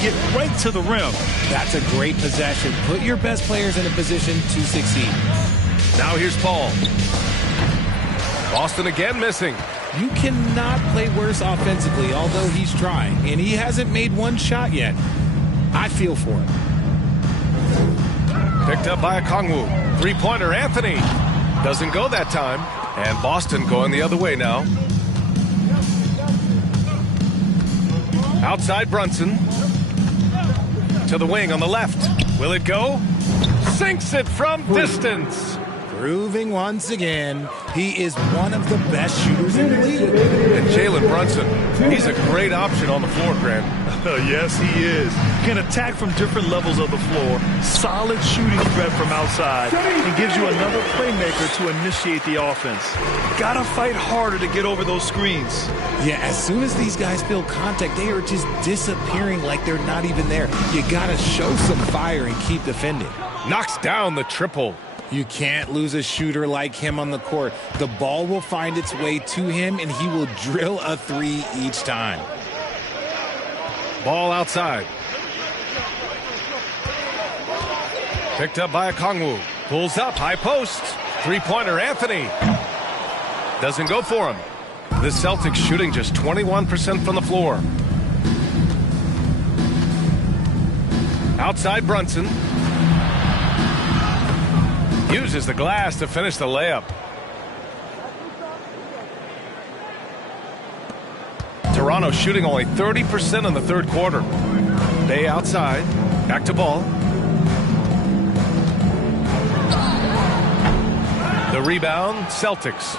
get right to the rim. That's a great possession. Put your best players in a position to succeed. Now here's Paul. Boston again missing. You cannot play worse offensively, although he's trying, and he hasn't made one shot yet. I feel for him. Picked up by Okongwu. Three-pointer, Anthony. Doesn't go that time. And Boston going the other way now. Outside Brunson. To the wing on the left. Will it go? Sinks it from distance. Proving once again, he is one of the best shooters in the league. And Jalen Brunson, he's a great option on the floor, Grant. Yes, he is. Can attack from different levels of the floor. Solid shooting threat from outside. And gives you another playmaker to initiate the offense. Gotta fight harder to get over those screens. Yeah, as soon as these guys feel contact, they are just disappearing like they're not even there. You gotta show some fire and keep defending. Knocks down the triple. You can't lose a shooter like him on the court. The ball will find its way to him, and he will drill a three each time. Ball outside. Picked up by Okongwu. Pulls up, high post. Three-pointer, Anthony. Doesn't go for him. The Celtics shooting just 21% from the floor. Outside Brunson. Uses the glass to finish the layup. Toronto shooting only 30% in the third quarter. Bay outside. Back to Ball. The rebound, Celtics.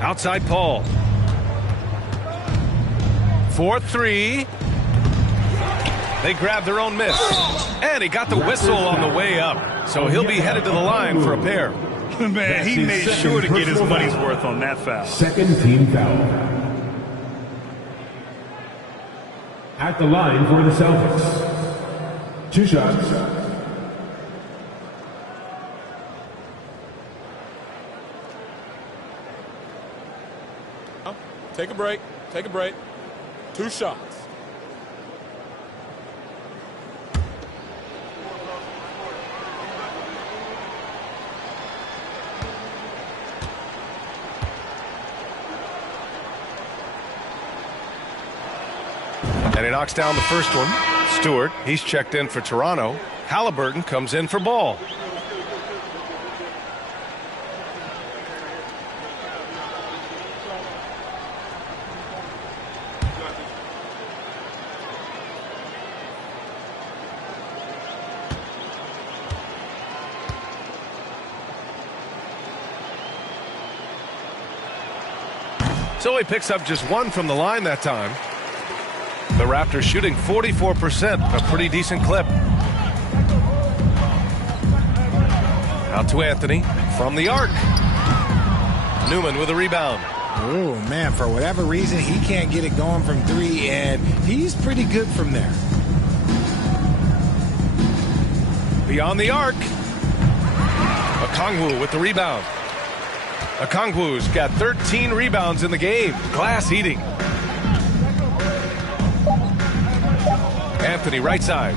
Outside Paul. 4-3. They grabbed their own miss. And he got the whistle on the way up. So he'll be headed to the line for a pair. Man, he made sure to get his money's worth on that foul. Second team foul. At the line for the Celtics. 2 shots. Take a break. Take a break. 2 shots. And he knocks down the first one. Stewart, he's checked in for Toronto. Halliburton comes in for Ball. So he picks up just 1 from the line that time. The Raptors shooting 44%, a pretty decent clip. Out to Anthony from the arc. Newman with a rebound. Oh, man, for whatever reason, he can't get it going from 3, and he's pretty good from there. Beyond the arc. Okongwu with the rebound. Okongwu's got 13 rebounds in the game. Glass eating. Anthony right side.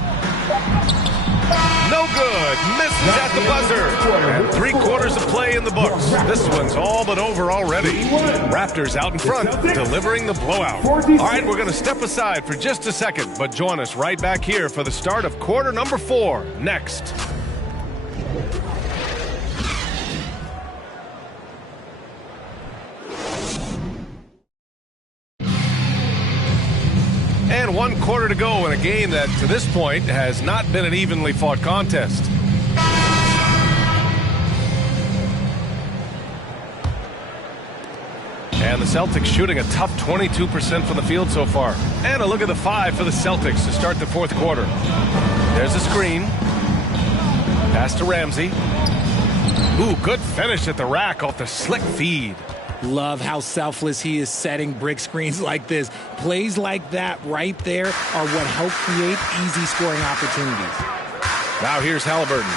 No good. Misses at the buzzer. And 3/4 of play in the books. This one's all but over already. Raptors out in front, delivering the blowout. All right, we're going to step aside for just a second, but join us right back here for the start of quarter number 4 next. And 1/4 to go in a game that, to this point, has not been an evenly fought contest. And the Celtics shooting a tough 22% from the field so far. And a look at the 5 for the Celtics to start the fourth quarter. There's a screen. Pass to Ramsey. Ooh, good finish at the rack off the slick feed. Love how selfless he is setting brick screens like this. Plays like that right there are what help create easy scoring opportunities. Now here's Halliburton.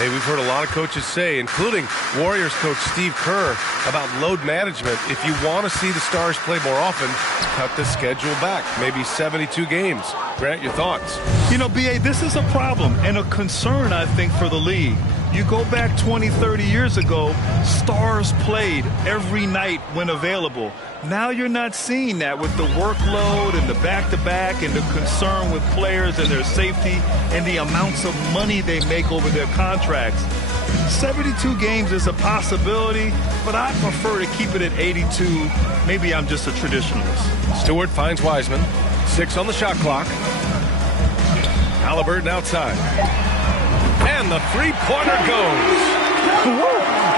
Hey, we've heard a lot of coaches say, including Warriors coach Steve Kerr, about load management. If you want to see the Stars play more often, cut the schedule back, maybe 72 games. Grant, your thoughts? You know, B.A., this is a problem and a concern, I think, for the league. You go back 20, 30 years ago, Stars played every night when available. Now you're not seeing that with the workload and the back-to-back and the concern with players and their safety and the amounts of money they make over their contracts. 72 games is a possibility, but I prefer to keep it at 82. Maybe I'm just a traditionalist. Stewart finds Wiseman. 6 on the shot clock. Halliburton outside. And the three-pointer goes.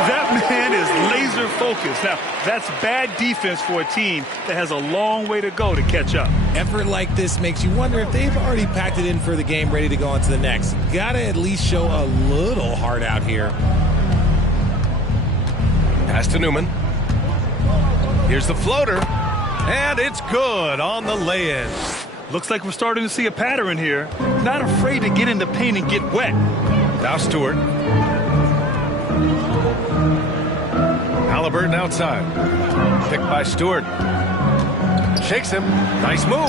That man is laser focused. Now, that's bad defense for a team that has a long way to go to catch up. Effort like this makes you wonder if they've already packed it in for the game, ready to go on to the next. Gotta at least show a little heart out here. Pass to Newman. Here's the floater. And it's good on the lay-in. Looks like we're starting to see a pattern here. Not afraid to get in the paint and get wet. Now Stewart. Halliburton outside. Picked by Stewart. Shakes him. Nice move.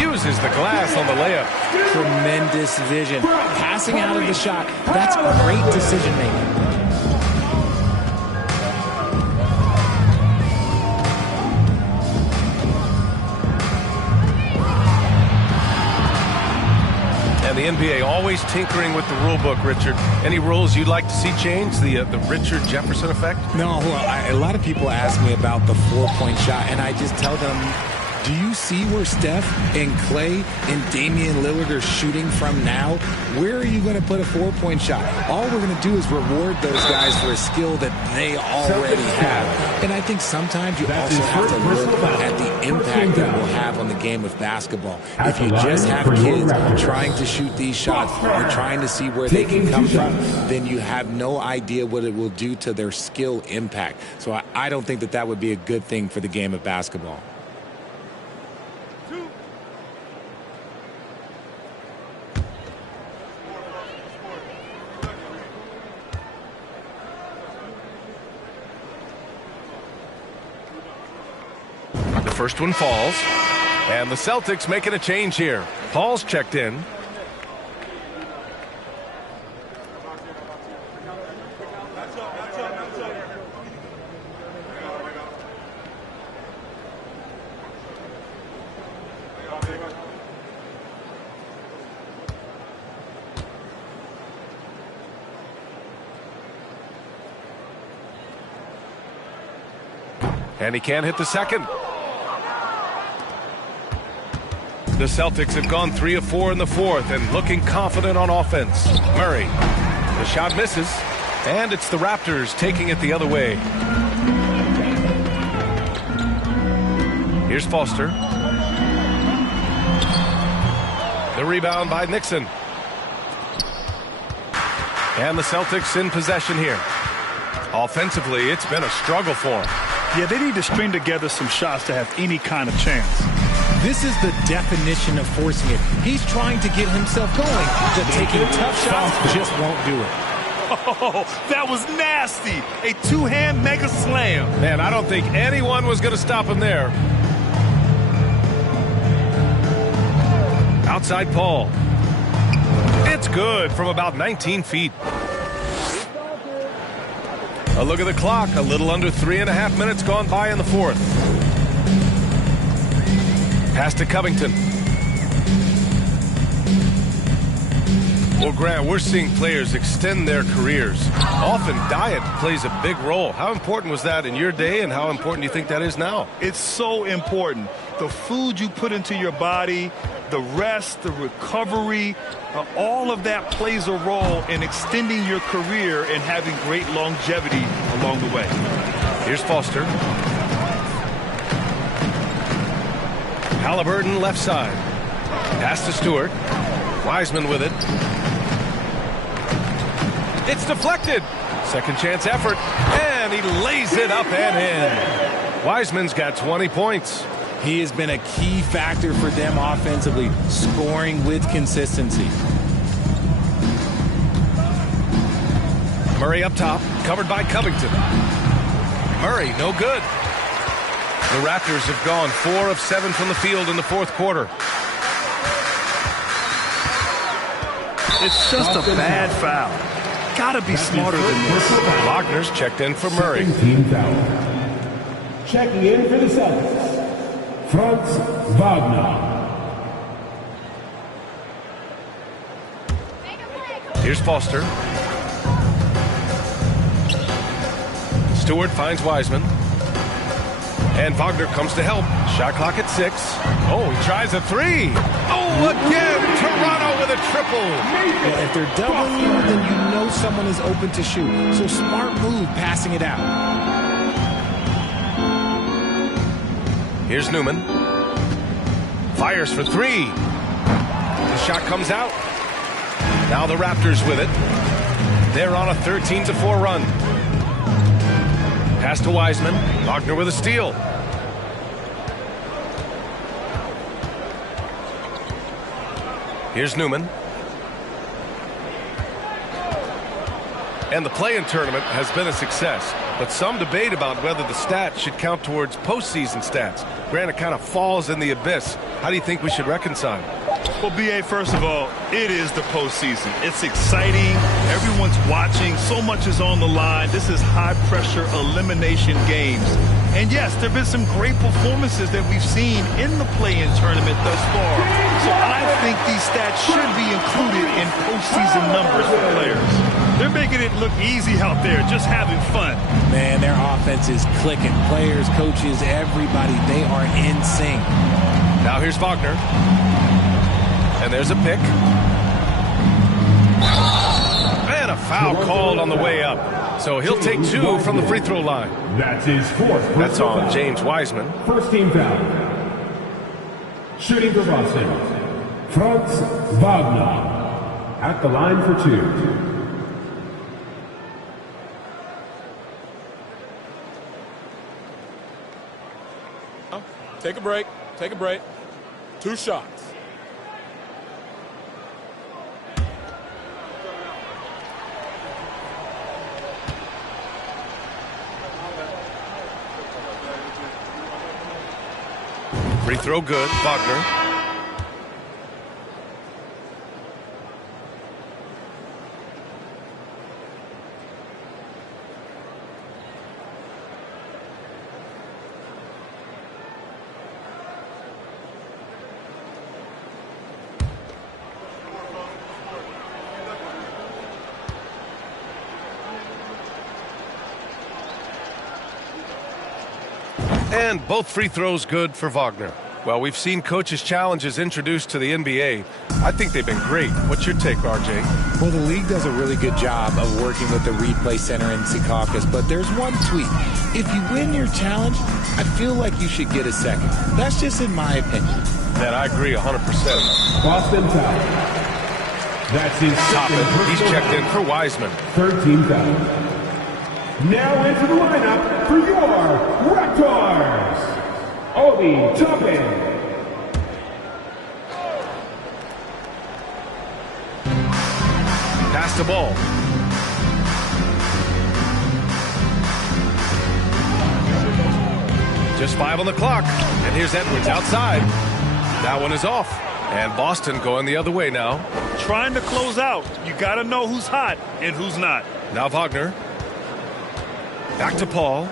Uses the glass on the layup. Tremendous vision. Passing out of the shot. That's great decision making. And the NBA always tinkering with the rule book, Richard. Any rules you'd like to see changed? The Richard Jefferson effect? No, well, a lot of people ask me about the four-point shot, and I just tell them, do you see where Steph and Clay and Damian Lillard are shooting from now? Where are you going to put a four-point shot? All we're going to do is reward those guys for a skill that they already have. And I think sometimes you also have to look at the impact that it will have on the game of basketball. If you just have kids trying to shoot these shots or trying to see where they can come from, then you have no idea what it will do to their skill impact. So I don't think that that would be a good thing for the game of basketball. First one falls, and the Celtics making a change here. Paul's checked in. And he can't hit the second. The Celtics have gone 3 of 4 in the fourth and looking confident on offense. Murray. The shot misses. And it's the Raptors taking it the other way. Here's Foster. The rebound by Nixon. And the Celtics in possession here. Offensively, it's been a struggle for them. Yeah, they need to string together some shots to have any kind of chance. This is the definition of forcing it. He's trying to get himself going, but taking tough shots just won't do it. Oh, that was nasty. A two-hand mega slam. Man, I don't think anyone was going to stop him there. Outside Paul. It's good from about 19 feet. A look at the clock. A little under 3.5 minutes gone by in the fourth. Pass to Covington. Well, Grant, we're seeing players extend their careers. Often diet plays a big role. How important was that in your day, and how important do you think that is now? It's so important. The food you put into your body, the rest, the recovery, all of that plays a role in extending your career and having great longevity along the way. Here's Foster. Halliburton left side. Pass to Stewart. Wiseman with it. It's deflected. Second chance effort. And he lays it up and in. Wiseman's got 20 points. He has been a key factor for them offensively, scoring with consistency. Murray up top, covered by Covington. Murray, no good. The Raptors have gone 4 of 7 from the field in the fourth quarter. It's just a bad foul. Gotta be smarter than this. Wagner's checked in for Murray. Team foul. Checking in for the Celtics, Franz Wagner. Here's Foster. Stewart finds Wiseman. And Wagner comes to help. Shot clock at 6. Oh, he tries a 3. Oh, again! Toronto with a triple. Well, if they're doubling you, then you know someone is open to shoot. So smart move passing it out. Here's Newman. Fires for 3. The shot comes out. Now the Raptors with it. They're on a 13-4 run. Pass to Wiseman. Wagner with a steal. Here's Newman. And the play-in tournament has been a success, but some debate about whether the stats should count towards postseason stats. Granted, kind of falls in the abyss. How do you think we should reconcile? Well, B.A., first of all, it is the postseason. It's exciting. Everyone's watching. So much is on the line. This is high-pressure elimination games. And, yes, there have been some great performances that we've seen in the play-in tournament thus far. So I think these stats should be included in postseason numbers for players. They're making it look easy out there, just having fun. Man, their offense is clicking. Players, coaches, everybody, they are in sync. Now here's Wagner. And there's a pick. And a foul called on the way up. So he'll take 2 from the free throw line. That's his fourth. That's on James Wiseman. First team foul. Shooting for Boston, Franz Wagner. At the line for 2. Take a break. Take a break. 2 shots. Free throw good. Wagner. And both free throws good for Wagner. Well, we've seen coaches' challenges introduced to the NBA. I think they've been great. What's your take, RJ? Well, the league does a really good job of working with the replay center in Secaucus, but there's one tweak. If you win your challenge, I feel like you should get a second. That's just in my opinion. Man, I agree 100%. Boston foul. That's his Toppin, he's checked in for Wiseman. 13 foul. Now into the lineup for your Raptors, Obi Toppin. Pass the ball. Just 5 on the clock. And here's Edwards outside. That one is off. And Boston going the other way now. Trying to close out. You got to know who's hot and who's not. Now Wagner. Back to Paul.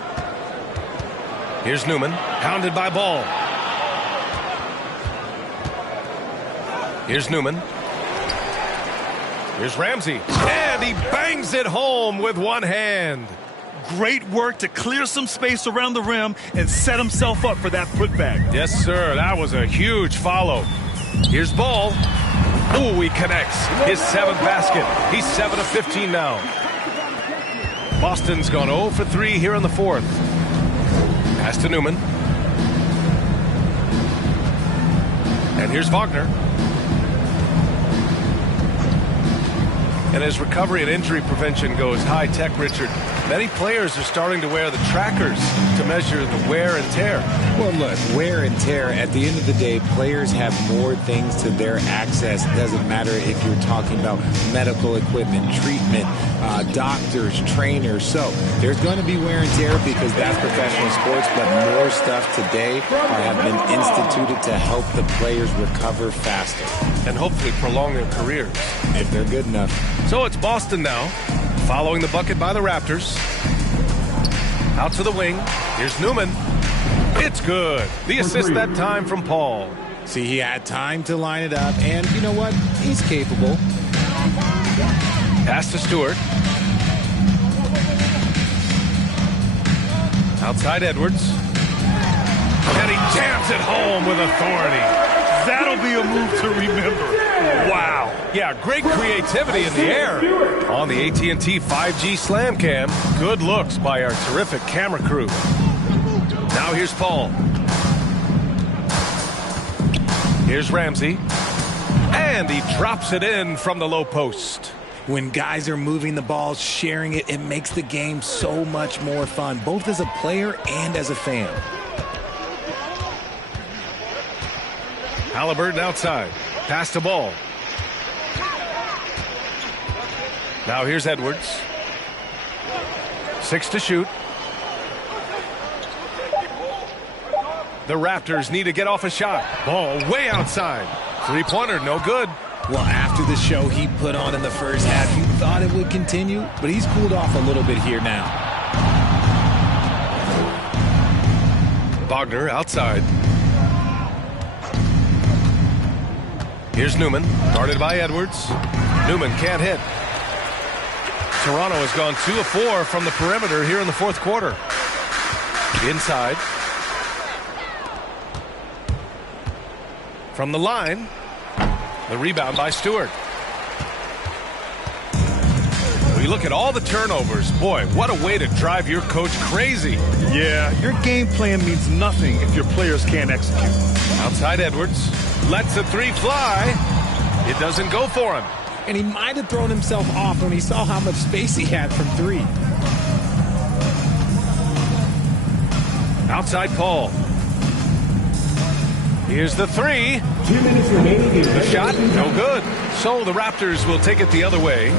Here's Newman. Pounded by Ball. Here's Newman. Here's Ramsey. And he bangs it home with one hand. Great work to clear some space around the rim and set himself up for that putback. Yes, sir. That was a huge follow. Here's Ball. Ooh, he connects. His 7th basket. He's 7 of 15 now. Boston's gone 0 for 3 here in the 4th. Pass to Newman. And here's Wagner. And as recovery and injury prevention goes high tech, Richard, Many players are starting to wear the trackers to measure the wear and tear. Well, look, wear and tear, at the end of the day, players have more things to their access. It doesn't matter if you're talking about medical equipment, treatment, doctors, trainers. So there's going to be wear and tear because that's professional sports, but more stuff today have been instituted to help the players recover faster. And hopefully prolong their careers. If they're good enough. So it's Boston now, following the bucket by the Raptors. Out to the wing. Here's Newman. It's good. The assist that time from Paul. See, he had time to line it up, and you know what? He's capable. Pass to Stewart. Outside Edwards. And he jams it home with authority. That'll be a move to remember. Wow. Yeah, great creativity in the air. On the AT&T 5G Slam Cam, good looks by our terrific camera crew. Now here's Paul. Here's Ramsey. And he drops it in from the low post. When guys are moving the ball, sharing it, it makes the game so much more fun, both as a player and as a fan. Halliburton outside. Pass to Ball. Now here's Edwards. 6 to shoot. The Raptors need to get off a shot. Ball way outside. Three-pointer, no good. Well, after the show he put on in the first half, you thought it would continue, but he's cooled off a little bit here now. Wagner outside. Here's Newman, guarded by Edwards. Newman can't hit. Toronto has gone 2 of 4 from the perimeter here in the fourth quarter. Inside. From the line. The rebound by Stewart. We look at all the turnovers. Boy, what a way to drive your coach crazy. Yeah, your game plan means nothing if your players can't execute. Outside Edwards. Lets the three fly. It doesn't go for him. And he might have thrown himself off when he saw how much space he had from three. Outside Paul. Here's the three. 2 minutes remaining. The shot, no good. So the Raptors will take it the other way.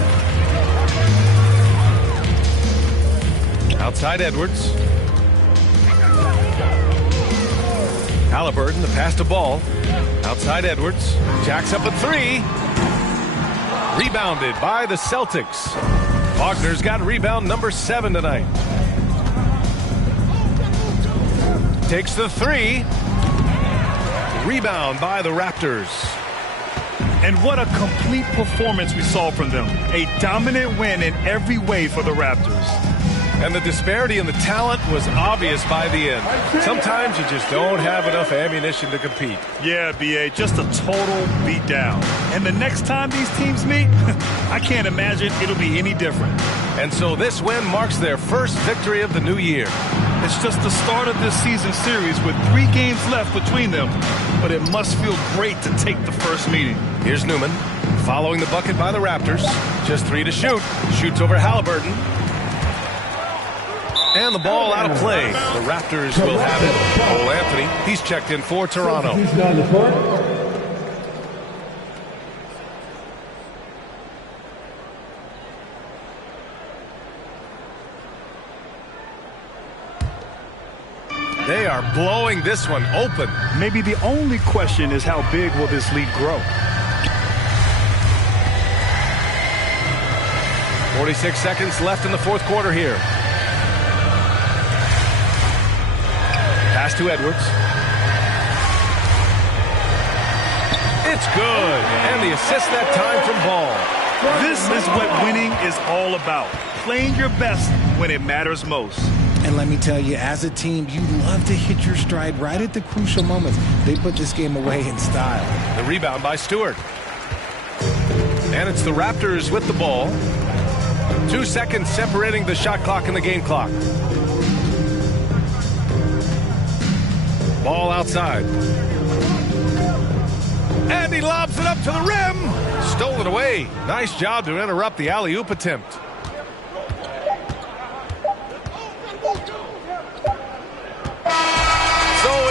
Outside Edwards. Halliburton, the pass to Ball. Outside Edwards. Jacks up a three. Rebounded by the Celtics. Wagner's got rebound number 7 tonight. Takes the three. Rebound by the Raptors. And what a complete performance we saw from them. A dominant win in every way for the Raptors. And the disparity in the talent was obvious by the end. Sometimes you just don't have enough ammunition to compete. Yeah, B.A., just a total beatdown. And the next time these teams meet, I can't imagine it'll be any different. And so this win marks their first victory of the new year. It's just the start of this season series with 3 games left between them. But it must feel great to take the first meeting. Here's Newman, following the bucket by the Raptors. Just 3 to shoot. Shoots over Halliburton. And the ball out of play. The Raptors will have it. Cole Anthony, he's checked in for Toronto. They are blowing this one open. Maybe the only question is how big will this lead grow? 46 seconds left in the fourth quarter here. Pass to Edwards. It's good. And the assist that time from Ball. This is what winning is all about. Playing your best when it matters most. And let me tell you, as a team, you love to hit your stride right at the crucial moments. They put this game away in style. The rebound by Stewart. And it's the Raptors with the ball. 2 seconds separating the shot clock and the game clock. Ball outside. And he lobs it up to the rim. Stole it away. Nice job to interrupt the alley-oop attempt.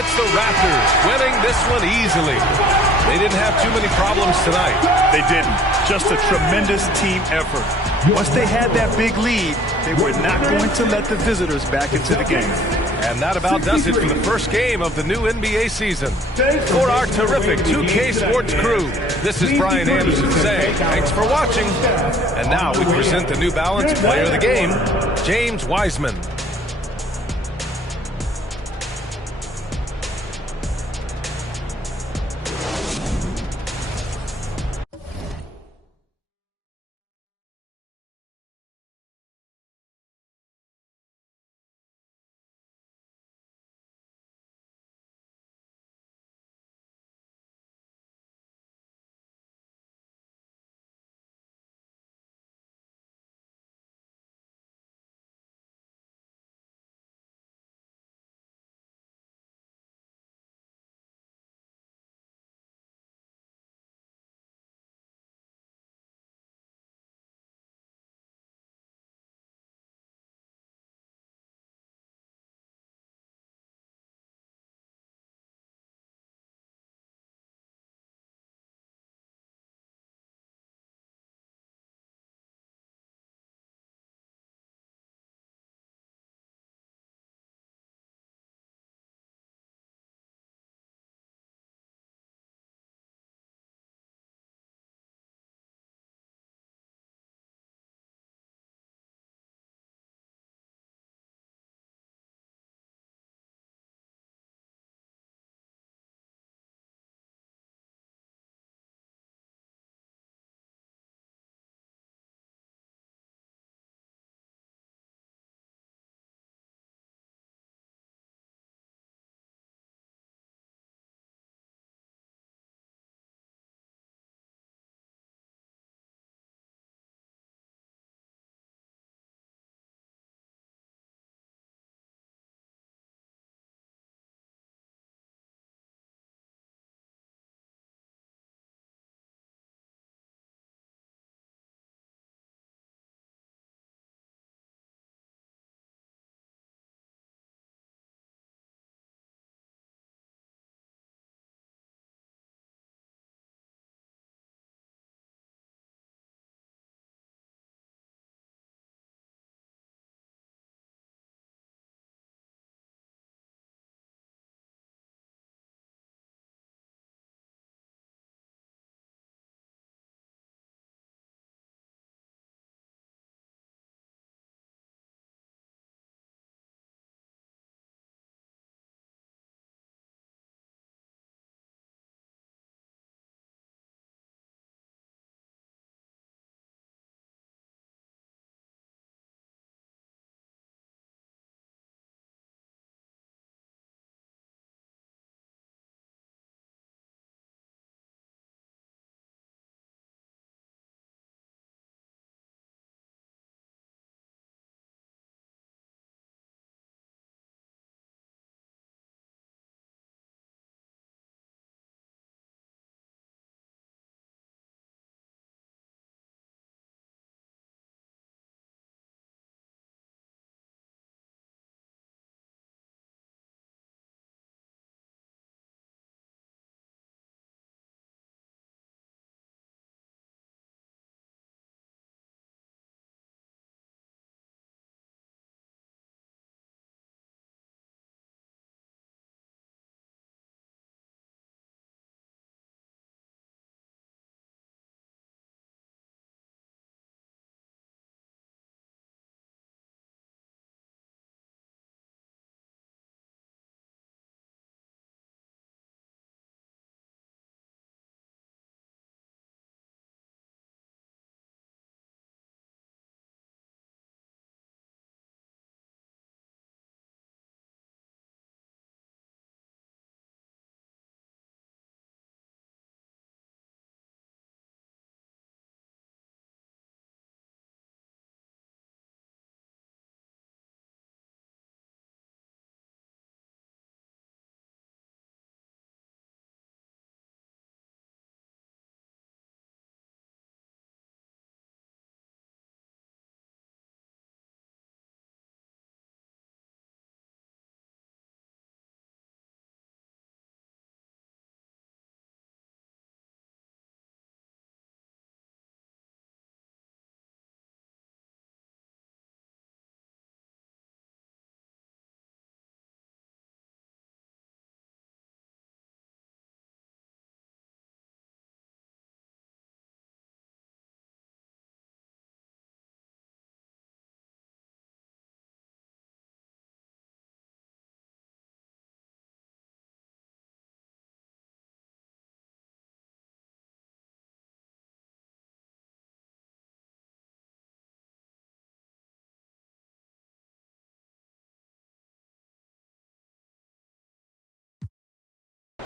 it's the Raptors winning this one easily. They didn't have too many problems tonight. They didn't. Just a tremendous team effort. Once they had that big lead, they were not going to let the visitors back into the game. And that about does it for the first game of the new NBA season. For our terrific 2K Sports crew, this is Brian Anderson saying thanks for watching. And now we present the New Balance Player of the Game, James Wiseman.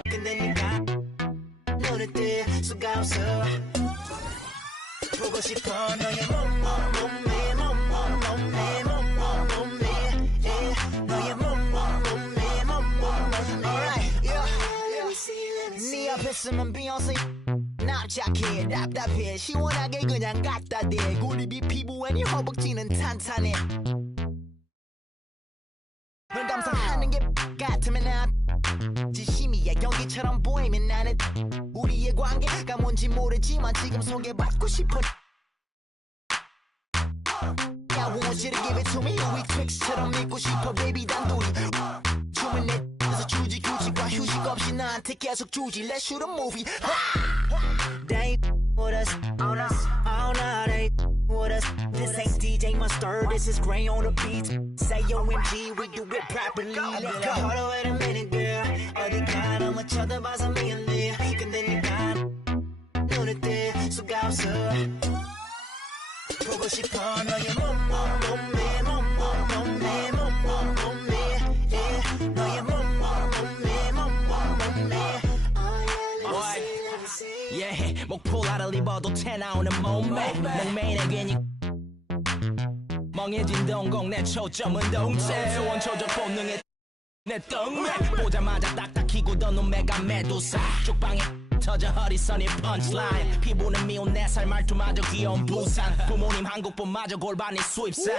근데 네가 눈을 뜰 수가 없어 보고 싶어 너의 몸매 너의 몸매 Alright, 네 앞에 있으면 비욘세 납작해 답답해 시원하게 그냥 갖다 대 고립이 피부에 네 허벅지는 탄탄해 널 감상하는 게 같으면 난 진심이야 연기처럼 보이면 나는 우리의 관계가 뭔지 모르지만 지금 소개받고 싶어 I want you to give it to me 우리 트릭스처럼 믿고 싶어 baby 단둘이 춤은 내에서 주지 규칙과 휴식 없이 나한테 계속 주지 Let's shoot a movie They with us all night they with us This ain't DJ Mustard this is Gray on the beat Say OMG we do it properly Let's go Hold on wait a minute girl 어디 가 너무 쳐다봐서 미안해 근데 네가 눈을 뜰 수가 없어 보고 싶어 너의 몸매 너의 몸매 yeah 목폴라를 입어도 태 나오는 몸매 목매인에 괜히 멍해진 동공 내 초점은 동체 원초적 본능에 내 똥매 보자마자 딱딱히고 더 눈매가 메두사 쪽방에 터져 허리선이 펀치라인 피부는 미운 4살 말투마저 귀여운 부산 부모님 한국분마저 골반이 수입산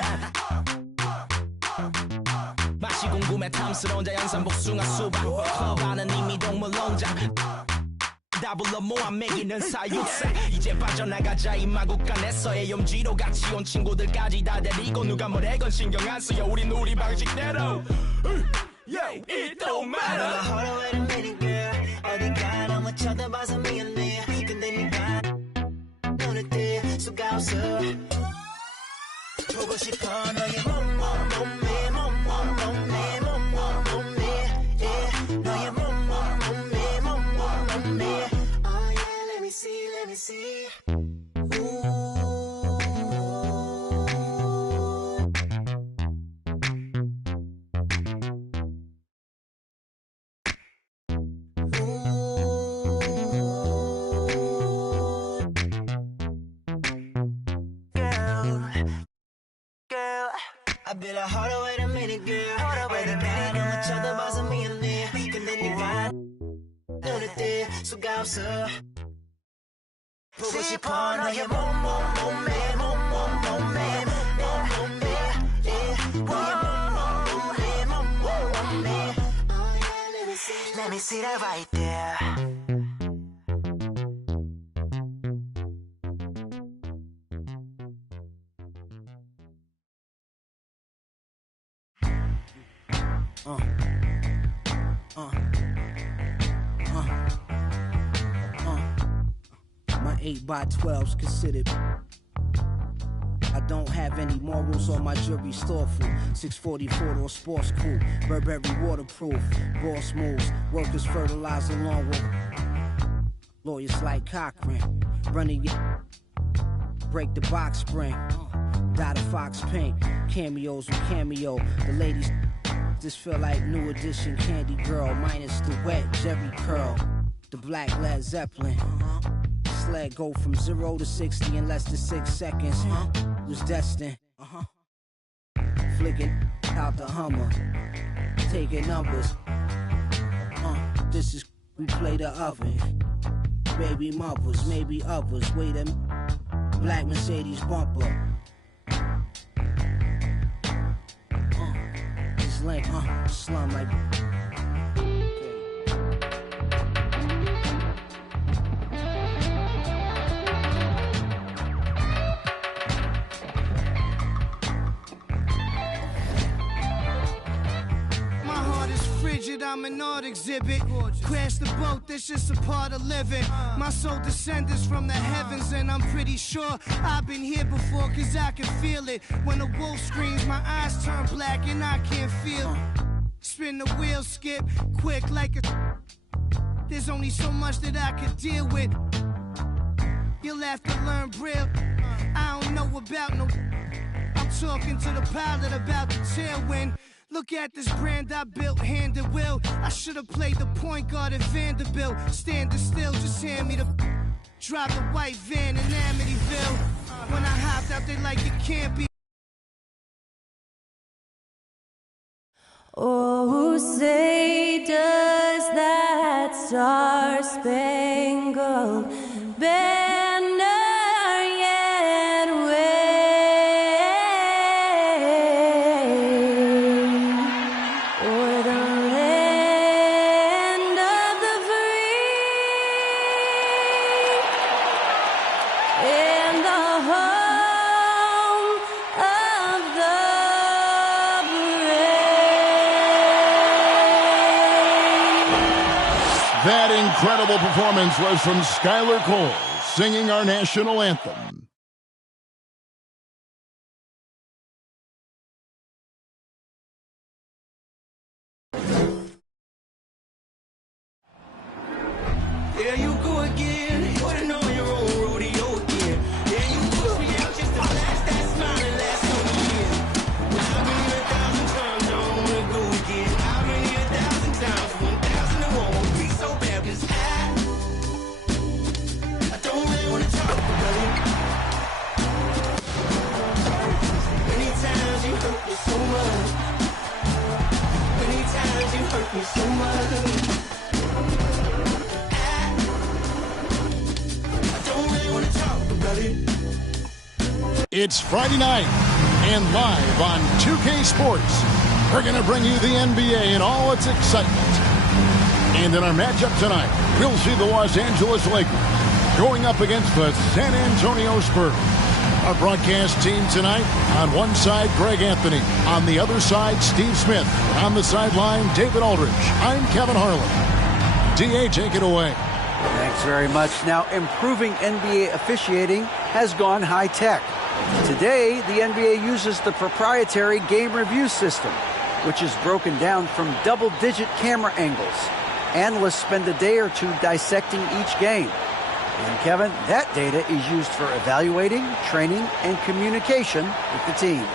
맛이 궁금해 탐스러운 자연산 복숭아 수박 클럽 안은 이미 동물 농장 다 불러 모아 먹이는 사육사 이제 빠져나가자 이 마국간에서의 염지로 같이 온 친구들까지 다 데리고 누가 뭐래건 신경 안 써요 우린 우리 방식대로 Yeah, it don't matter Hold on wait a minute girl 어디가 너무 쳐다봐서 미안해 근데 네가 눈을 뜰 수가 없어 보고 싶어 너의 몸매 너의 몸매 Oh yeah let me see I be like, hold on, wait a minute, girl. Hold on, wait a minute, 너무 쳐다봐서 미안해. 근데 네가 눈을 뜰 수가 없어. 보고 싶어 너의 몸매. Let me see that right there. My 8x12's considered. I don't have any morals on my jury's thoughtful. 644 or sports cool. Burberry waterproof. Boss moves. Workers fertilize along with lawyers like Cochran. Running your break the box spring. Dot of Fox Pink. Cameos with Cameo. The ladies just feel like new edition Candy Girl. Minus the wet Jerry curl. The black Led Zeppelin. Sled go from 0 to 60 in less than 6 seconds. Was destined. Flicking out the Hummer. Taking numbers. This is we play the oven. Baby mothers, maybe others. Wait a black Mercedes bumper. This link, slum like. I'm an art exhibit. Crash the boat, that's just a part of living. My soul descends from the heavens, and I'm pretty sure I've been here before, cause I can feel it. When the wolf screams, my eyes turn black and I can't feel. Spin the wheel, skip, quick like a. There's only so much that I can deal with. You'll have to learn Braille. I don't know about no. I'm talking to the pilot about the tailwind. Look at this brand I built, hand and will. I should have played the point guard at Vanderbilt. Standing still, just hand me the drop the white van in Amityville. When I hopped out, they like, you can't be. Oh, say does that star-spangled banner yet wave o'er the land of the free and the home of the That incredible performance was from Skylar Cole, singing our national anthem. There you go again. You should know your own rodeo again. Yeah, you push me out just to flash that smile and last on the year. But I've been here 1,000 times, I don't wanna go again. I've been here 1,000 times, 1,001 won't be so bad, 'cause I don't really wanna talk about it. Many times you hurt me so much. Many times you hurt me so much. It's Friday night, and live on 2K Sports, we're going to bring you the NBA in all its excitement. And in our matchup tonight, we'll see the Los Angeles Lakers going up against the San Antonio Spurs. Our broadcast team tonight, on one side, Greg Anthony. On the other side, Steve Smith. On the sideline, David Aldridge. I'm Kevin Harlan. DA, take it away. Thanks very much. Now, improving NBA officiating has gone high-tech. Today, the NBA uses the proprietary game review system, which is broken down from double-digit camera angles. Analysts spend a day or two dissecting each game. And, Kevin, that data is used for evaluating, training, and communication with the teams.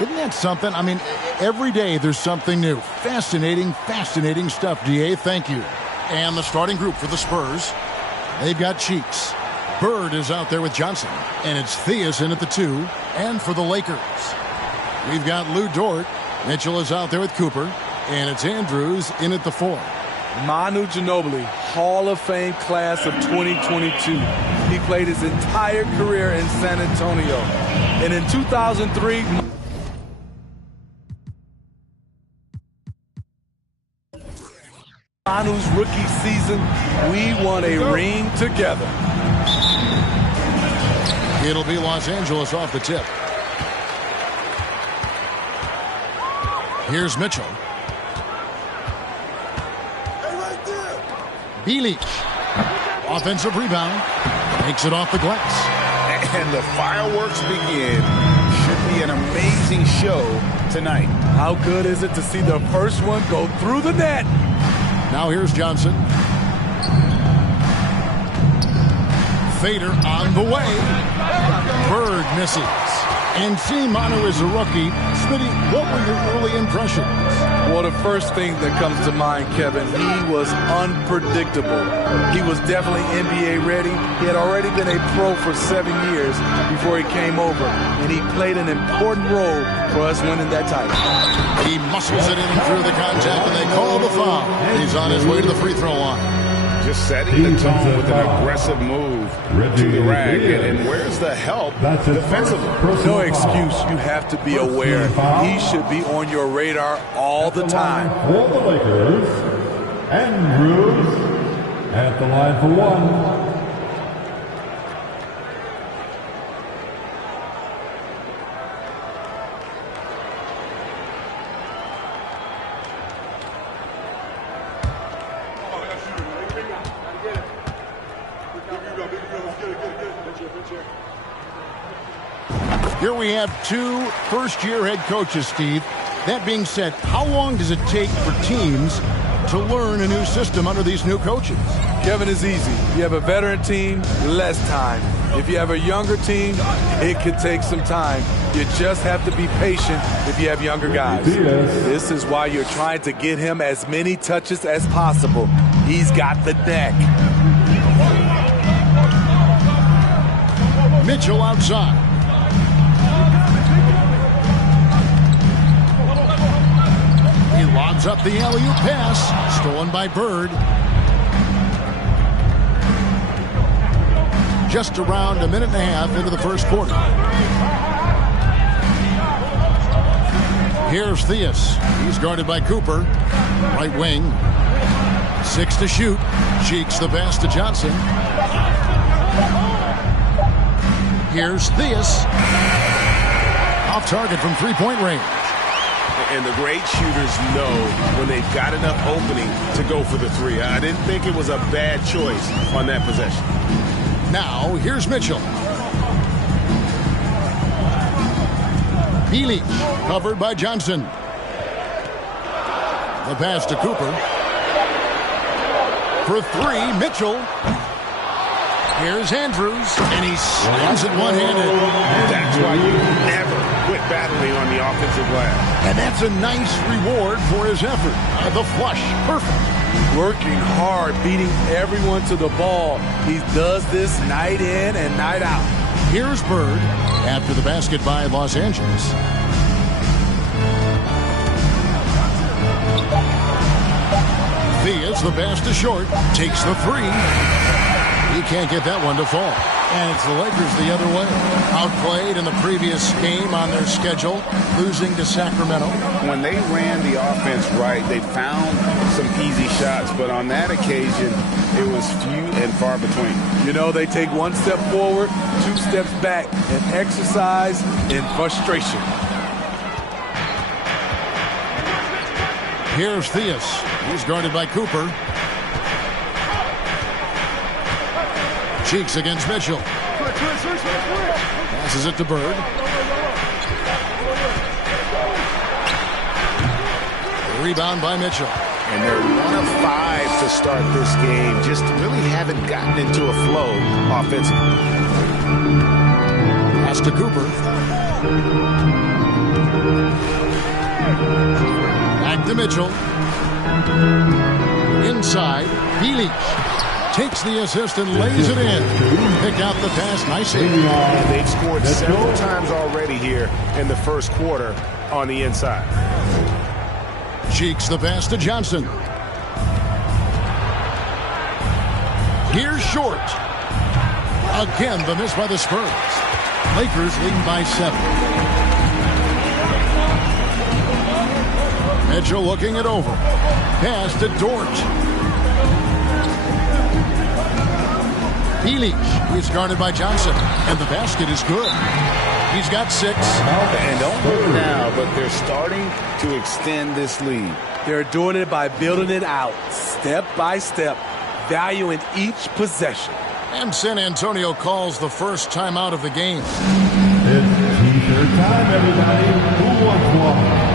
Isn't that something? I mean, every day there's something new. Fascinating, fascinating stuff, DA. Thank you. And the starting group for the Spurs, they've got Cheeks. Bird is out there with Johnson, and it's Theus in at the 2. And for the Lakers, we've got Lou Dort. Mitchell is out there with Cooper, and it's Andrews in at the 4. Manu Ginobili, Hall of Fame class of 2022. He played his entire career in San Antonio. And in 2003... Manu's rookie season, we won a ring together. It'll be Los Angeles off the tip. Here's Mitchell. Bilic. Offensive rebound. Takes it off the glass. And the fireworks begin. Should be an amazing show tonight. How good is it to see the first one go through the net? Now here's Johnson. Fader on the way. Bird misses. And seeing Manu as a rookie, Smitty, what were your early impressions? Well, the first thing that comes to mind, Kevin, he was unpredictable. He was definitely NBA ready. He had already been a pro for 7 years before he came over, and he played an important role for us winning that title. He muscles it in through the contact, and they call the foul. He's on his way to the free throw line. Just setting the tone with an aggressive move to the rack. And where's the help defensively? No excuse. You have to be aware. He should be on your radar all the time. For the Lakers, Andrews at the line for 1. Here we have 2 first-year head coaches, Steve. That being said, how long does it take for teams to learn a new system under these new coaches? Kevin, is easy. You have a veteran team, less time. If you have a younger team, it could take some time. You just have to be patient if you have younger guys. This is why you're trying to get him as many touches as possible. He's got the neck. Mitchell outside. He lobs up the alley-oop pass. Stolen by Bird. Just around a minute and a half into the first quarter. Here's Theus. He's guarded by Cooper. Right wing. 6 to shoot. Cheeks the pass to Johnson. Here's Theus. Off target from three-point range. And the great shooters know when they've got enough opening to go for the three. I didn't think it was a bad choice on that possession. Now, here's Mitchell. Bielich, covered by Johnson. The pass to Cooper. For three, Mitchell. Here's Andrews, and he slams it one-handed. That's why you never quit battling on the offensive glass. And that's a nice reward for his effort. The flush, perfect. Working hard, beating everyone to the ball. He does this night in and night out. Here's Bird after the basket by Los Angeles. Theus, the pass to short, takes the three. He can't get that one to fall. And it's the Lakers the other way. Outplayed in the previous game on their schedule, losing to Sacramento. When they ran the offense right, they found some easy shots, but on that occasion, it was few and far between. You know, they take one step forward, 2 steps back, and exercise in frustration. Here's Theus. He's guarded by Cooper. Cheeks against Mitchell. Passes it to Bird. Rebound by Mitchell. And they're 1 of 5 to start this game. Just really haven't gotten into a flow offensively. Pass to Cooper. Back to Mitchell. Inside, Bielich takes the assist and lays it in. Pick out the pass nicely. They've scored several times already here in the first quarter on the inside. Cheeks the pass to Johnson. Here's Short. Again, the miss by the Spurs. Lakers leading by 7. Mitchell looking it over. Pass to Dort. Bielich is guarded by Johnson, and the basket is good. He's got 6. And don't look now, but they're starting to extend this lead. They're doing it by building it out, step by step, valuing each possession. And San Antonio calls the first timeout of the game. It's T-shirt time, everybody. Who wants one?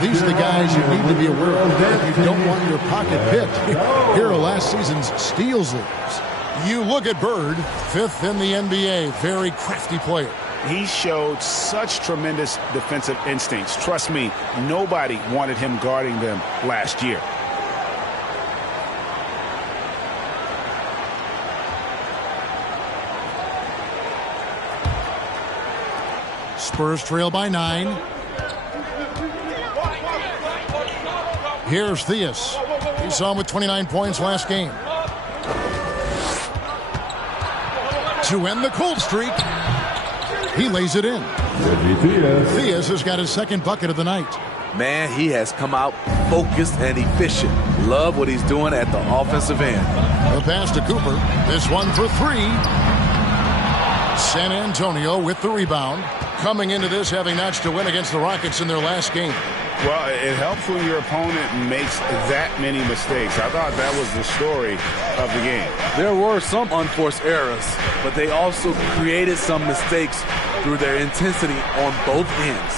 These are the guys you need to be aware of if you don't want your pocket picked. Here are last season's steals leaders. You look at Bird, 5th in the NBA, very crafty player. he showed such tremendous defensive instincts. Trust me, nobody wanted him guarding them last year. Spurs trail by 9. Here's Theus. He saw him with 29 points last game. To end the cold streak, he lays it in. Theus has got his second bucket of the night. Man, he has come out focused and efficient. Love what he's doing at the offensive end. The pass to Cooper. This one for 3. San Antonio with the rebound. Coming into this having notched to win against the Rockets in their last game. Well, it helps when your opponent makes that many mistakes. I thought that was the story of the game. There were some unforced errors, but they also created some mistakes through their intensity on both ends.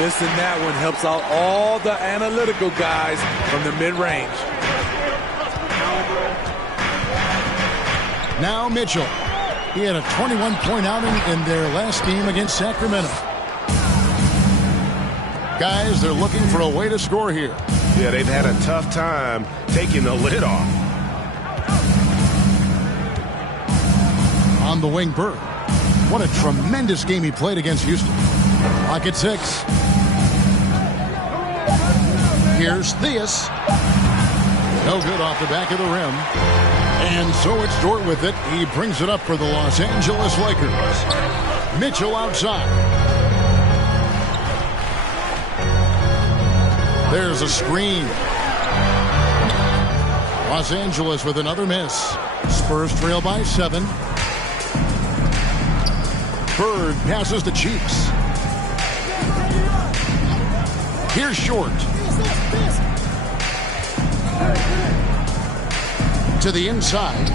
Missing that one helps out all the analytical guys from the mid-range. Now Mitchell. He had a 21-point outing in their last game against Sacramento. Guys, they're looking for a way to score here. Yeah, they've had a tough time taking the lid off. On the wing, Bird. What a tremendous game he played against Houston. Lock at 6. Here's Theus. No good off the back of the rim. And so it's Dort with it. He brings it up for the Los Angeles Lakers. Mitchell outside. There's a screen. Los Angeles with another miss. Spurs trail by 7. Bird passes the Cheeks. Here's Short. To the inside.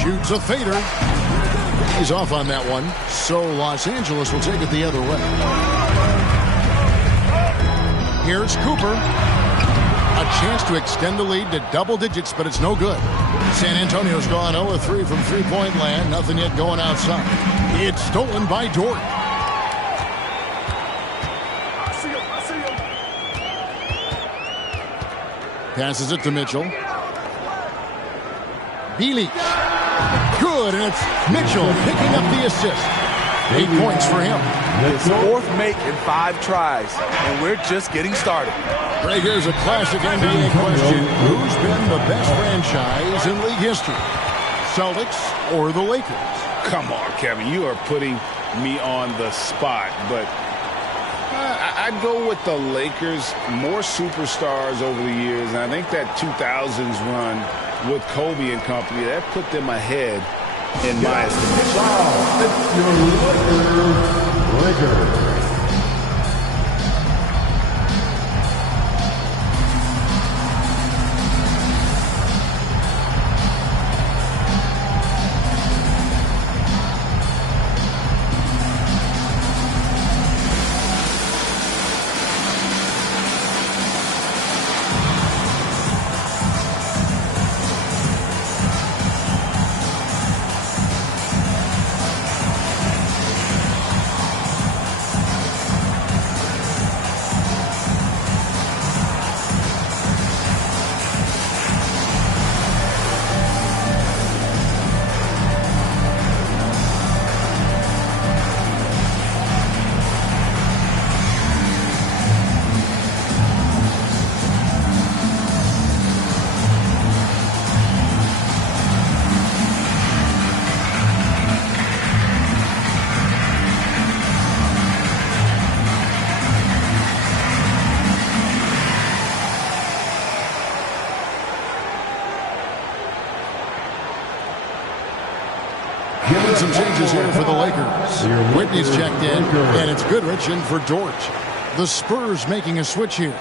Shoots a fader. He's off on that one. So Los Angeles will take it the other way. Here's Cooper. A chance to extend the lead to double digits, but it's no good. San Antonio's gone 0-3 from three-point land. Nothing yet going outside. It's stolen by Dort. Passes it to Mitchell. Bilic. Good, and it's Mitchell picking up the assist. 8 points for him. His 4th make in 5 tries, and we're just getting started. Right, here's a classic NBA question. Who's been the best franchise in league history? Celtics or the Lakers? Come on, Kevin. You are putting me on the spot, but I'd go with the Lakers. More superstars over the years, and I think that 2000s run with Kobe and company, that put them ahead in my estimation. Wow, it's your Lakers. Some changes here for the Lakers. Whitney's checked in, and it's Goodrich in for Dort. The Spurs making a switch here.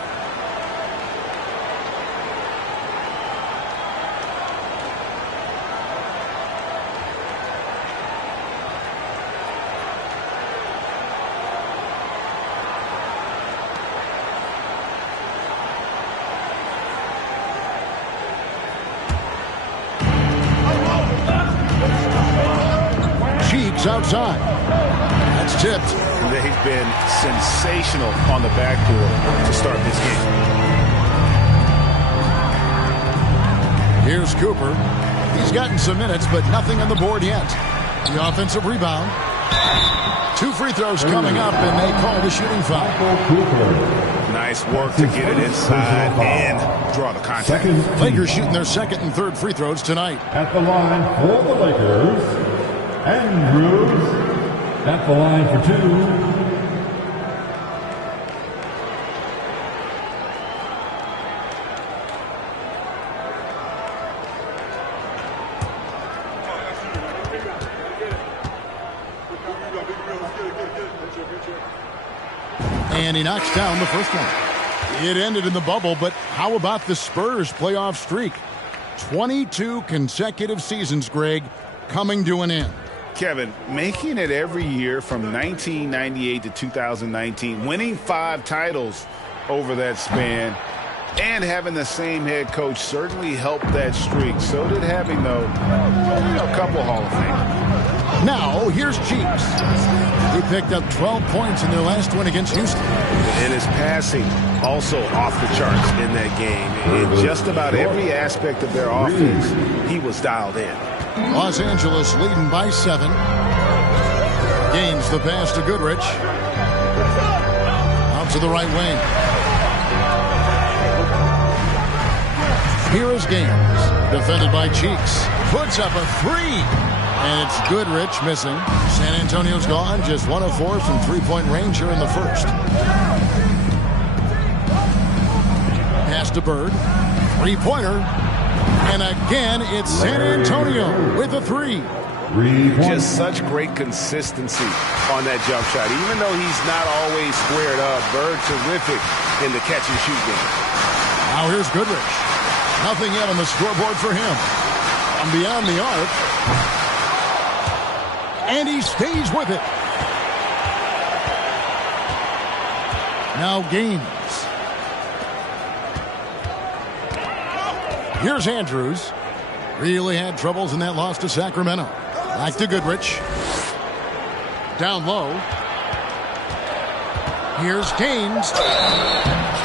Cheeks outside. That's tipped. They've been sensational on the backboard to start this game. Here's Cooper. He's gotten some minutes, but nothing on the board yet. The offensive rebound. 2 free throws coming up, and they call the shooting foul. Nice work to get it inside and draw the contact. Lakers shooting their second and third free throws tonight. At the line for the Lakers, Andrews. At the line for 2. And he knocks down the first one. It ended in the bubble, but how about the Spurs playoff streak? 22 consecutive seasons, Greg, coming to an end. Kevin, making it every year from 1998 to 2019, winning 5 titles over that span, and having the same head coach certainly helped that streak. So did having, though, a couple Hall of Fame. Now, here's Cheeks. He picked up 12 points in their last win against Houston. And his passing also off the charts in that game. In just about every aspect of their offense, he was dialed in. Los Angeles leading by 7. Gains the pass to Goodrich. Out to the right wing. Here is Gaines. Defended by Cheeks. Puts up a 3. And it's Goodrich missing. San Antonio's gone. Just 1 of 4 from three-point range here in the first. Pass to Bird. Three-pointer. And again, it's San Antonio with a 3. Just such great consistency on that jump shot. Even though he's not always squared up, Bird terrific in the catch-and-shoot game. Now here's Goodrich. Nothing yet on the scoreboard for him. And beyond the arc. And he stays with it. Now Gaines. Here's Andrews. Really had troubles in that loss to Sacramento. Back to Goodrich. Down low. Here's Gaines.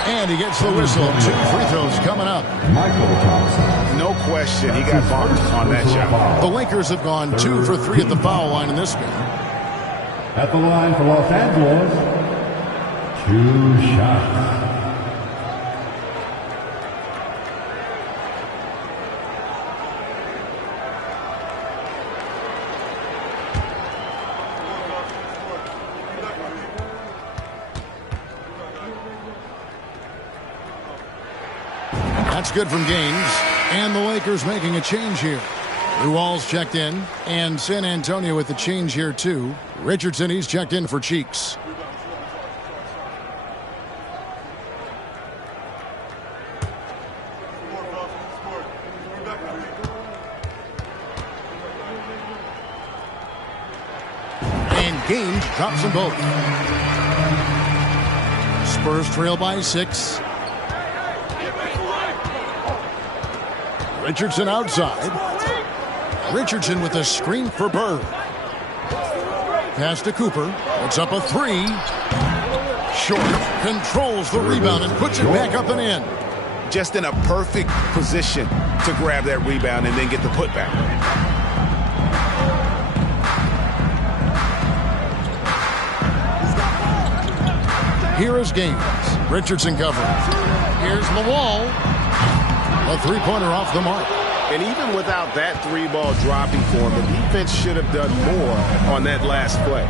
And he gets the whistle. 2 free throws coming up. Michael Thompson. No question, he got bumped on that shot. The Lakers have gone 2 for 3 at the foul line in this game. At the line for Los Angeles, 2 shots. That's good from Gaines. And the Lakers making a change here. Lou Walls checked in. And San Antonio with the change here, too. Richardson, he's checked in for Cheeks. And Gaines drops them both. Spurs trail by 6. Richardson outside. Richardson with a screen for Bird. Pass to Cooper. It's up a 3. Short. Controls the rebound and puts it back up and in. Just in a perfect position to grab that rebound and then get the putback. Here is Gaines. Richardson covering. Here's Lawal. A three-pointer off the mark. And even without that 3-ball dropping for him, the defense should have done more on that last play.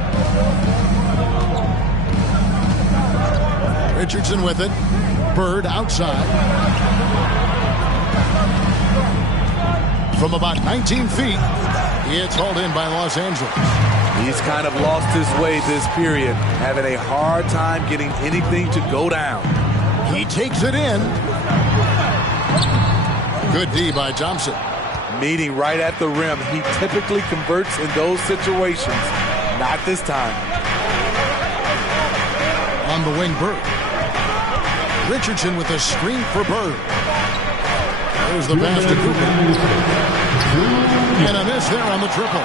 Richardson with it. Bird outside. From about 19 feet, it's hauled in by Los Angeles. He's kind of lost his way this period, having a hard time getting anything to go down. He takes it in. Good D by Thompson. Meeting right at the rim. He typically converts in those situations. Not this time. On the wing, Bird. Richardson with a screen for Bird. There's the pass to Cooper. And a miss there on the triple.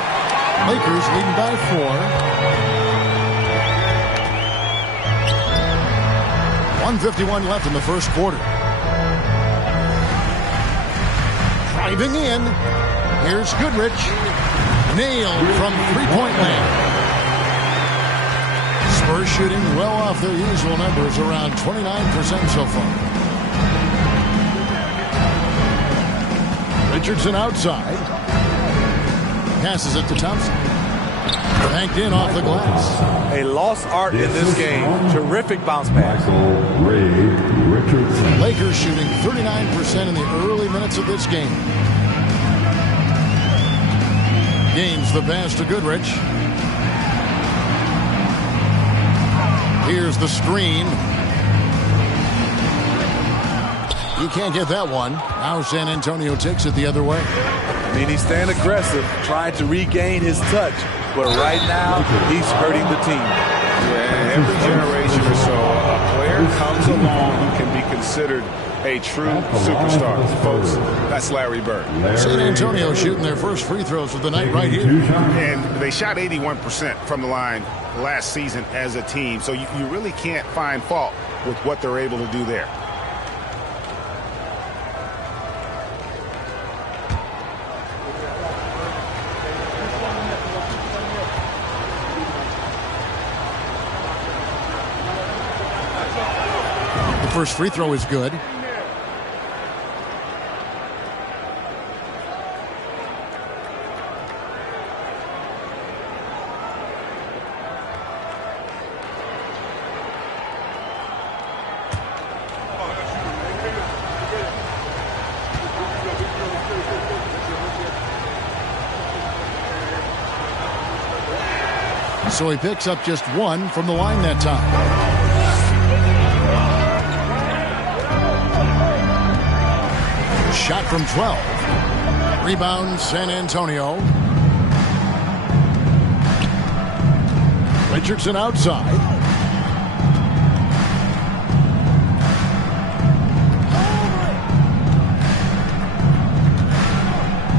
Lakers leading by 4. 1:51 left in the first quarter. Driving in. Here's Goodrich. Nailed from three-point land. Spurs shooting well off their usual numbers, around 29% so far. Richardson outside. Passes it to Thompson. Banked in off the glass. A lost art in this game. Terrific bounce pass. Ray Richardson. Lakers shooting 39% in the early minutes of this game. Gains the pass to Goodrich. Here's the screen. You can't get that one. Now San Antonio takes it the other way. I mean, he's staying aggressive, trying to regain his touch. But right now, he's hurting the team. Yeah, every generation or so, a player comes along who can be considered a true superstar. Folks, that's Larry Bird. San Antonio shooting their first free throws of the night right here. And they shot 81% from the line last season as a team. So you really can't find fault with what they're able to do there. The first free throw is good. So he picks up just one from the line that time. Shot from 12. Rebound San Antonio. Richardson outside.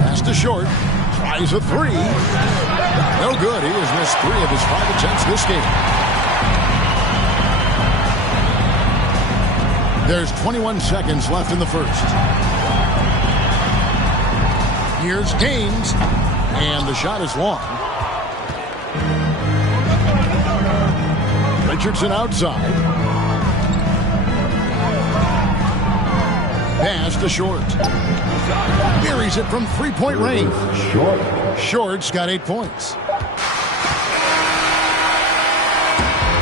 Pass to Short. Tries a three. No good. He has missed 3 of his 5 attempts this game. There's 21 seconds left in the first. Here's Gaines, and the shot is long. Richardson outside. Pass to Short. Buries it from three-point range. Short's got 8 points.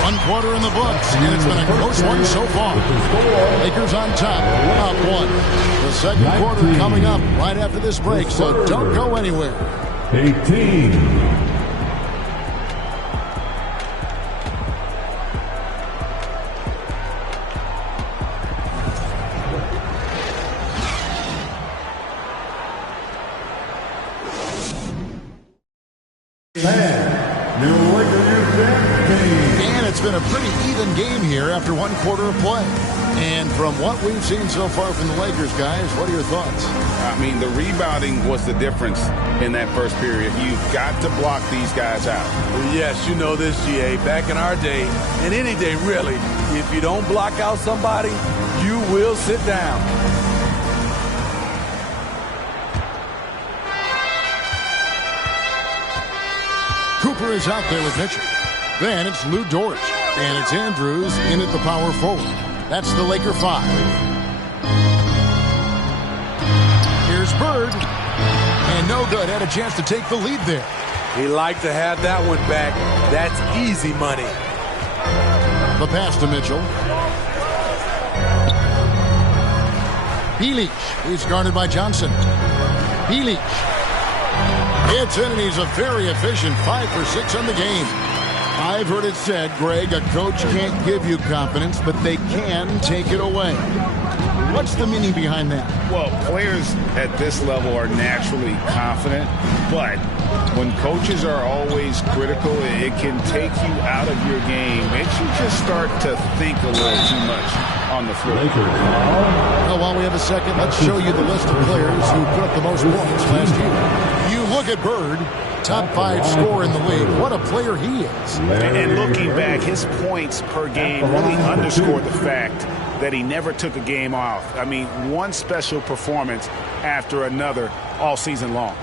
1 quarter in the books, and it's been a close one so far. Lakers on top, up 1. The second quarter coming up right after this break, so don't go anywhere. 18. And it's been a pretty even game here after 1 quarter of play. And from what we've seen so far from the Lakers, guys, what are your thoughts? I mean, the rebounding was the difference in that first period. You've got to block these guys out. Well, yes, you know this, GA. Back in our day, and any day really, if you don't block out somebody, you will sit down. Cooper is out there with Mitchell. Then it's Lou Dort. And it's Andrews in at the power forward. That's the Laker 5. Here's Bird. And no good. Had a chance to take the lead there. He liked to have that one back. That's easy money. The pass to Mitchell. Bielich. He's guarded by Johnson. Bielich. It's in, and he's a very efficient 5 for 6 on the game. I've heard it said, Greg, a coach can't give you confidence, but they can take it away. What's the meaning behind that? Well, players at this level are naturally confident, but when coaches are always critical, it can take you out of your game. Makes you just start to think a little too much on the floor. Well, while we have a second, let's show you the list of players who put up the most points last year. You look at Bird, top 5 scorer in the league. What a player he is. And looking back, his points per game really underscored the fact that he never took a game off. I mean, one special performance after another all season long.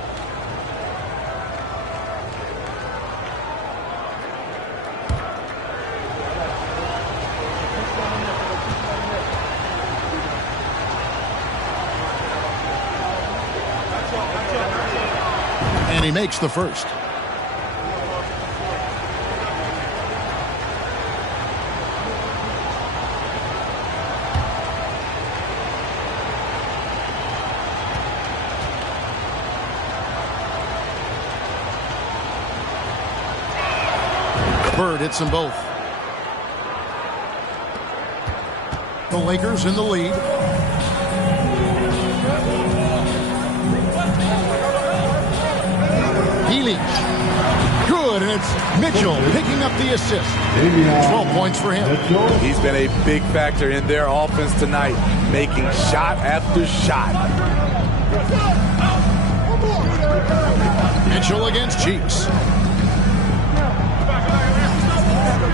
And he makes the first. Bird hits them both. The Lakers in the lead. Healy. Good, and it's Mitchell picking up the assist. 12 points for him. He's been a big factor in their offense tonight, making shot after shot. Mitchell against Cheeks.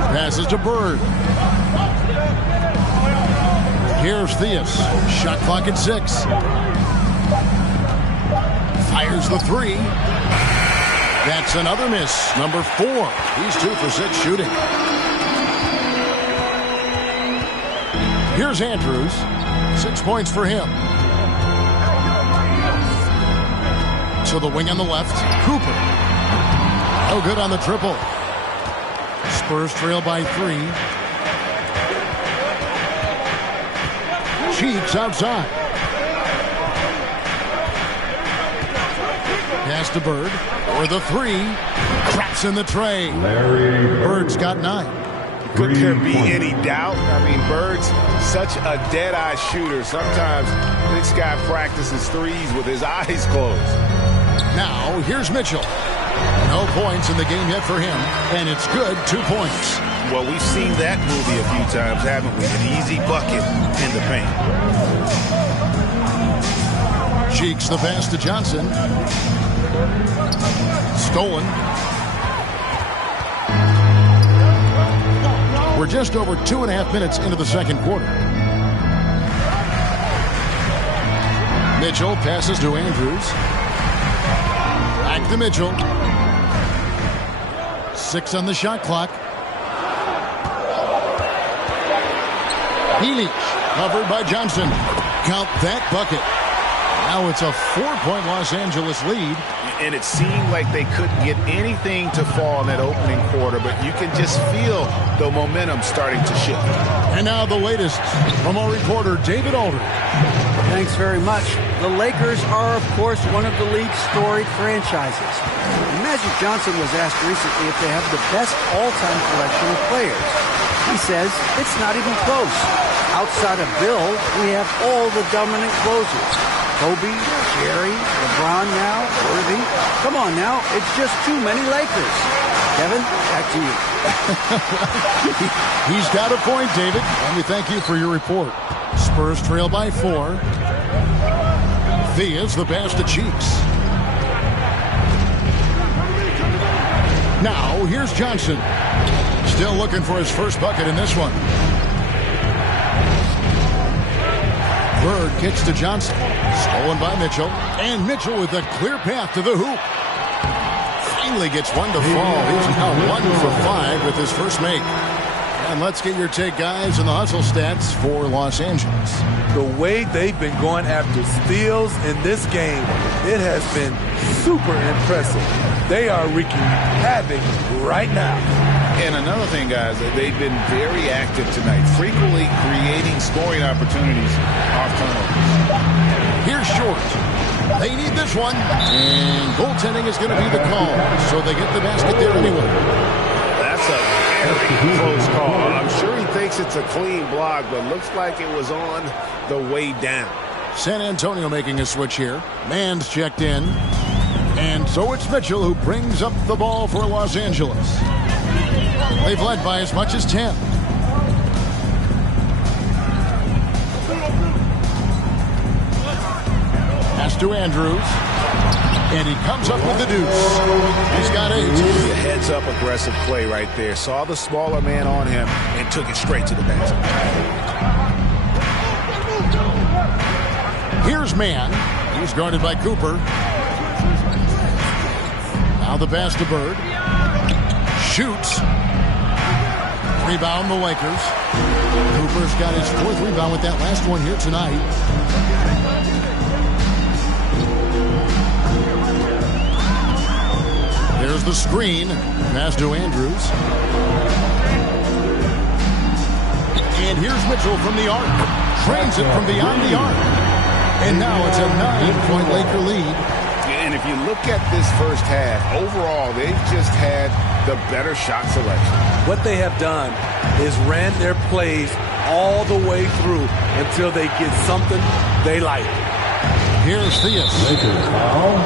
Passes to Bird. Here's Theus. Shot clock at 6. Fires the 3. That's another miss. Number 4. He's 2 for 6 shooting. Here's Andrews. 6 points for him. To the wing on the left. Cooper. No good on the triple. Spurs trail by 3. Cheeks outside. Pass to Bird. Or the 3. Traps in the tray. Bird's got 9. Could there be any doubt? I mean, Bird's such a dead-eye shooter. Sometimes this guy practices threes with his eyes closed. Now, here's Mitchell. No points in the game yet for him, and it's good, 2 points. Well, we've seen that movie a few times, haven't we? An easy bucket in the paint. Cheeks the pass to Johnson. Stolen. We're just over 2.5 minutes into the second quarter. Mitchell passes to Andrews. Back to Mitchell. 6 on the shot clock. Healy covered by Johnson. Count that bucket. Now it's a 4-point Los Angeles lead. And it seemed like they couldn't get anything to fall in that opening quarter, but you can just feel the momentum starting to shift. And now the latest from our reporter, David Aldridge. Thanks very much. The Lakers are, of course, one of the league's storied franchises. Magic Johnson was asked recently if they have the best all-time collection of players. He says it's not even close. Outside of Bill, we have all the dominant closers. Kobe, Jerry, LeBron now, Worthy. Come on now, it's just too many Lakers. Kevin, back to you. He's got a point, David, and we thank you for your report. Spurs trail by 4. Theus the pass to Cheeks. Now, here's Johnson. Still looking for his first bucket in this one. Bird kicks to Johnson. Stolen by Mitchell. And Mitchell with a clear path to the hoop. Finally gets one to fall. He's now 1 for 5 with his first make. And let's get your take, guys, on the hustle stats for Los Angeles. The way they've been going after steals in this game, it has been super impressive. They are wreaking havoc right now. And another thing, guys, they've been very active tonight, frequently creating scoring opportunities off turnovers. Here's Short. They need this one. And goaltending is going to be the call, so they get the basket there anyway. That's a very close call. I'm sure he thinks it's a clean block, but looks like it was on the way down. San Antonio making a switch here. Mann's checked in. And so it's Mitchell who brings up the ball for Los Angeles. They've led by as much as 10. Pass to Andrews. And he comes up with the deuce. He's got 8. The heads-up aggressive play right there. Saw the smaller man on him and took it straight to the basket. Here's Mann. He's guarded by Cooper. Now the pass to Bird. Shoots. Rebound the Lakers. Cooper's got his 4th rebound with that last one here tonight. There's the screen. Pass to Andrews. And here's Mitchell from the arc. Trains it from beyond the arc. And now it's a 9-point Laker lead. And if you look at this first half, overall, they've just had the better shot selection. What they have done is ran their plays all the way through until they get something they like. Here's Theus. Lakers foul.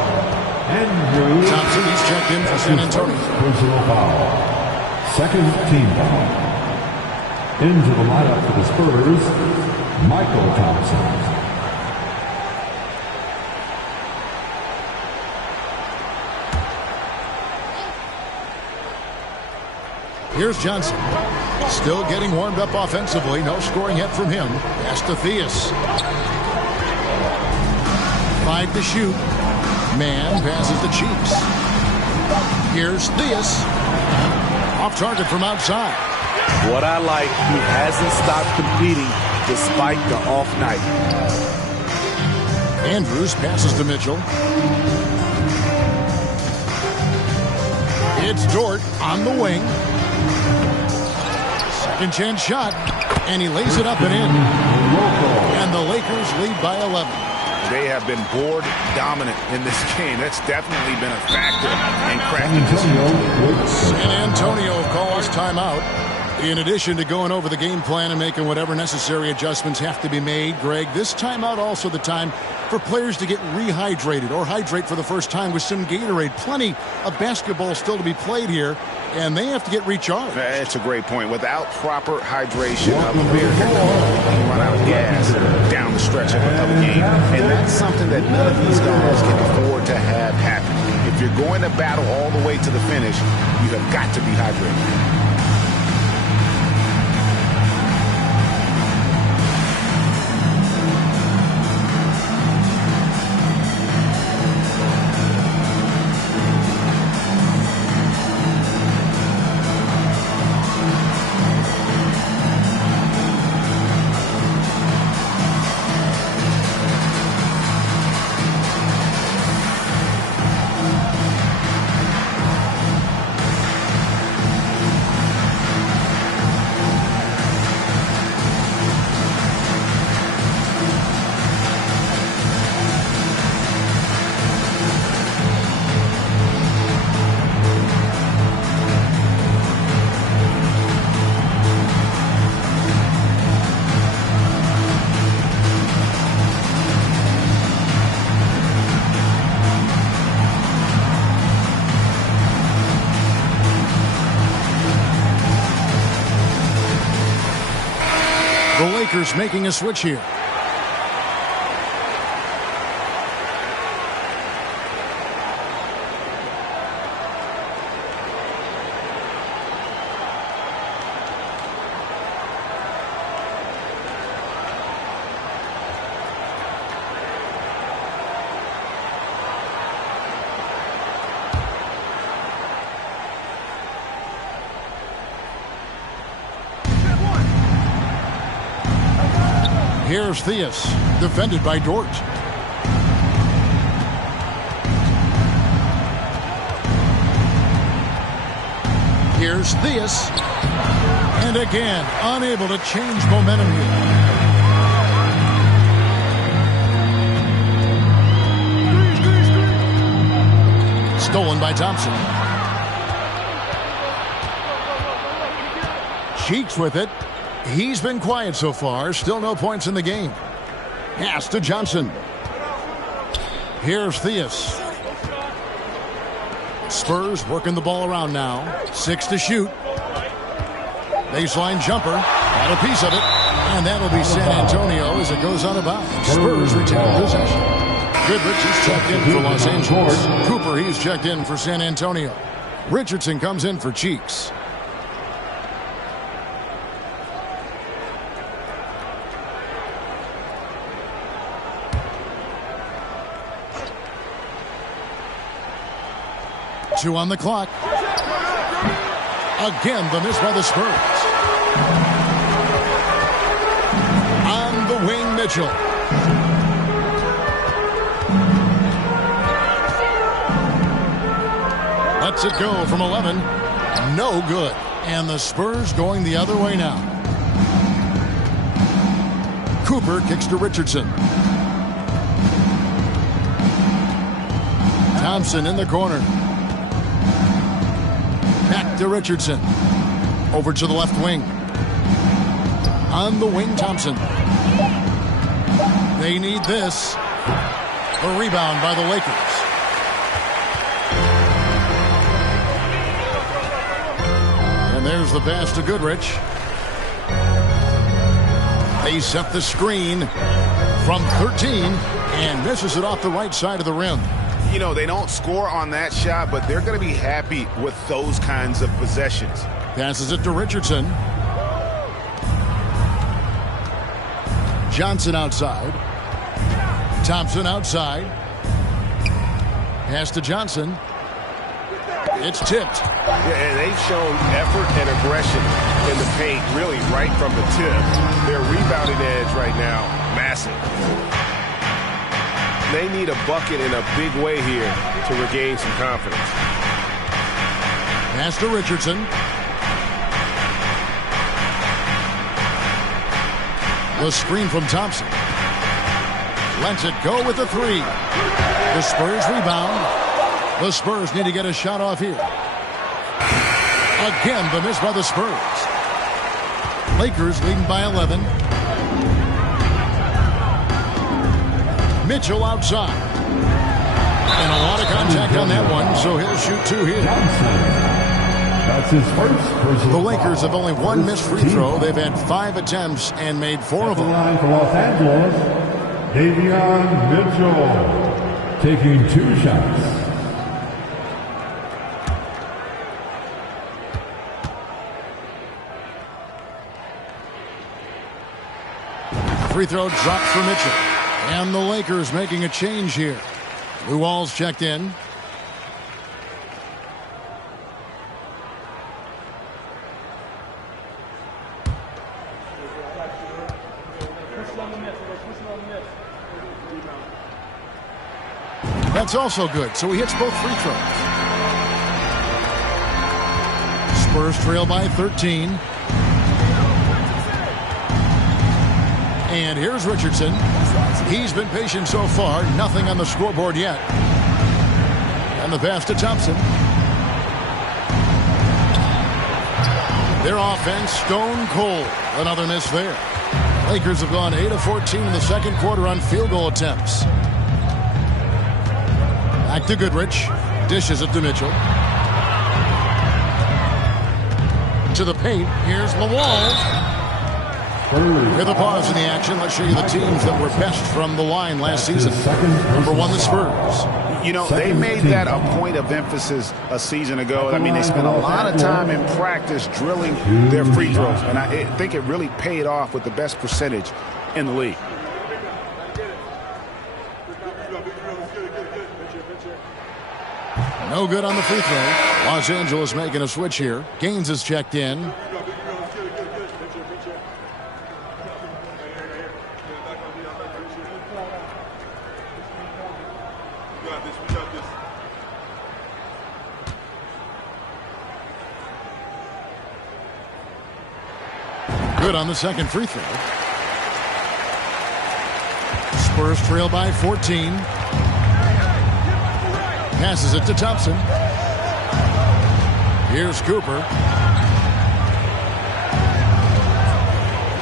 Andrews. Thompson, he's checked in for San Antonio. Personal foul. Second team foul. Into the lineup for the Spurs, Michael Thompson. Here's Johnson. Still getting warmed up offensively. No scoring yet from him. Pass to Theus. 5 to shoot. Mann passes the Chiefs. Here's Theus. Off target from outside. What I like, he hasn't stopped competing despite the off night. Andrews passes to Mitchell. It's Dort on the wing. Second chance shot, and he lays it up and in. And the Lakers lead by 11. They have been board dominant in this game. That's definitely been a factor in crafting this. San Antonio calls timeout. In addition to going over the game plan and making whatever necessary adjustments have to be made, Greg, this timeout also the time for players to get rehydrated or hydrate for the first time with some Gatorade. Plenty of basketball still to be played here, and they have to get recharged. That's a great point. Without proper hydration of a beer, you run out of gas down the stretch of a game. And that's something that none of these guys can afford to have happen. If you're going to battle all the way to the finish, you have got to be hydrated. The Lakers making a switch here. Here's Theus, defended by Dort. Here's Theus. And again, unable to change momentum here. Stolen by Thompson. Cheeks with it. He's been quiet so far. Still no points in the game. Pass to Johnson. Here's Theus. Spurs working the ball around now. 6 to shoot. Baseline jumper. Got a piece of it. And that'll be San Antonio as it goes out of bounds. Spurs retain possession. Goodrich is checked in for Los Angeles. Cooper, he's checked in for San Antonio. Richardson comes in for Cheeks. Two on the clock. Again, the miss by the Spurs. On the wing, Mitchell. Lets it go from 11. No good. And the Spurs going the other way now. Cooper kicks to Richardson. Thompson in the corner. Back to Richardson. Over to the left wing. On the wing, Thompson. They need this. A rebound by the Lakers. And there's the pass to Goodrich. They set the screen from 13 and misses it off the right side of the rim. You know, they don't score on that shot, but they're going to be happy with those kinds of possessions. Passes it to Richardson. Johnson outside. Thompson outside. Pass to Johnson. It's tipped. Yeah, and they've shown effort and aggression in the paint, really right from the tip. Their rebounding edge right now, massive. They need a bucket in a big way here to regain some confidence. Pass to Richardson. The screen from Thompson. Lets it go with the three. The Spurs rebound. The Spurs need to get a shot off here. Again, the miss by the Spurs. Lakers leading by 11. Mitchell outside. And a lot of contact on that one, so he'll shoot two here. That's his first. The Lakers have only one missed free throw. They've had 5 attempts and made 4 of them. Line for Los Angeles, Davion Mitchell taking 2 shots. Free throw dropped for Mitchell. And the Lakers making a change here. Lou Walls checked in. That's also good, so he hits both free throws. Spurs trail by 13. And here's Richardson. He's been patient so far. Nothing on the scoreboard yet. And the pass to Thompson. Their offense stone cold. Another miss there. Lakers have gone 8 of 14 in the second quarter on field goal attempts. Back to Goodrich. Dishes it to Mitchell. To the paint. Here's LaWall. With a pause in the action, let's show you the teams that were best from the line last season. Number 1, the Spurs. You know, they made that a point of emphasis a season ago. I mean, they spent a lot of time in practice drilling their free throws, and I think it really paid off with the best percentage in the league. No good on the free throw. Los Angeles making a switch here. Gaines is checked in. Good on the second free throw. Spurs trail by 14. Passes it to Thompson. Here's Cooper.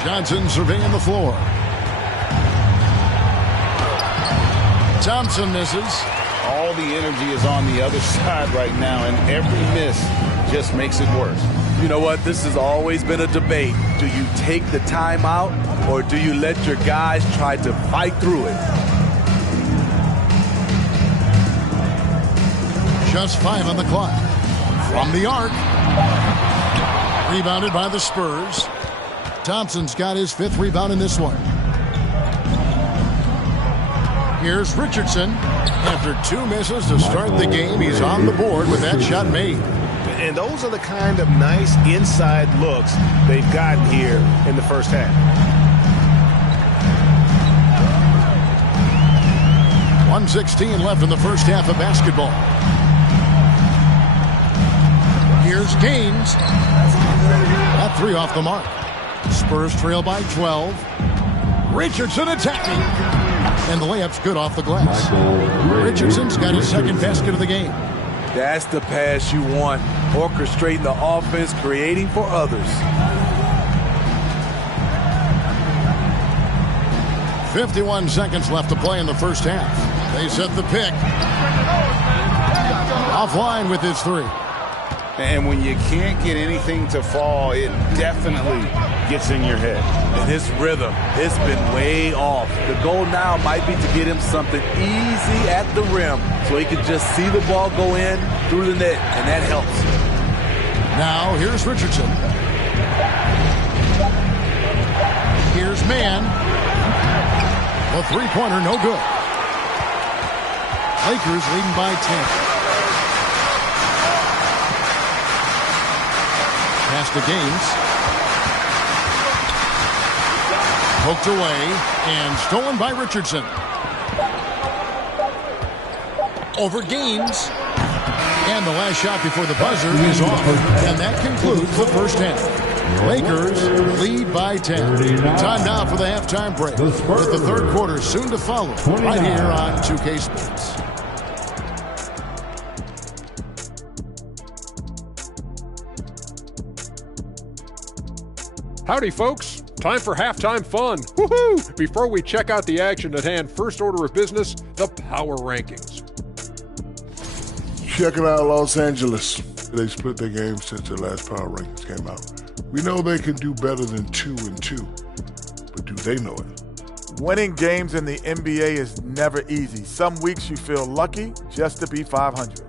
Johnson surveying the floor. Thompson misses. All the energy is on the other side right now, and every miss just makes it worse. You know what? This has always been a debate. Do you take the timeout or do you let your guys try to fight through it? Just 5 on the clock. From the arc. Rebounded by the Spurs. Thompson's got his 5th rebound in this one. Here's Richardson. After 2 misses to start the game, he's on the board with that shot made. And those are the kind of nice inside looks they've gotten here in the first half. 1:16 left in the first half of basketball. Here's Gaines. That 3 off the mark. Spurs trail by 12. Richardson attacking. And the layup's good off the glass. Richardson's got his 2nd basket of the game. That's the pass you want. Orchestrating the offense, creating for others. 51 seconds left to play in the first half. They set the pick. Offline with his 3. And when you can't get anything to fall, it definitely gets in your head. And his rhythm, it's been way off. The goal now might be to get him something easy at the rim so he can just see the ball go in through the net, and that helps. Now, here's Richardson. Here's Mann. The 3-pointer, no good. Lakers leading by 10. Pass to Gaines. Poked away and stolen by Richardson. Over Gaines. And the last shot before the buzzer is off. And that concludes the first half. Lakers lead by 10. Time now for the halftime break. With the third quarter soon to follow. Right here on 2K Sports. Howdy, folks. Time for halftime fun. Woohoo! Before we check out the action at hand, first order of business, the power rankings. Checking out Los Angeles. They split their game since their last power rankings came out. We know they can do better than 2-2, but do they know it? Winning games in the NBA is never easy. Some weeks you feel lucky just to be 500.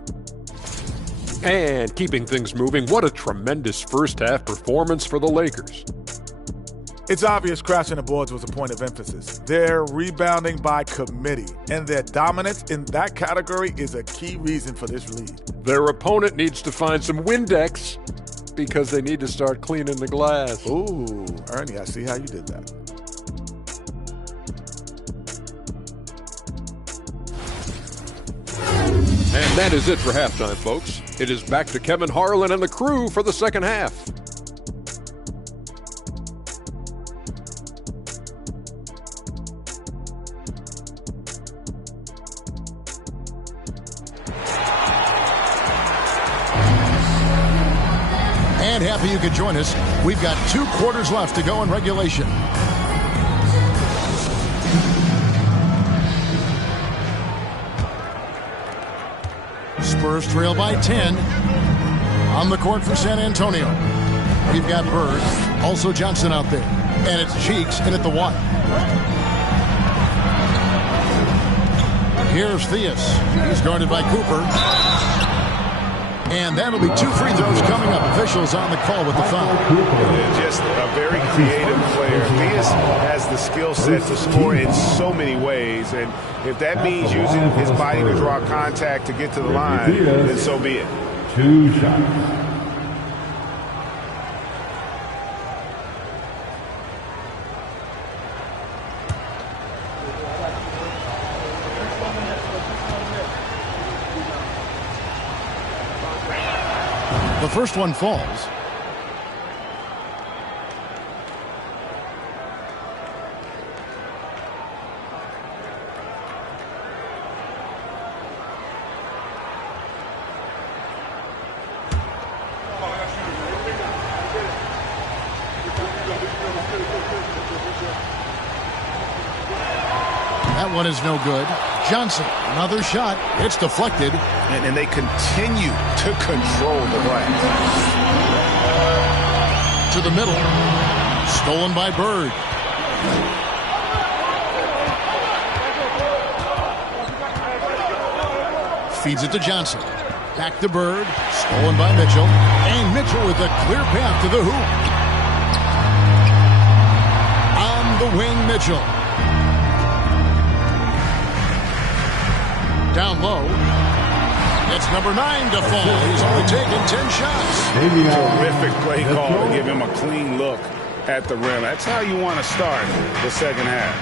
And keeping things moving, what a tremendous first half performance for the Lakers. It's obvious crashing the boards was a point of emphasis. They're rebounding by committee, and their dominance in that category is a key reason for this lead. Their opponent needs to find some Windex because they need to start cleaning the glass. Ooh, Ernie, I see how you did that. And that is it for halftime, folks. It is back to Kevin Harlan and the crew for the second half. And happy you could join us. We've got 2 quarters left to go in regulation. Spurs trail by 10. On the court for San Antonio. We've got Bird, also Johnson out there. And it's Cheeks in at the 1. Here's Theus. He's guarded by Cooper. And that'll be 2 free throws coming up. Officials on the call with the foul. Just a very creative player. Theus has the skill set to score in so many ways. And if that means using his body to draw contact to get to the line, then so be it. 2 shots. The first one falls. That one is no good. Johnson, another shot. It's deflected. And they continue to control the glass. To the middle. Stolen by Bird. Feeds it to Johnson. Back to Bird. Stolen by Mitchell. And Mitchell with a clear path to the hoop. On the wing, Mitchell. Down low. It's number 9 to fall. He's only taken 10 shots. Terrific play call to give him a clean look at the rim. That's how you want to start the second half.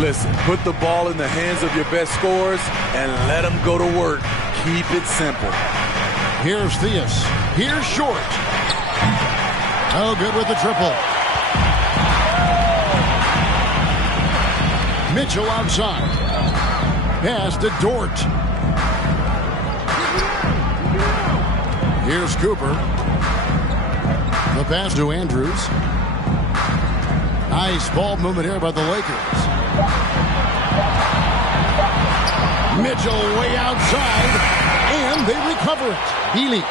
Listen, put the ball in the hands of your best scorers and let them go to work. Keep it simple. Here's Theus. Here's Short. Oh, good with the triple. Mitchell outside. Pass to Dort. Here's Cooper. The pass to Andrews. Nice ball movement here by the Lakers. Mitchell way outside, and they recover it. Bjelic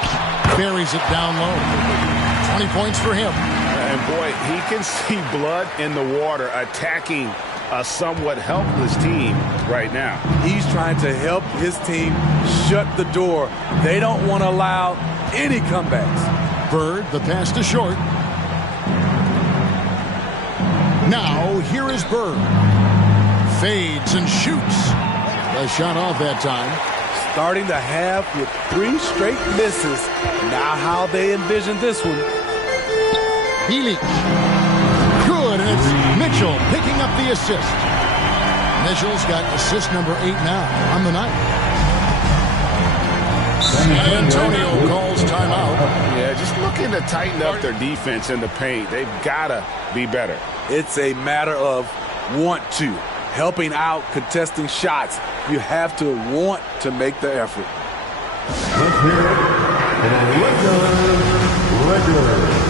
buries it down low. 20 points for him. And boy, he can see blood in the water attacking a somewhat helpless team right now. He's trying to help his team shut the door. They don't want to allow any comebacks. Bird, the pass to Short. Now, here is Bird. Fades and shoots. A shot off that time. Starting the half with 3 straight misses. Now how they envision this one. Bjelic. Good, and it's Mitchell picking up the assist. Mitchell's got assist number 8 now on the night. San Antonio calls timeout. Yeah, just looking to tighten up their defense in the paint. They've got to be better. It's a matter of want to. Helping out, contesting shots. You have to want to make the effort. Let's hear it for Lakers.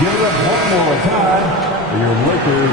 Give it up one more time for your Lakers.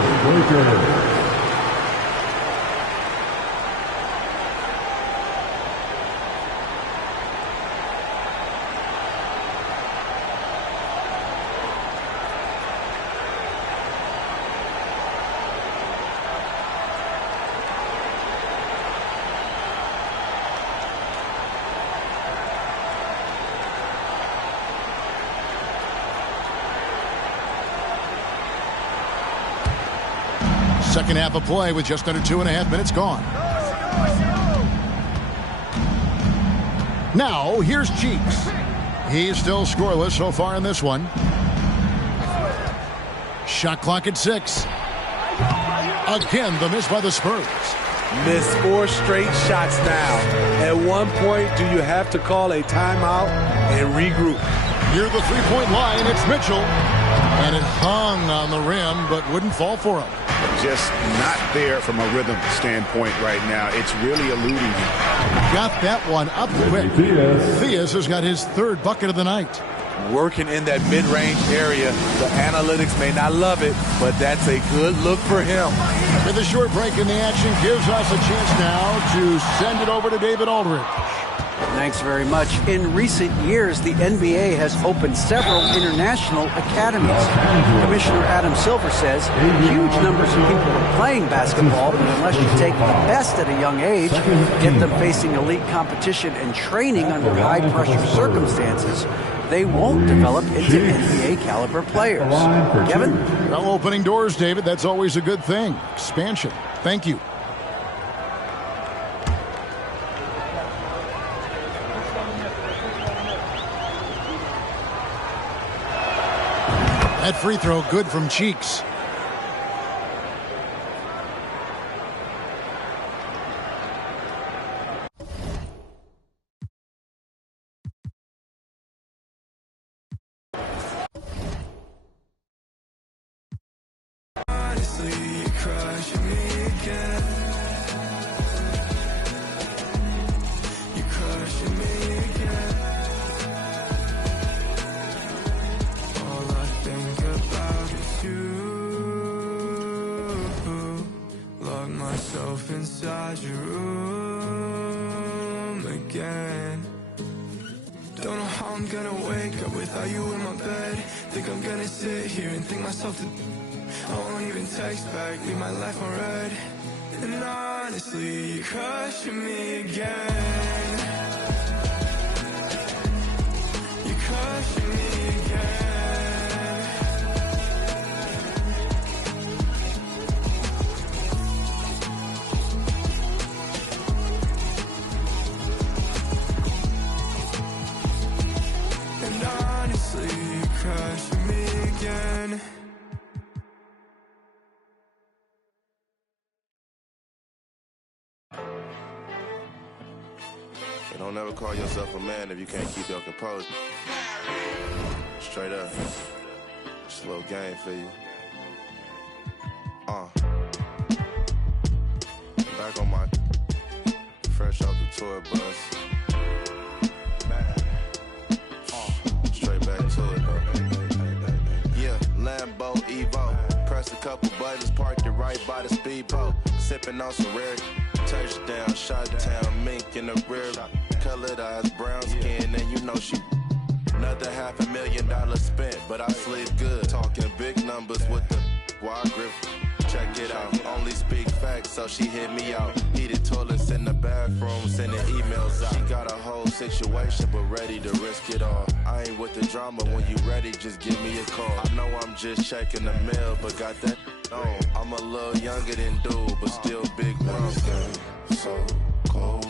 Second half of play with just under 2.5 minutes gone. Now, here's Cheeks. He's still scoreless so far in this one. Shot clock at 6. Again, the miss by the Spurs. Missed 4 straight shots now. At one point, do you have to call a timeout and regroup? Near the three-point line, it's Mitchell. And it hung on the rim, but wouldn't fall for him. Just not there from a rhythm standpoint right now. It's really eluding him. Got that one up quick. Theus has got his 3rd bucket of the night. Working in that mid-range area. The analytics may not love it, but that's a good look for him. With a short break in the action gives us a chance now to send it over to David Aldridge. Thanks very much. In recent years, the NBA has opened several international academies. Commissioner Adam Silver says huge numbers of people are playing basketball, but unless you take the best at a young age, get them facing elite competition and training under high-pressure circumstances, they won't develop into NBA caliber players. Kevin? Well, opening doors, David, that's always a good thing. Expansion. Thank you. That free throw good from Cheeks. Honestly, you're crushing me again. You're crushing me again. All I think about is you. Lock myself inside your room again. Don't know how I'm gonna wake up without you in my bed. Think I'm gonna sit here and think myself to... I won't even text back, leave my life on red. And honestly, you're crushing me again. You're crushing me again. And honestly, you're crushing me again. Don't ever call yourself a man if you can't keep your composure. Straight up. Just a little game for you. Back on my fresh off the tour bus. Straight back to it though. Yeah, Lambo Evo. Pressed a couple buttons, parked it right by the speedboat. Sipping on some rare. Touchdown, shot town, mink in the rear. Colored eyes, brown skin, and you know she. Another $500,000 spent, but I sleep good. Talking big numbers with the wide grip. Check it out, only speak facts, so she hit me out. Heated toilets in the bathroom, sending emails out. She got a whole situation, but ready to risk it all. I ain't with the drama, when you ready, just give me a call. I know I'm just checking the mail, but got that on. I'm a little younger than dude, but still big bro. So cold.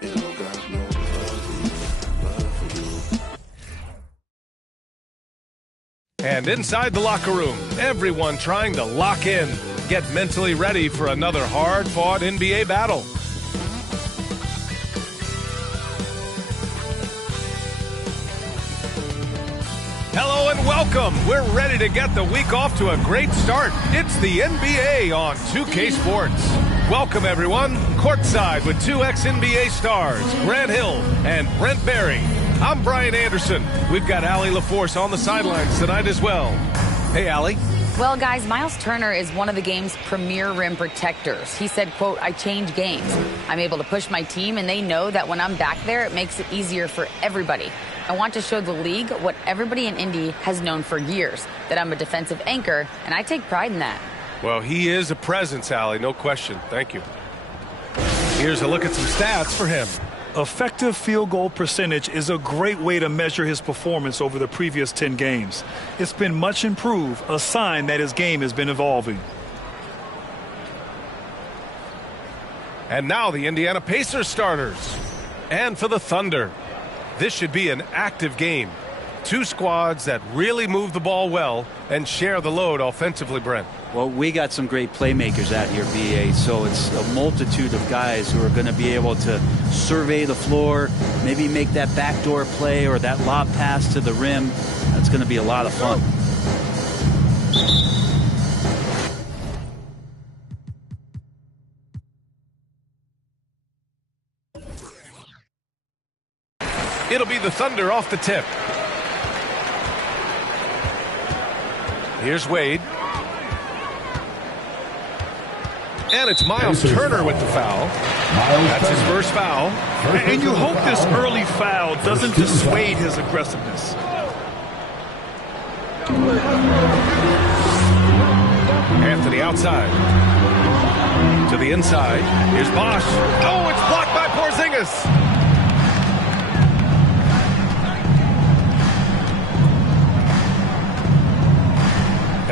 It don't got no love for you. And inside the locker room, everyone trying to lock in, get mentally ready for another hard-fought NBA battle. Hello and welcome. We're ready to get the week off to a great start. It's the NBA on 2K Sports. Welcome, everyone. Courtside with two ex-NBA stars, Grant Hill and Brent Barry. I'm Brian Anderson. We've got Allie LaForce on the sidelines tonight as well. Hey, Allie. Well, guys, Miles Turner is one of the game's premier rim protectors. He said, quote, I change games. I'm able to push my team, and they know that when I'm back there, it makes it easier for everybody. I want to show the league what everybody in Indy has known for years, that I'm a defensive anchor, and I take pride in that. Well, he is a presence, Allie, no question. Thank you. Here's a look at some stats for him. Effective field goal percentage is a great way to measure his performance over the previous 10 games. It's been much improved, a sign that his game has been evolving. And now the Indiana Pacers starters. And for the Thunder, this should be an active game. Two squads that really move the ball well and share the load offensively, Brent. Well, we got some great playmakers out here, BA, so it's a multitude of guys who are going to be able to survey the floor, maybe make that backdoor play or that lob pass to the rim. That's going to be a lot of fun. It'll be the Thunder off the tip. Here's Wade. And it's Miles Turner with the foul. That's his first foul. And you hope this early foul doesn't dissuade his aggressiveness. Anthony outside. To the inside. Here's Bosch. Oh, it's blocked by Porzingis.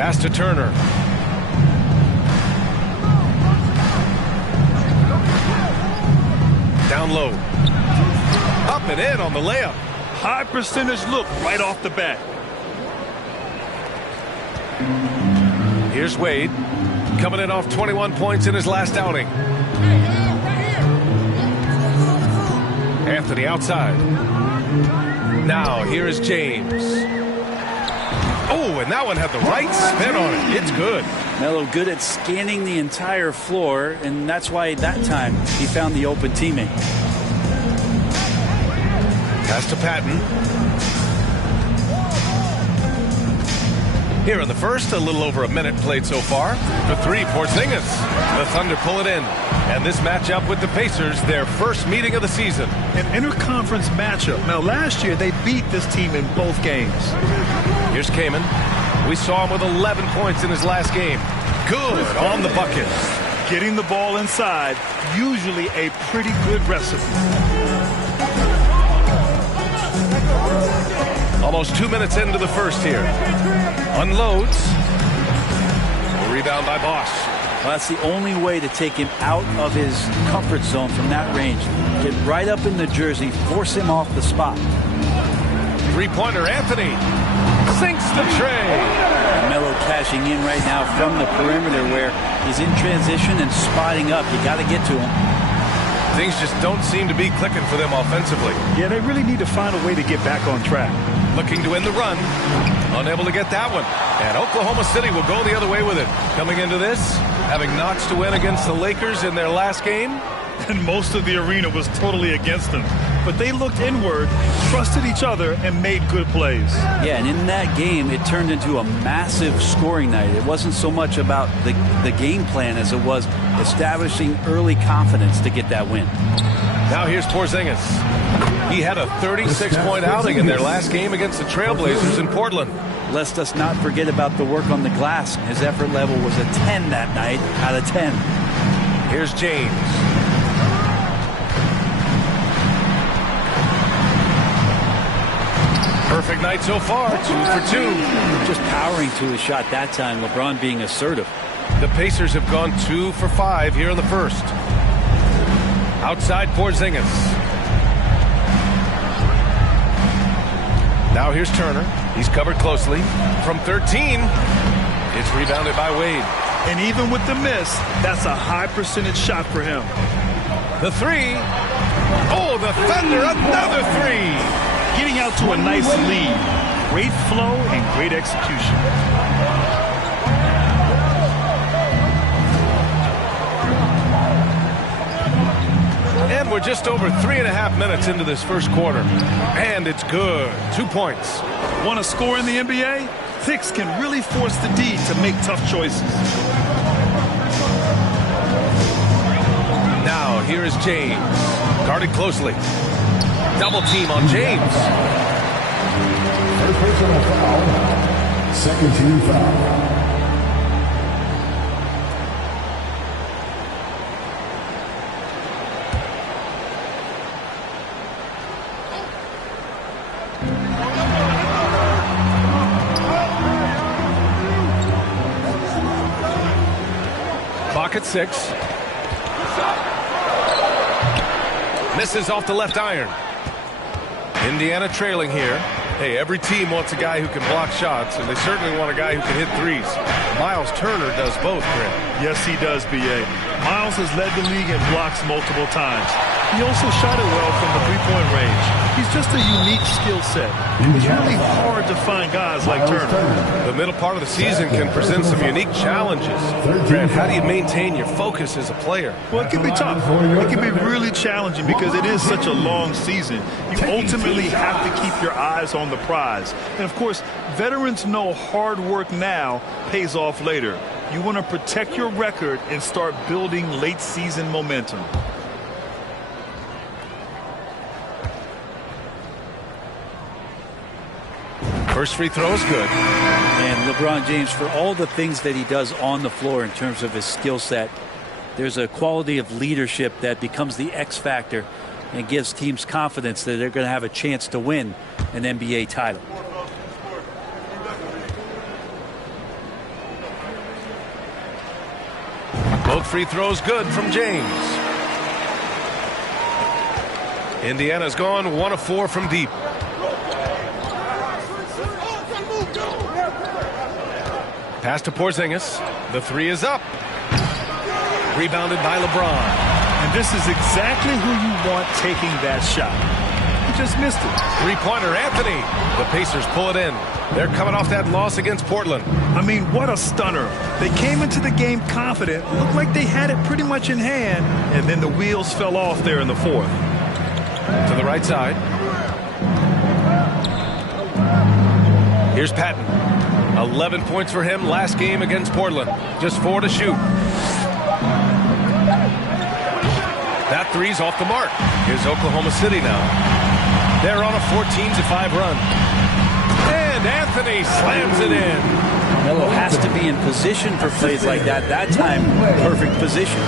Pass to Turner. Down low. Up and in on the layup. High percentage look right off the bat. Here's Wade. Coming in off 21 points in his last outing. Anthony outside. Now here is James. Oh, and that one had the right spin on it. It's good. Melo good at scanning the entire floor, and that's why that time he found the open teammate. Pass to Patton. Here in the first, a little over a minute played so far. For three, Porzingis. The Thunder pull it in. And this matchup with the Pacers, their first meeting of the season. An interconference matchup. Now, last year, they beat this team in both games. Here's Kaman. We saw him with 11 points in his last game. Good on the bucket. Getting the ball inside, usually a pretty good recipe. Almost 2 minutes into the first here. Unloads. Rebound by Bosch. Well, that's the only way to take him out of his comfort zone from that range. Get right up in the jersey, force him off the spot. Three-pointer, Anthony. Sinks the tray. Melo cashing in right now from the perimeter where he's in transition and spotting up. You got to get to him. Things just don't seem to be clicking for them offensively. Yeah, they really need to find a way to get back on track. Looking to end the run. Unable to get that one. And Oklahoma City will go the other way with it. Coming into this, having notched to win against the Lakers in their last game. And most of the arena was totally against them. But they looked inward, trusted each other, and made good plays. Yeah, and in that game, it turned into a massive scoring night. It wasn't so much about the game plan as it was establishing early confidence to get that win. Now here's Porzingis. He had a 36-point outing in their last game against the Trailblazers in Portland. Lest us not forget about the work on the glass. His effort level was a 10 that night out of 10. Here's James. Perfect night so far, 2 for 2. Just powering to his shot that time, LeBron being assertive. The Pacers have gone 2 for 5 here in the first. Outside Porzingis. Now here's Turner. He's covered closely. From 13, it's rebounded by Wade. And even with the miss, that's a high percentage shot for him. The three. Oh, the Thunder, another three. Getting out to a nice lead. Great flow and great execution. And we're just over 3.5 minutes into this first quarter. And it's good. 2 points. Want to score in the NBA? Thicks can really force the D to make tough choices. Now, here is James. Guarded closely. Double team on James. First personal foul. Second team foul. Clock at 6. Misses off the left iron. Indiana trailing here. Hey, every team wants a guy who can block shots, and they certainly want a guy who can hit threes. Miles Turner does both, Grant. Yes, he does, B.A. Miles has led the league in blocks multiple times. He also shot it well from the three-point range. He's just a unique skill set. It's really hard to find guys like Turner. The middle part of the season can present some unique challenges. Grant, how do you maintain your focus as a player? Well, it can be tough. It can be really challenging because it is such a long season. You ultimately have to keep your eyes on the prize. And, of course, veterans know hard work now pays off later. You want to protect your record and start building late-season momentum. First free throw is good. And LeBron James, for all the things that he does on the floor in terms of his skill set, there's a quality of leadership that becomes the X factor and gives teams confidence that they're going to have a chance to win an NBA title. Both free throws good from James. Indiana's gone 1 of 4 from deep. Pass to Porzingis. The three is up. Rebounded by LeBron. And this is exactly who you want taking that shot. He just missed it. Three-pointer, Anthony. The Pacers pull it in. They're coming off that loss against Portland. I mean, what a stunner. They came into the game confident, looked like they had it pretty much in hand, and then the wheels fell off there in the fourth. To the right side. Here's Patton. 11 points for him last game against Portland. Just 4 to shoot. That three's off the mark. Here's Oklahoma City now. They're on a 14-5 run. And Anthony slams it in. Melo has to be in position for plays like that. That time, perfect position.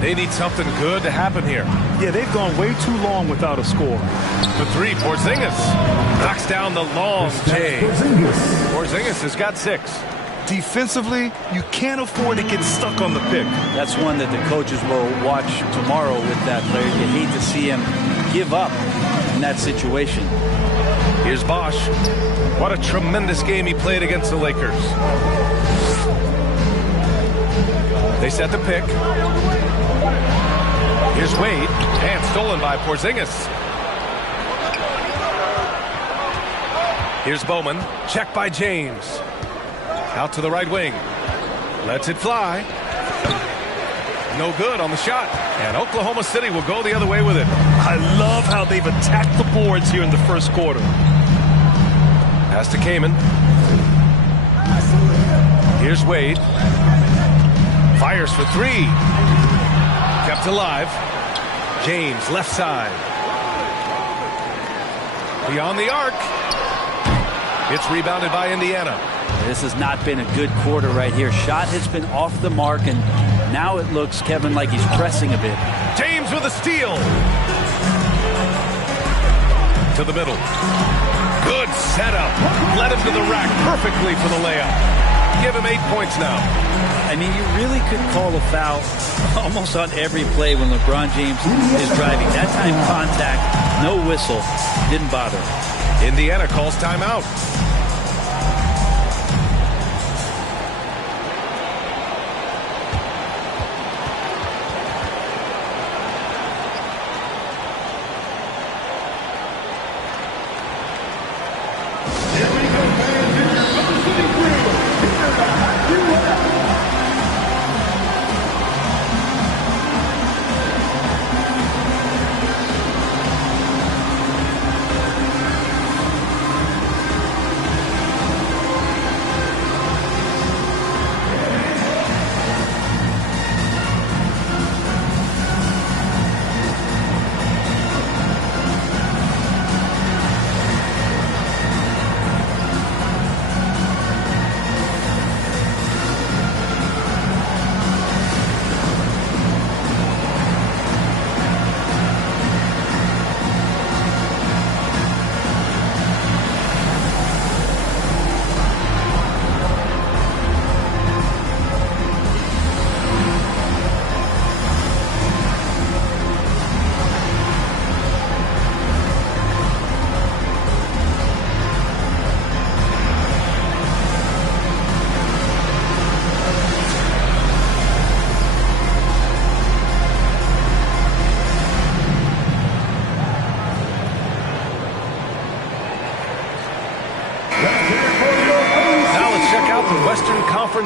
They need something good to happen here. Yeah, they've gone way too long without a score. The three, Porzingis knocks down the long J. Porzingis has got 6. Defensively, you can't afford to get stuck on the pick. That's one that the coaches will watch tomorrow with that player. You hate to see him give up in that situation. Here's Bosch. What a tremendous game he played against the Lakers. They set the pick. Here's Wade, and stolen by Porzingis. Here's Bowman, checked by James. Out to the right wing. Lets it fly. No good on the shot. And Oklahoma City will go the other way with it. I love how they've attacked the boards here in the first quarter. Pass to Kaman. Here's Wade. Fires for 3. Kept alive. James, left side. Beyond the arc. It's rebounded by Indiana. This has not been a good quarter right here. Shot has been off the mark, and now it looks, Kevin, like he's pressing a bit. James with a steal. To the middle. Good setup. Led him to the rack perfectly for the layup. Give him 8 points now. I mean, you really could call a foul almost on every play when LeBron James is driving. That time contact, no whistle, didn't bother. Indiana calls timeout.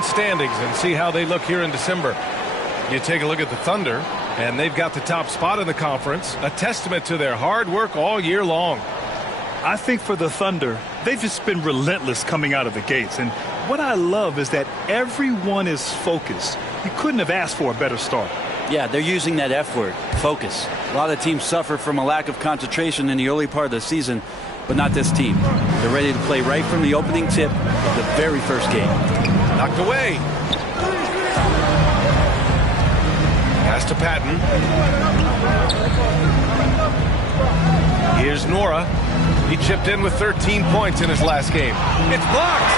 Standings and see how they look here in December. You take a look at the Thunder, and they've got the top spot in the conference, a testament to their hard work all year long. I think for the Thunder, they've just been relentless coming out of the gates, and what I love is that everyone is focused. You couldn't have asked for a better start. Yeah, they're using that F word, focus. A lot of teams suffer from a lack of concentration in the early part of the season, but not this team. They're ready to play right from the opening tip of the very first game. Knocked away. Pass to Patton. Here's Nora. He chipped in with 13 points in his last game. It's blocked.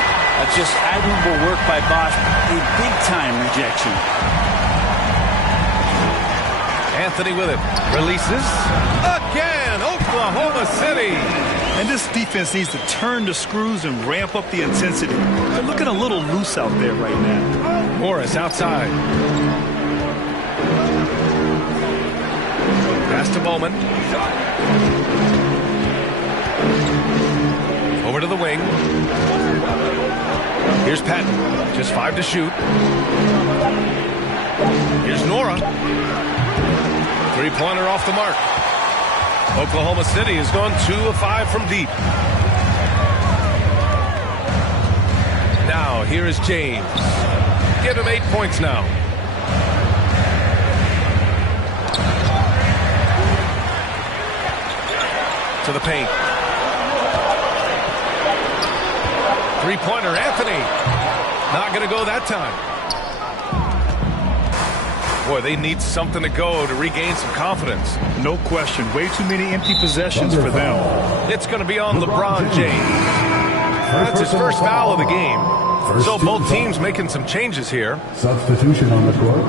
Just admirable work by Bosch. A big-time rejection. Anthony with it. Releases. Again, Oklahoma City. And this defense needs to turn the screws and ramp up the intensity. They're looking a little loose out there right now. Morris outside. Pass to Bowman. Over to the wing. Here's Patton. Just 5 to shoot. Here's Nora. Three-pointer off the mark. Oklahoma City has gone 2 of 5 from deep. Now, here is James. Give him 8 points now. To the paint. Three-pointer, Anthony. Not going to go that time. Boy, they need something to go to regain some confidence. No question. Way too many empty possessions for them. It's going to be on LeBron James. That's his first foul of the game. So both teams making some changes here. Substitution on the court.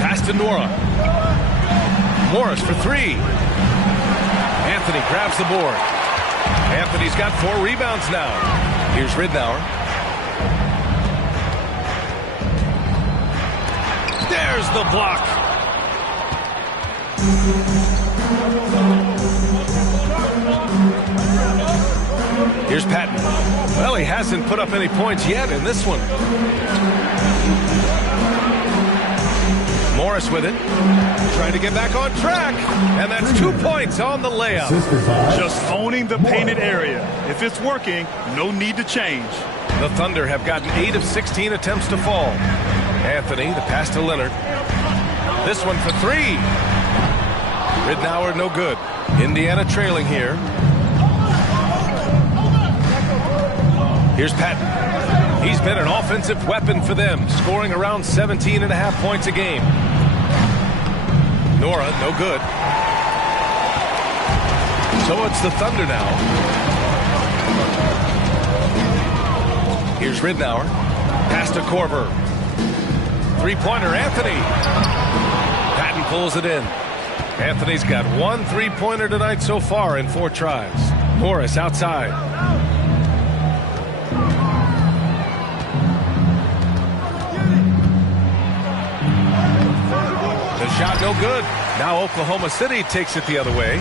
Pass to Nora. Morris for 3. Anthony grabs the board. Anthony's got 4 rebounds now. Here's Ridnour. There's the block. Here's Patton. Well, he hasn't put up any points yet in this one. Morris with it. Trying to get back on track. And that's 2 points on the layup. Just owning the painted area. If it's working, no need to change. The Thunder have gotten 8 of 16 attempts to fall. Anthony, the pass to Leonard. This one for 3. Ridnour, no good. Indiana trailing here. Here's Patton. He's been an offensive weapon for them, scoring around 17.5 points a game. Nora, no good. So it's the Thunder now. Here's Ridnour. Pass to Korver. Three-pointer, Anthony. Patton pulls it in. Anthony's got 1 3-pointer tonight so far in 4 tries. Morris outside. The shot no good. Now Oklahoma City takes it the other way.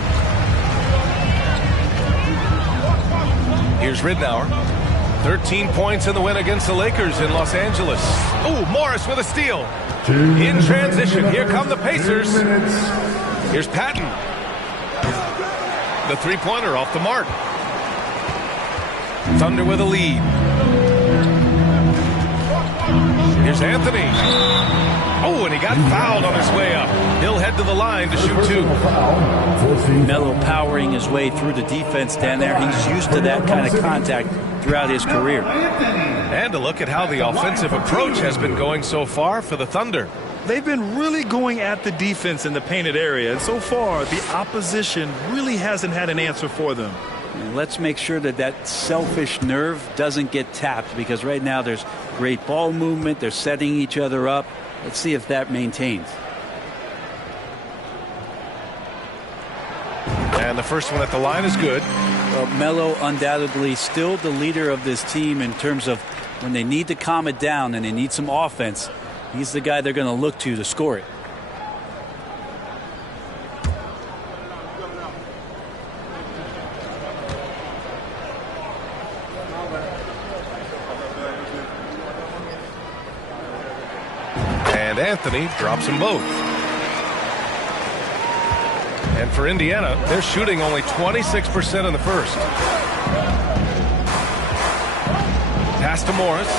Here's Ridnour. 13 points in the win against the Lakers in Los Angeles. Oh, Morris with a steal. In transition, here come the Pacers. Here's Patton. The three-pointer off the mark. Thunder with a lead. Here's Anthony. Oh, and he got fouled on his way up. He'll head to the line to shoot 2. Melo powering his way through the defense down there. He's used to that kind of contact throughout his career. And a look at how the offensive approach has been going so far for the Thunder. They've been really going at the defense in the painted area, and so far the opposition really hasn't had an answer for them. And let's make sure that that selfish nerve doesn't get tapped, because right now there's great ball movement. They're setting each other up. Let's see if that maintains. And the first one at the line is good. Well, Melo undoubtedly still the leader of this team in terms of when they need to calm it down and they need some offense. He's the guy they're going to look to score it. And Anthony drops them both. And for Indiana, they're shooting only 26% in the first. Pass to Morris.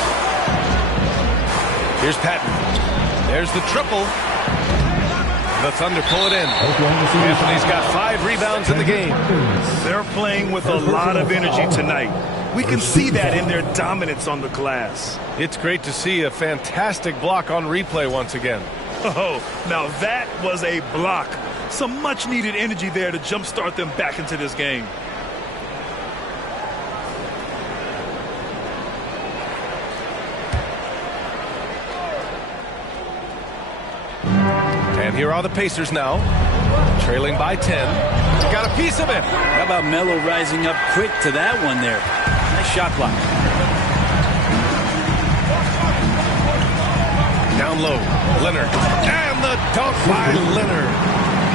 Here's Patton. There's the triple. The Thunder pull it in. Anthony's got 5 rebounds in the game. They're playing with a lot of energy tonight. We can see that in their dominance on the glass. It's great to see a fantastic block on replay once again. Oh, now that was a block. Some much-needed energy there to jumpstart them back into this game. And here are the Pacers now, trailing by 10. Got a piece of it. How about Melo rising up quick to that one there? Nice shot block. Down low, Leonard. And the dunk by Leonard.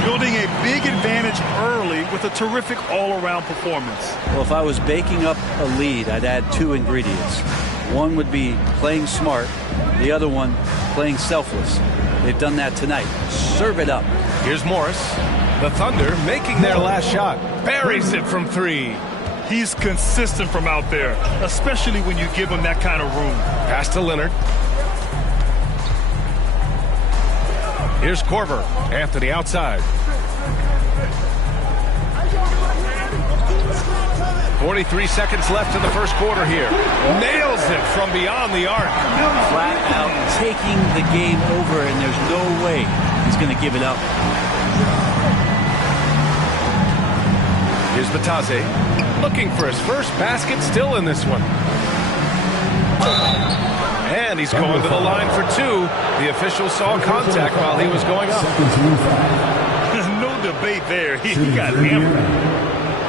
Building a big advantage early with a terrific all-around performance. Well, if I was baking up a lead, I'd add two ingredients. One would be playing smart. The other one, playing selfless. They've done that tonight. Serve it up. Here's Morris. The Thunder making their last shot. Buries it from three. He's consistent from out there, especially when you give him that kind of room. Pass to Leonard. Here's Korver. Anthony outside. 43 seconds left in the first quarter here. Nails it from beyond the arc. Flat out taking the game over, and there's no way he's going to give it up. Here's Batase. Looking for his first basket still in this one. And he's going to the line for two. The official saw contact while he was going up. There's no debate there. He got hammered.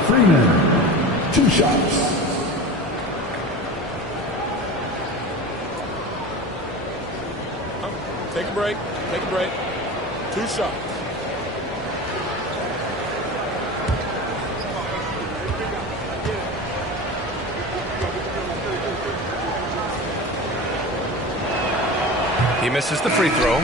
Freeman. 2 shots. Take a break. Take a break. 2 shots. He misses the free throw.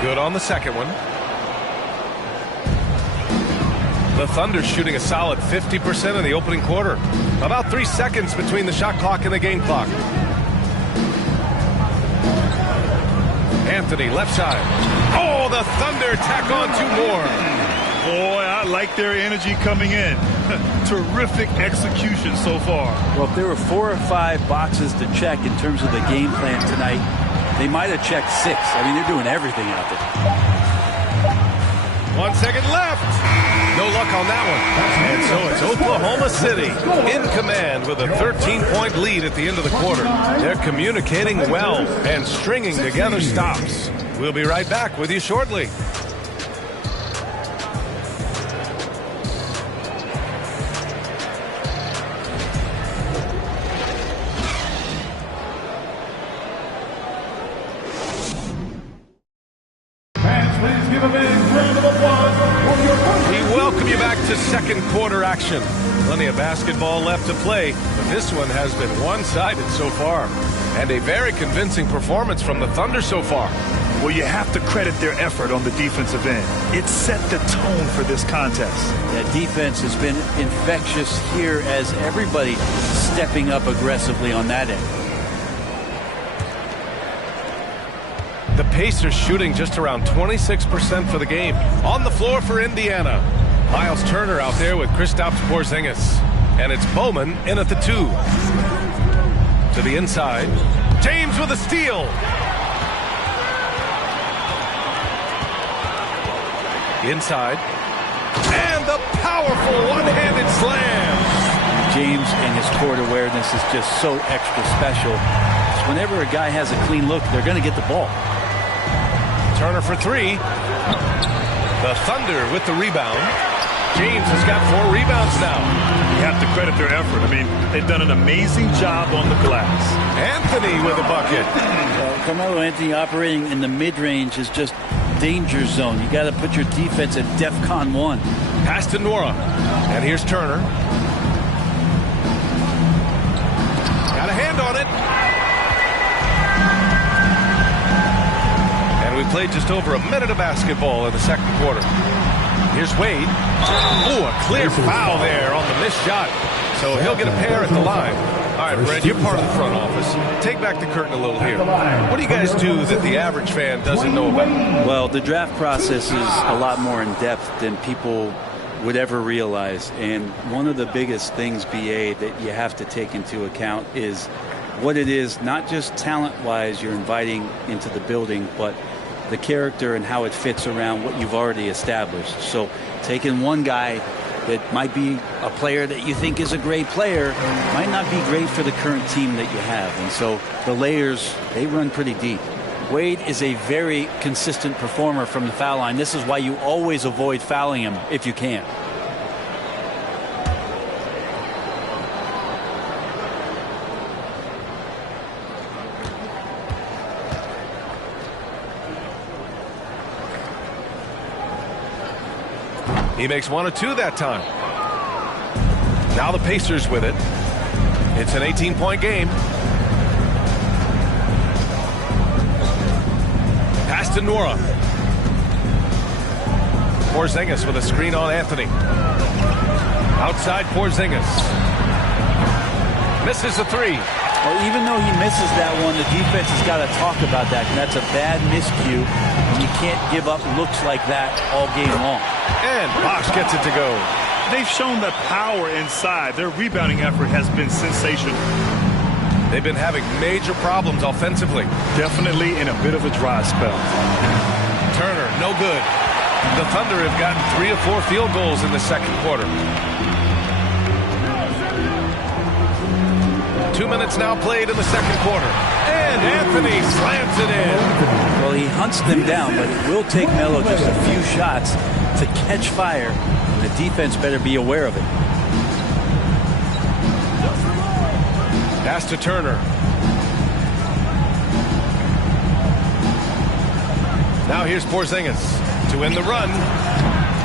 Good on the second one. The Thunder shooting a solid 50% in the opening quarter. About 3 seconds between the shot clock and the game clock. Anthony, left side. Oh, the Thunder tack on 2 more. Boy, I like their energy coming in. Terrific execution so far. Well, if there were 4 or 5 boxes to check in terms of the game plan tonight, they might have checked 6. I mean, they're doing everything out there. 1 second left. No luck on that one. And so it's Oklahoma City in command with a 13-point lead at the end of the quarter. They're communicating well and stringing together stops. We'll be right back with you shortly. Second quarter action. Plenty of basketball left to play, but this one has been one-sided so far. And a very convincing performance from the Thunder so far. Well, you have to credit their effort on the defensive end. It set the tone for this contest. That defense has been infectious here as everybody stepping up aggressively on that end. The Pacers shooting just around 26% for the game. On the floor for Indiana. Miles Turner out there with Kristaps Porzingis. And it's Bowman in at the 2. To the inside. James with a steal. Inside. And the powerful one-handed slam. James and his court awareness is just so extra special. So whenever a guy has a clean look, they're going to get the ball. Turner for 3. The Thunder with the rebound. James has got 4 rebounds now. You have to credit their effort. I mean, they've done an amazing job on the glass. Anthony with a bucket. Carmelo Anthony operating in the mid-range is just danger zone. You got to put your defense at DEFCON 1. Pass to Nora. And here's Turner. Got a hand on it. And we played just over a minute of basketball in the second quarter. Here's Wade. Oh, a clear foul there on the missed shot. So he'll get a pair at the line. All right, Brent, you're part of the front office. Take back the curtain a little here. What do you guys do that the average fan doesn't know about? Well, the draft process is a lot more in depth than people would ever realize. And one of the biggest things, BA, that you have to take into account is what it is, not just talent-wise you're inviting into the building, but the character and how it fits around what you've already established. So taking one guy that might be a player that you think is a great player might not be great for the current team that you have. And so the layers, they run pretty deep. Wade is a very consistent performer from the foul line. This is why you always avoid fouling him if you can. He makes 1 or 2 that time. Now the Pacers with it. It's an 18-point game. Pass to Nora. Porzingis with a screen on Anthony. Outside Porzingis. Misses a 3. Well, even though he misses that one, the defense has got to talk about that. And that's a bad miscue. And you can't give up looks like that all game long. And Bosh gets it to go. They've shown the power inside. Their rebounding effort has been sensational. They've been having major problems offensively. Definitely in a bit of a dry spell. Turner, no good. The Thunder have gotten 3 or 4 field goals in the second quarter. 2 minutes now played in the second quarter. And Anthony slams it in. Well, he hunts them down, but it will take Melo just a few shots to catch fire. The defense better be aware of it. Pass to Turner. Now here's Porzingis to end the run.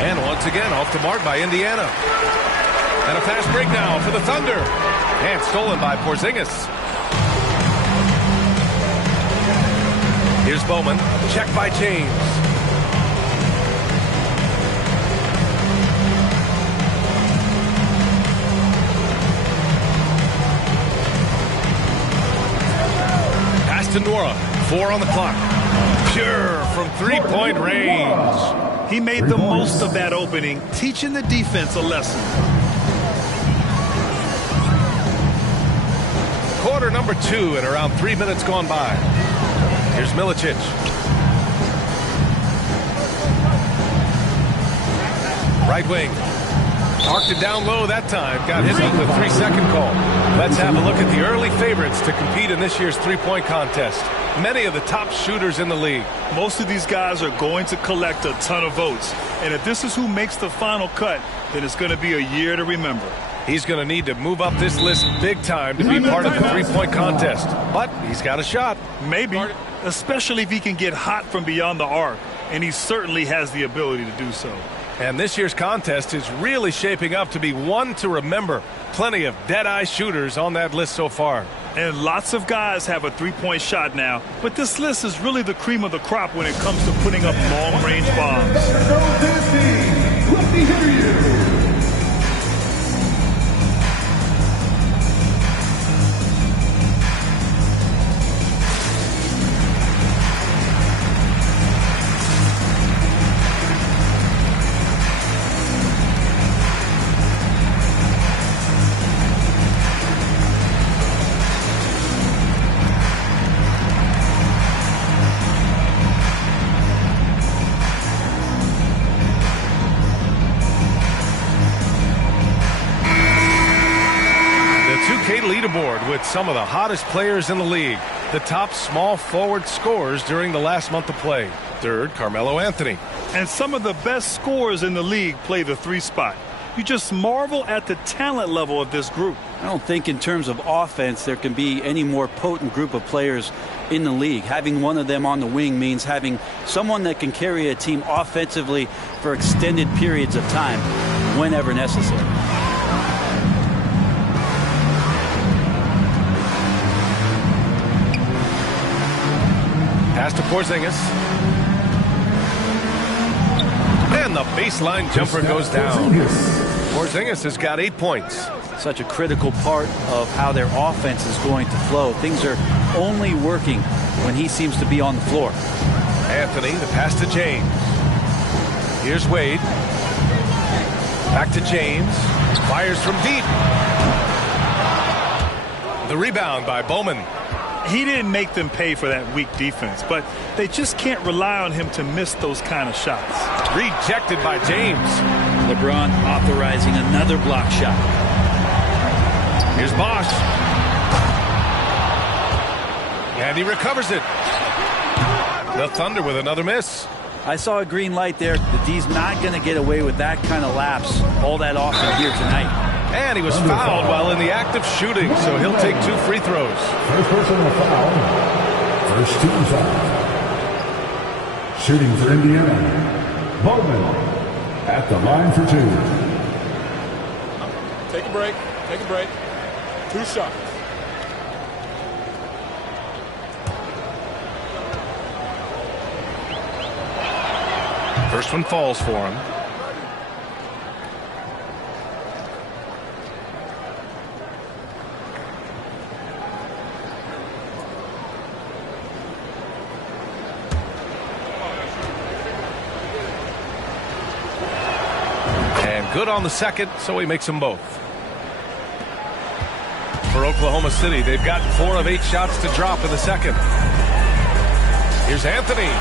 And once again, off the mark by Indiana. And a fast break now for the Thunder. And stolen by Porzingis. Here's Bowman. Check by James. Pass to Nora. 4 on the clock. Pure from 3-point range. He made the most of that opening, teaching the defense a lesson. Quarter number 2 and around 3 minutes gone by. Here's Milicic. Right wing. Marked it down low that time. Got hit with the 3-second call. Let's have a look at the early favorites to compete in this year's three-point contest. Many of the top shooters in the league. Most of these guys are going to collect a ton of votes. And if this is who makes the final cut, then it's going to be a year to remember. He's going to need to move up this list big time to be part of the three-point contest. But he's got a shot. Maybe, especially if he can get hot from beyond the arc. And he certainly has the ability to do so. And this year's contest is really shaping up to be one to remember. Plenty of dead-eye shooters on that list so far. And lots of guys have a three-point shot now. But this list is really the cream of the crop when it comes to putting up long-range bombs. Let me hear you. Leaderboard with some of the hottest players in the league. The top small forward scorers during the last month of play. Third, Carmelo Anthony. And some of the best scorers in the league play the 3 spot. You just marvel at the talent level of this group. I don't think in terms of offense there can be any more potent group of players in the league. Having one of them on the wing means having someone that can carry a team offensively for extended periods of time whenever necessary. Pass to Porzingis. And the baseline jumper goes down. Porzingis has got 8 points. such a critical part of how their offense is going to flow. Things are only working when he seems to be on the floor. Anthony, the pass to James. Here's Wade. Back to James. Fires from deep. The rebound by Bowman. He didn't make them pay for that weak defense, but they just can't rely on him to miss those kind of shots. Rejected by James. LeBron authorizing another block shot. Here's Bosch. And he recovers it. The Thunder with another miss. I saw a green light there. The D's not going to get away with that kind of lapse all that often here tonight. And he was fouled while in the act of shooting, so he'll take 2 free throws. First personal foul. First team foul. Shooting for Indiana. Bowman at the line for 2. Take a break. Take a break. 2 shots. First one falls for him. And good on the second, so he makes them both. For Oklahoma City, they've gotten 4 of 8 shots to drop in the second. Here's Anthony.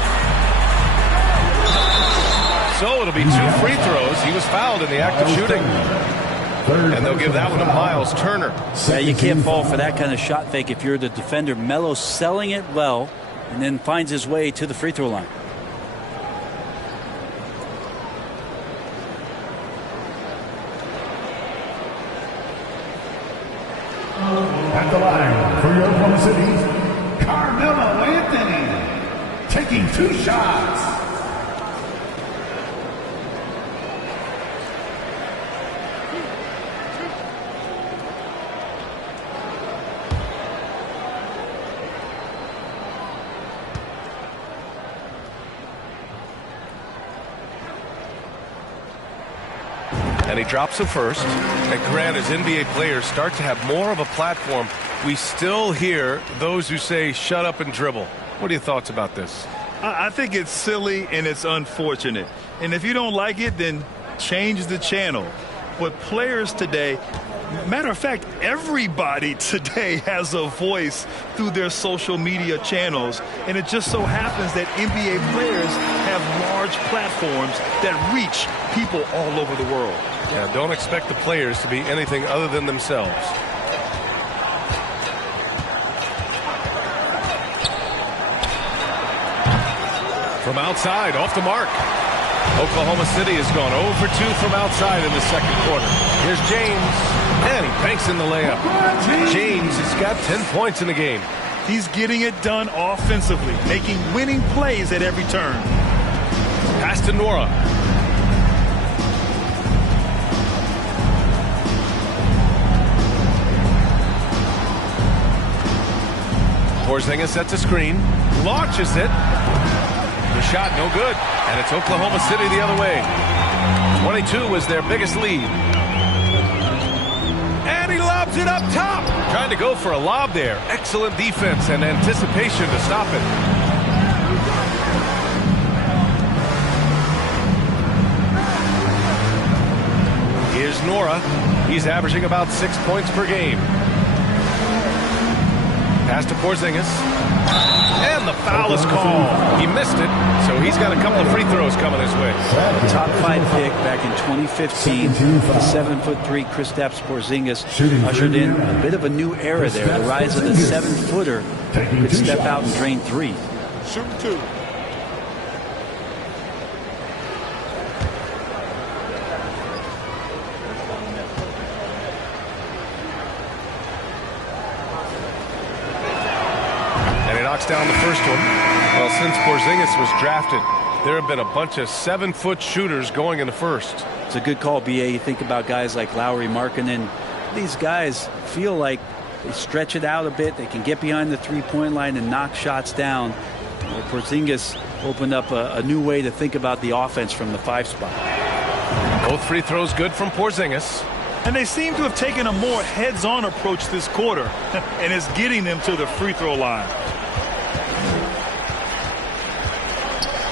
So it'll be 2 free throws. He was fouled in the act of shooting. And they'll give that one to Miles Turner. Yeah, you can't fall for that kind of shot fake if you're the defender. Melo selling it well and then finds his way to the free throw line. At the line for your Oklahoma City, Carmelo Anthony taking 2 shots. And he drops the first. And Grant, as NBA players start to have more of a platform, we still hear those who say, shut up and dribble. What are your thoughts about this? I think it's silly and it's unfortunate. And if you don't like it, then change the channel. But players today, matter of fact, everybody today has a voice through their social media channels. And it just so happens that NBA players have large platforms that reach people all over the world. Yeah, don't expect the players to be anything other than themselves. From outside, off the mark. Oklahoma City has gone 0 for 2 from outside in the second quarter. Here's James, and he banks in the layup. James has got 10 points in the game. He's getting it done offensively, making winning plays at every turn. Pass to Nora. Porzingis sets a screen, launches it. The shot no good, and it's Oklahoma City the other way. 22 was their biggest lead. And he lobs it up top. Trying to go for a lob there. Excellent defense and anticipation to stop it. Here's Nora. He's averaging about 6 points per game. Pass to Porzingis. And the foul is called. He missed it, so he's got a couple of free throws coming his way. The top 5 pick back in 2015, the 7'3" Kristaps Porzingis ushered in a bit of a new era there. The rise of the 7-footer could step out and drain 3. Shoot 2. Down the first one. Well, since Porzingis was drafted, there have been a bunch of 7-foot shooters going in the first. It's a good call, BA. You think about guys like Lauri Markkanen. These guys feel like they stretch it out a bit. They can get behind the three-point line and knock shots down. Porzingis opened up a new way to think about the offense from the 5 spot. Both free throws good from Porzingis. And they seem to have taken a more heads-on approach this quarter, and it's getting them to the free throw line.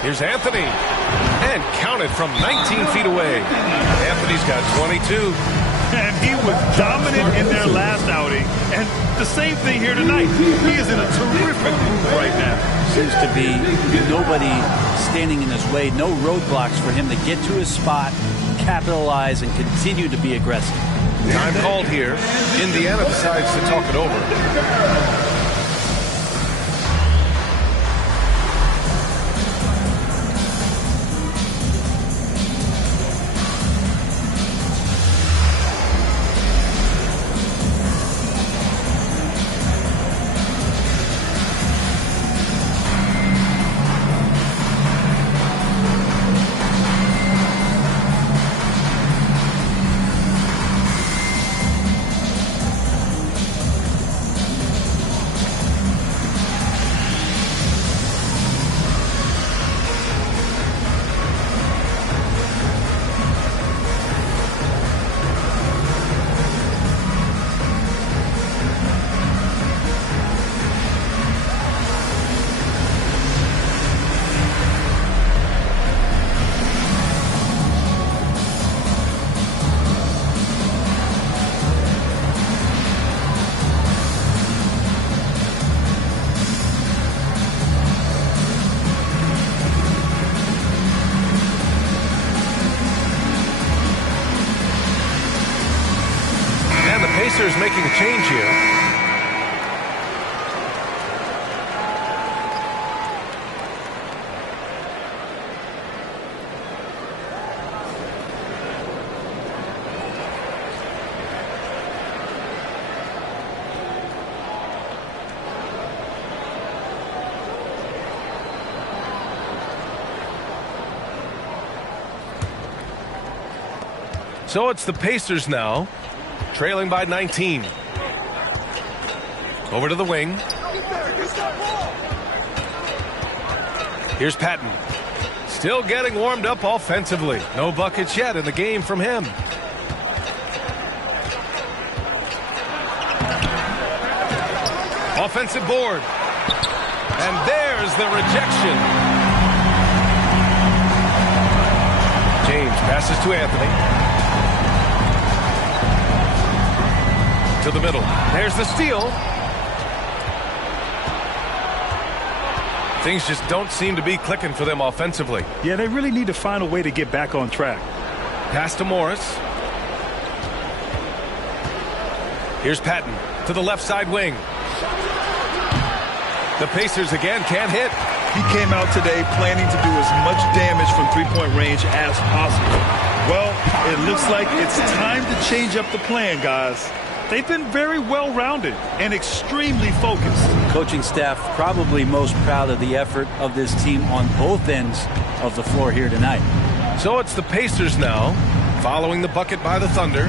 Here's Anthony. And counted from 19 feet away. Anthony's got 22. And he was dominant in their last outing. And the same thing here tonight. He is in a terrific mood right now. Seems to be nobody standing in his way, no roadblocks for him to get to his spot, capitalize, and continue to be aggressive. Time called here. Indiana decides to talk it over. Pacers making a change here. So it's the Pacers now, trailing by 19. Over to the wing. Here's Patton. Still getting warmed up offensively. No buckets yet in the game from him. Offensive board. And there's the rejection. James passes to Anthony. To the middle. There's the steal. Things just don't seem to be clicking for them offensively. Yeah, they really need to find a way to get back on track. Pass to Morris. Here's Patton to the left side wing. The Pacers again can't hit. He came out today planning to do as much damage from three-point range as possible. Well, it looks like it's time to change up the plan, guys. They've been very well-rounded and extremely focused. Coaching staff probably most proud of the effort of this team on both ends of the floor here tonight. So it's the Pacers now, following the bucket by the Thunder.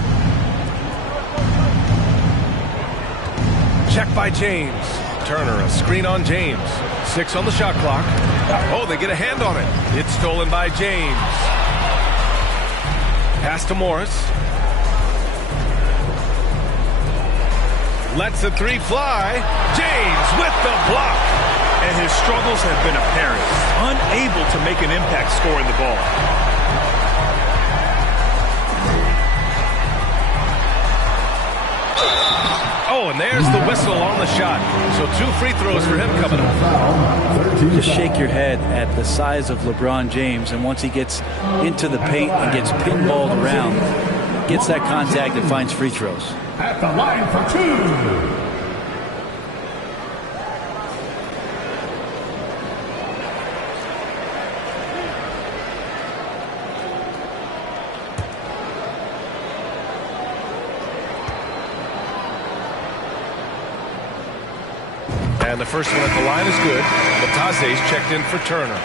Check by James. Turner, a screen on James. 6 on the shot clock. Oh, they get a hand on it. It's stolen by James. Pass to Morris. Lets the three fly. James with the block. And his struggles have been apparent. Unable to make an impact scoring the ball. Oh, and there's the whistle on the shot. So 2 free throws for him coming up. Just shake your head at the size of LeBron James, and once he gets into the paint and gets pinballed around, gets that contact and finds free throws. At the line for 2. And the first one at the line is good. Batase's checked in for Turner.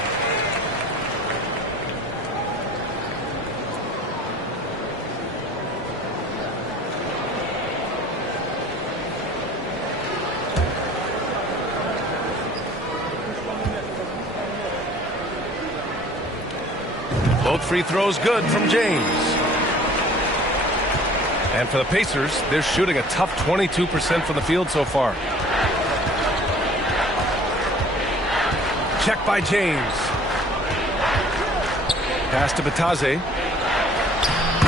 Both free throws good from James. And for the Pacers, they're shooting a tough 22% from the field so far. Check by James. Pass to Batadze.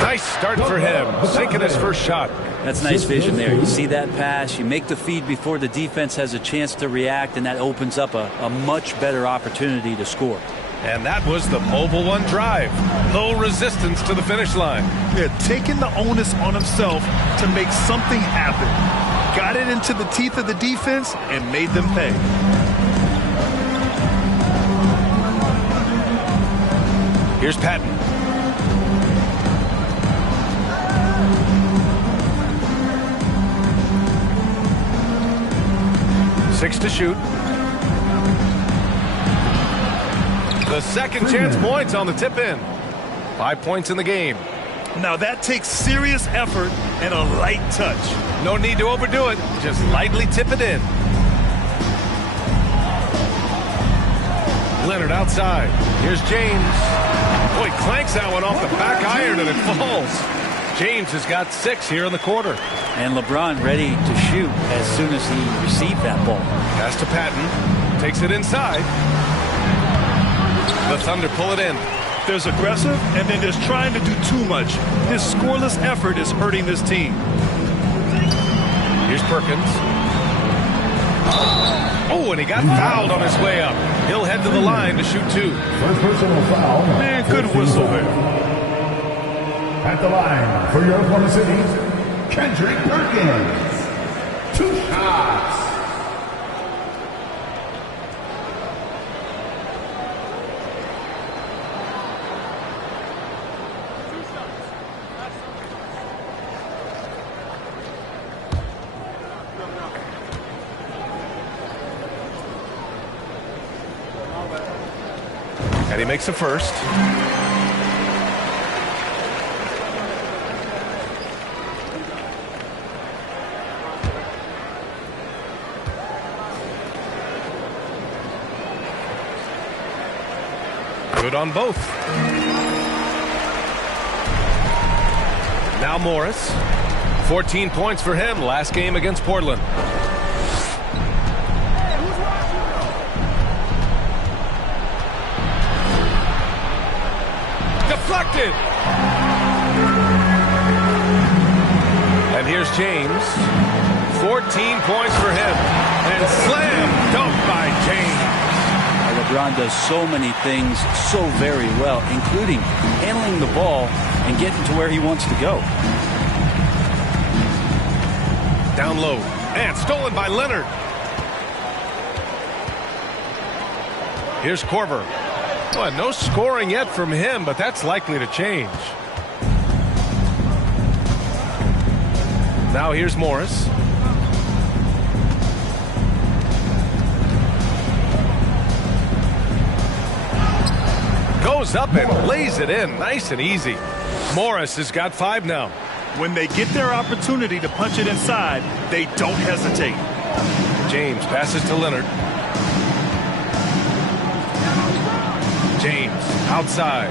Nice start for him, sinking his first shot. That's nice vision there. You see that pass, you make the feed before the defense has a chance to react, and that opens up a much better opportunity to score. And that was the Mobile One drive. No resistance to the finish line. Yeah, taking the onus on himself to make something happen. Got it into the teeth of the defense and made them pay. Here's Patton. Six to shoot. The second chance points on the tip in. 5 points in the game. Now that takes serious effort and a light touch. No need to overdo it. Just lightly tip it in. Leonard outside. Here's James. Boy, clanks that one off the back iron and it falls. James has got 6 here in the quarter. And LeBron ready to shoot as soon as he received that ball. Pass to Patton. Takes it inside. The Thunder pull it in. There's aggressive, and then there's trying to do too much. His scoreless effort is hurting this team. Here's Perkins. Oh, and he got fouled on his way up. He'll head to the line to shoot 2. First personal foul. Man, good whistle there. At the line for your Oklahoma City, Kendrick Perkins. 2 shots. And he makes a first. Good on both. Now Morris. 14 points for him last game against Portland. Deflected. And here's James. 14 points for him. And slam dunk by James. LeBron does so many things so very well, including handling the ball and getting to where he wants to go. Down low. And stolen by Leonard. Here's Korver. Well, no scoring yet from him, but that's likely to change. Now here's Morris. Goes up and lays it in nice and easy. Morris has got 5 now. When they get their opportunity to punch it inside, they don't hesitate. James passes to Leonard. James outside.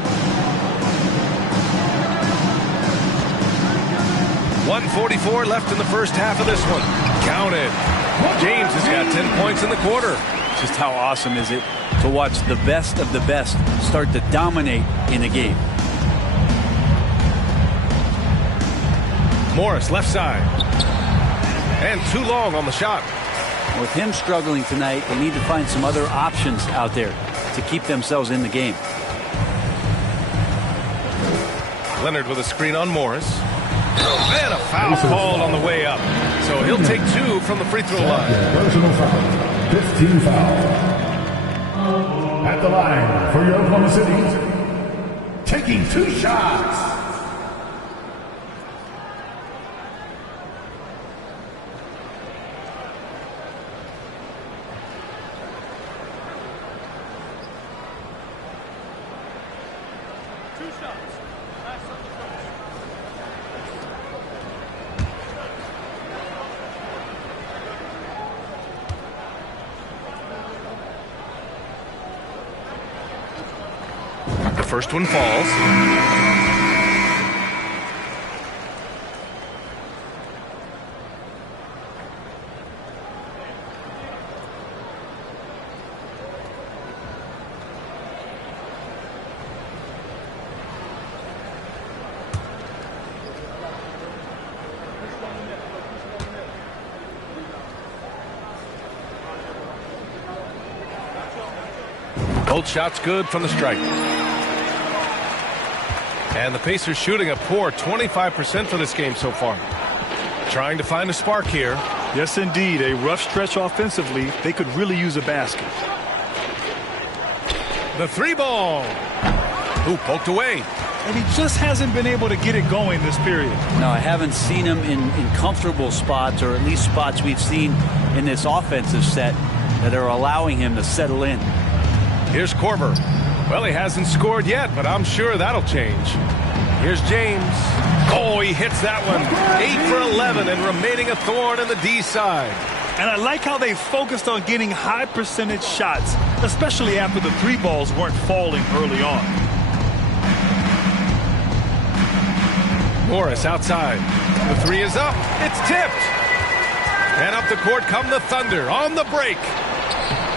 1:44 left in the first half of this one. Counted. James has got 10 points in the quarter. Just how awesome is it to watch the best of the best start to dominate in a game. Morris left side. And too long on the shot. With him struggling tonight, they need to find some other options out there to keep themselves in the game. Leonard with a screen on Morris. And a foul called on the way up. So he'll take 2 from the free throw line. Personal foul. 15 foul. At the line for your Oklahoma City, taking 2 shots. First one falls. Both shots good from the stripe. And the Pacers shooting a poor 25% for this game so far. Trying to find a spark here. Yes, indeed. A rough stretch offensively. They could really use a basket. The three ball. Ooh, poked away. And he just hasn't been able to get it going this period. No, I haven't seen him in comfortable spots, or at least spots we've seen in this offensive set that are allowing him to settle in. Here's Korver. Well, he hasn't scored yet, but I'm sure that'll change. Here's James. Oh, he hits that one. 8 for 11 and remaining a thorn in the D side. And I like how they focused on getting high percentage shots, especially after the three balls weren't falling early on. Morris outside. The three is up. It's tipped. And up the court come the Thunder on the break.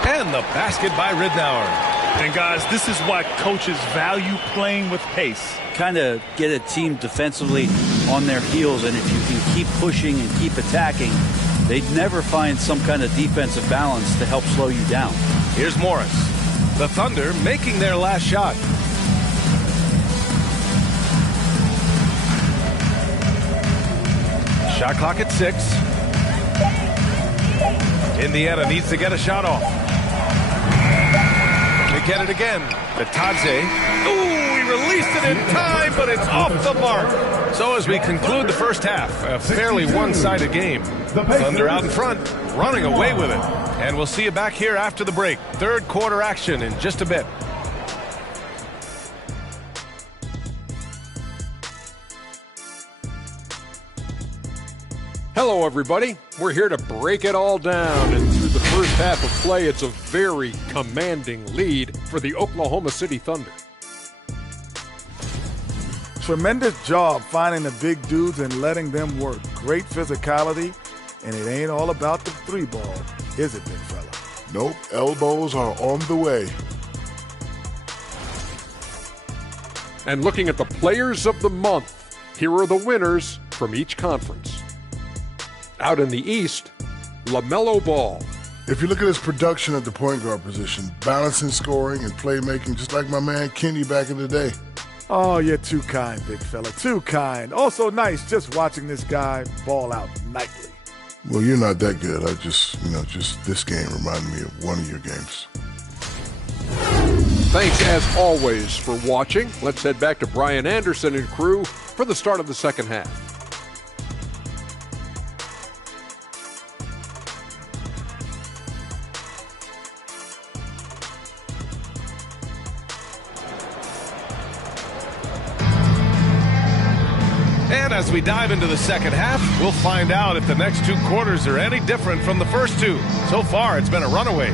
And the basket by Ridnour. And guys, this is why coaches value playing with pace. Kind of get a team defensively on their heels, and if you can keep pushing and keep attacking, they'd never find some kind of defensive balance to help slow you down. Here's Morris. The Thunder making their last shot. Shot clock at 6. Indiana needs to get a shot off. They get it again. Bitadze. Ooh, he released it in time, but it's off the mark. So as we conclude the first half, a fairly one-sided game. Thunder out in front, running away with it. And we'll see you back here after the break. Third quarter action in just a bit. Hello, everybody. We're here to break it all down, and through the first half of play, it's a very commanding lead for the Oklahoma City Thunder. Tremendous job finding the big dudes and letting them work. Great physicality, and it ain't all about the three ball, is it, big fella? Nope, elbows are on the way. And looking at the players of the month, here are the winners from each conference. Out in the East, LaMelo Ball. If you look at his production at the point guard position, balancing scoring and playmaking, just like my man Kenny back in the day. Oh, you're too kind, big fella, too kind. Also nice just watching this guy ball out nightly. Well, you're not that good. I just this game reminded me of one of your games. Thanks, as always, for watching. Let's head back to Brian Anderson and crew for the start of the second half. And as we dive into the second half, we'll find out if the next two quarters are any different from the first two. So far, it's been a runaway.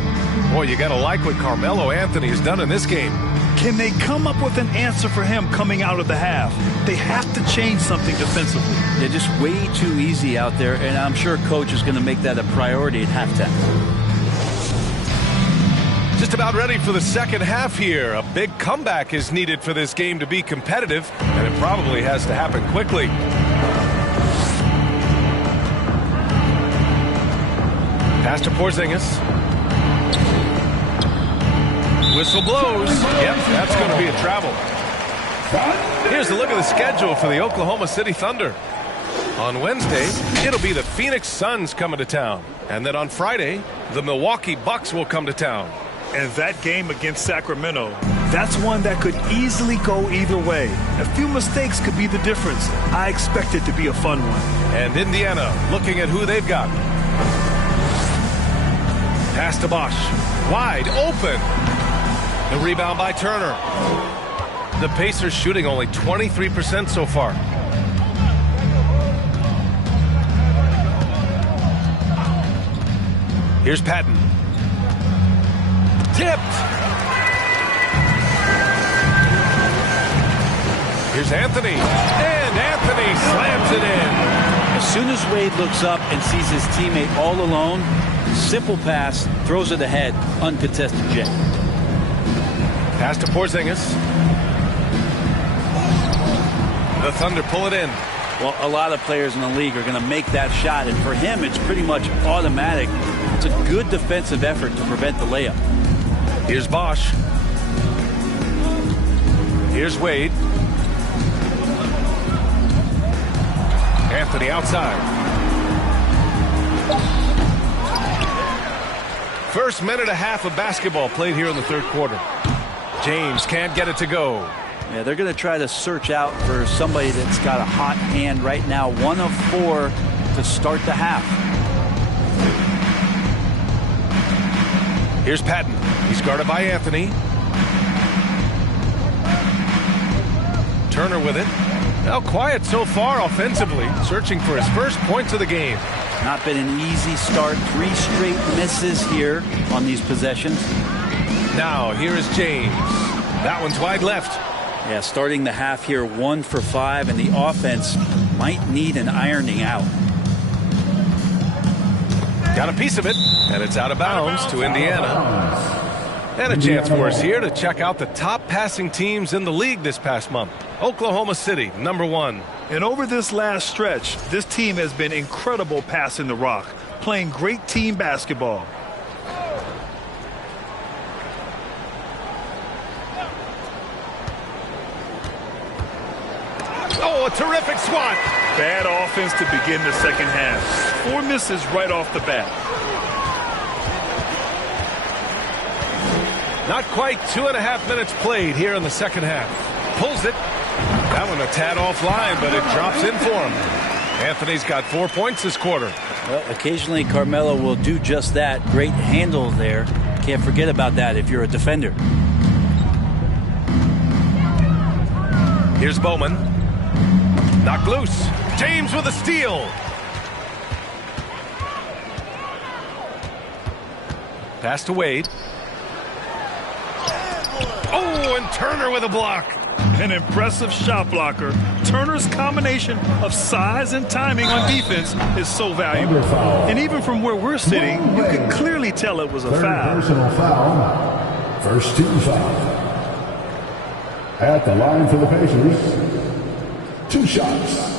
Boy, you got to like what Carmelo Anthony has done in this game. Can they come up with an answer for him coming out of the half? They have to change something defensively. They're just way too easy out there, and I'm sure coach is going to make that a priority at halftime. Just about ready for the second half here. A big comeback is needed for this game to be competitive, and it probably has to happen quickly. Pass to Porzingis. Whistle blows. Yep, that's going to be a travel. Here's a look at the schedule for the Oklahoma City Thunder. On Wednesday, it'll be the Phoenix Suns coming to town. And then on Friday, the Milwaukee Bucks will come to town. And that game against Sacramento, that's one that could easily go either way. A few mistakes could be the difference. I expect it to be a fun one. And Indiana looking at who they've got. Pass to Bosch. Wide open. The rebound by Turner. The Pacers shooting only 23% so far. Here's Patton. Tipped. Here's Anthony. And Anthony slams it in. As soon as Wade looks up and sees his teammate all alone, simple pass, throws it ahead, uncontested jet. Pass to Porzingis. The Thunder pull it in. Well, a lot of players in the league are going to make that shot, and for him, it's pretty much automatic. It's a good defensive effort to prevent the layup. Here's Bosch. Here's Wade. Anthony outside. First minute and a half of basketball played here in the third quarter. James can't get it to go. Yeah, they're going to try to search out for somebody that's got a hot hand right now. 1 of 4 to start the half. Here's Patton. He's guarded by Anthony. Turner with it. Now quiet so far offensively, searching for his first points of the game. Not been an easy start. 3 straight misses here on these possessions. Now here is James. That one's wide left. Yeah, starting the half here 1 for 5, and the offense might need an ironing out. Got a piece of it, and it's out of bounds to Indiana. And a chance for us here to check out the top passing teams in the league this past month. Oklahoma City, #1. And over this last stretch, this team has been incredible passing the rock, playing great team basketball. Oh, a terrific swat. Bad offense to begin the second half. 4 misses right off the bat. Not quite 2.5 minutes played here in the second half. Pulls it. That one a tad offline, but it drops in for him. Anthony's got 4 points this quarter. Well, occasionally Carmelo will do just that. Great handle there. Can't forget about that if you're a defender. Here's Bowman. Knocked loose. James with a steal. Pass to Wade. Oh, and Turner with a block. An impressive shot blocker. Turner's combination of size and timing on defense is so valuable. And even from where we're sitting, you can clearly tell it was a foul. Personal foul. First team foul. At the line for the Pacers. 2 shots.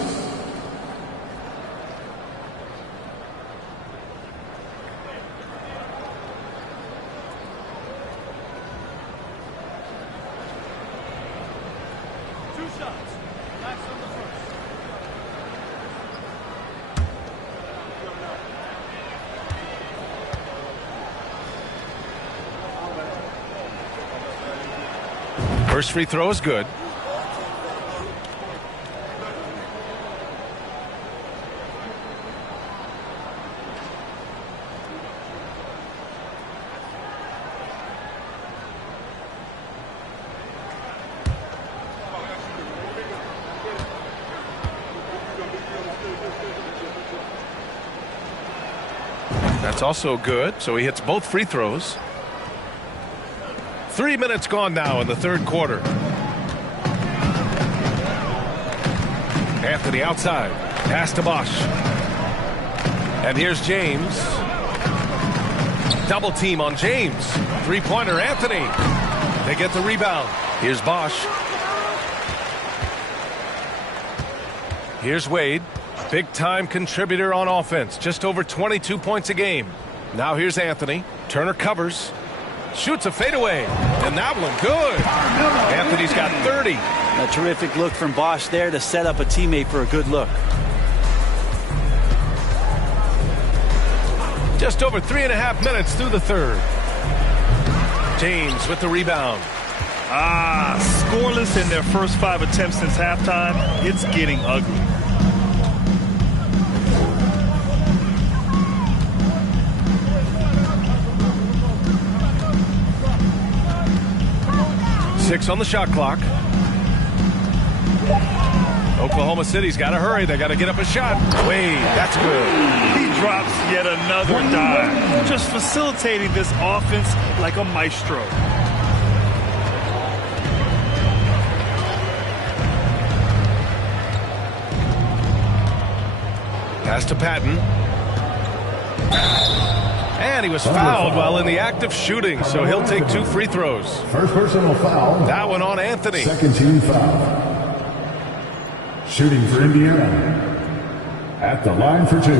First free throw is good. That's also good, so he hits both free throws. 3 minutes gone now in the third quarter. Anthony outside. Pass to Bosch. And here's James. Double team on James. 3-pointer Anthony. They get the rebound. Here's Bosch. Here's Wade. Big time contributor on offense. Just over 22 points a game. Now here's Anthony. Turner covers. Shoots a fadeaway, and that one good. Anthony's got 30. A terrific look from Bosch there to set up a teammate for a good look. Just over 3.5 minutes through the third. James with the rebound. Scoreless in their first 5 attempts since halftime. It's getting ugly. Six on the shot clock. Oklahoma City's got to hurry. They got to get up a shot. Wade, that's good. He drops yet another dive. Just facilitating this offense like a maestro. Pass to Patton. And he was fouled while in the act of shooting, so he'll take 2 free throws. First personal foul. That one on Anthony. Second team foul. Shooting for Indiana. At the line for 2.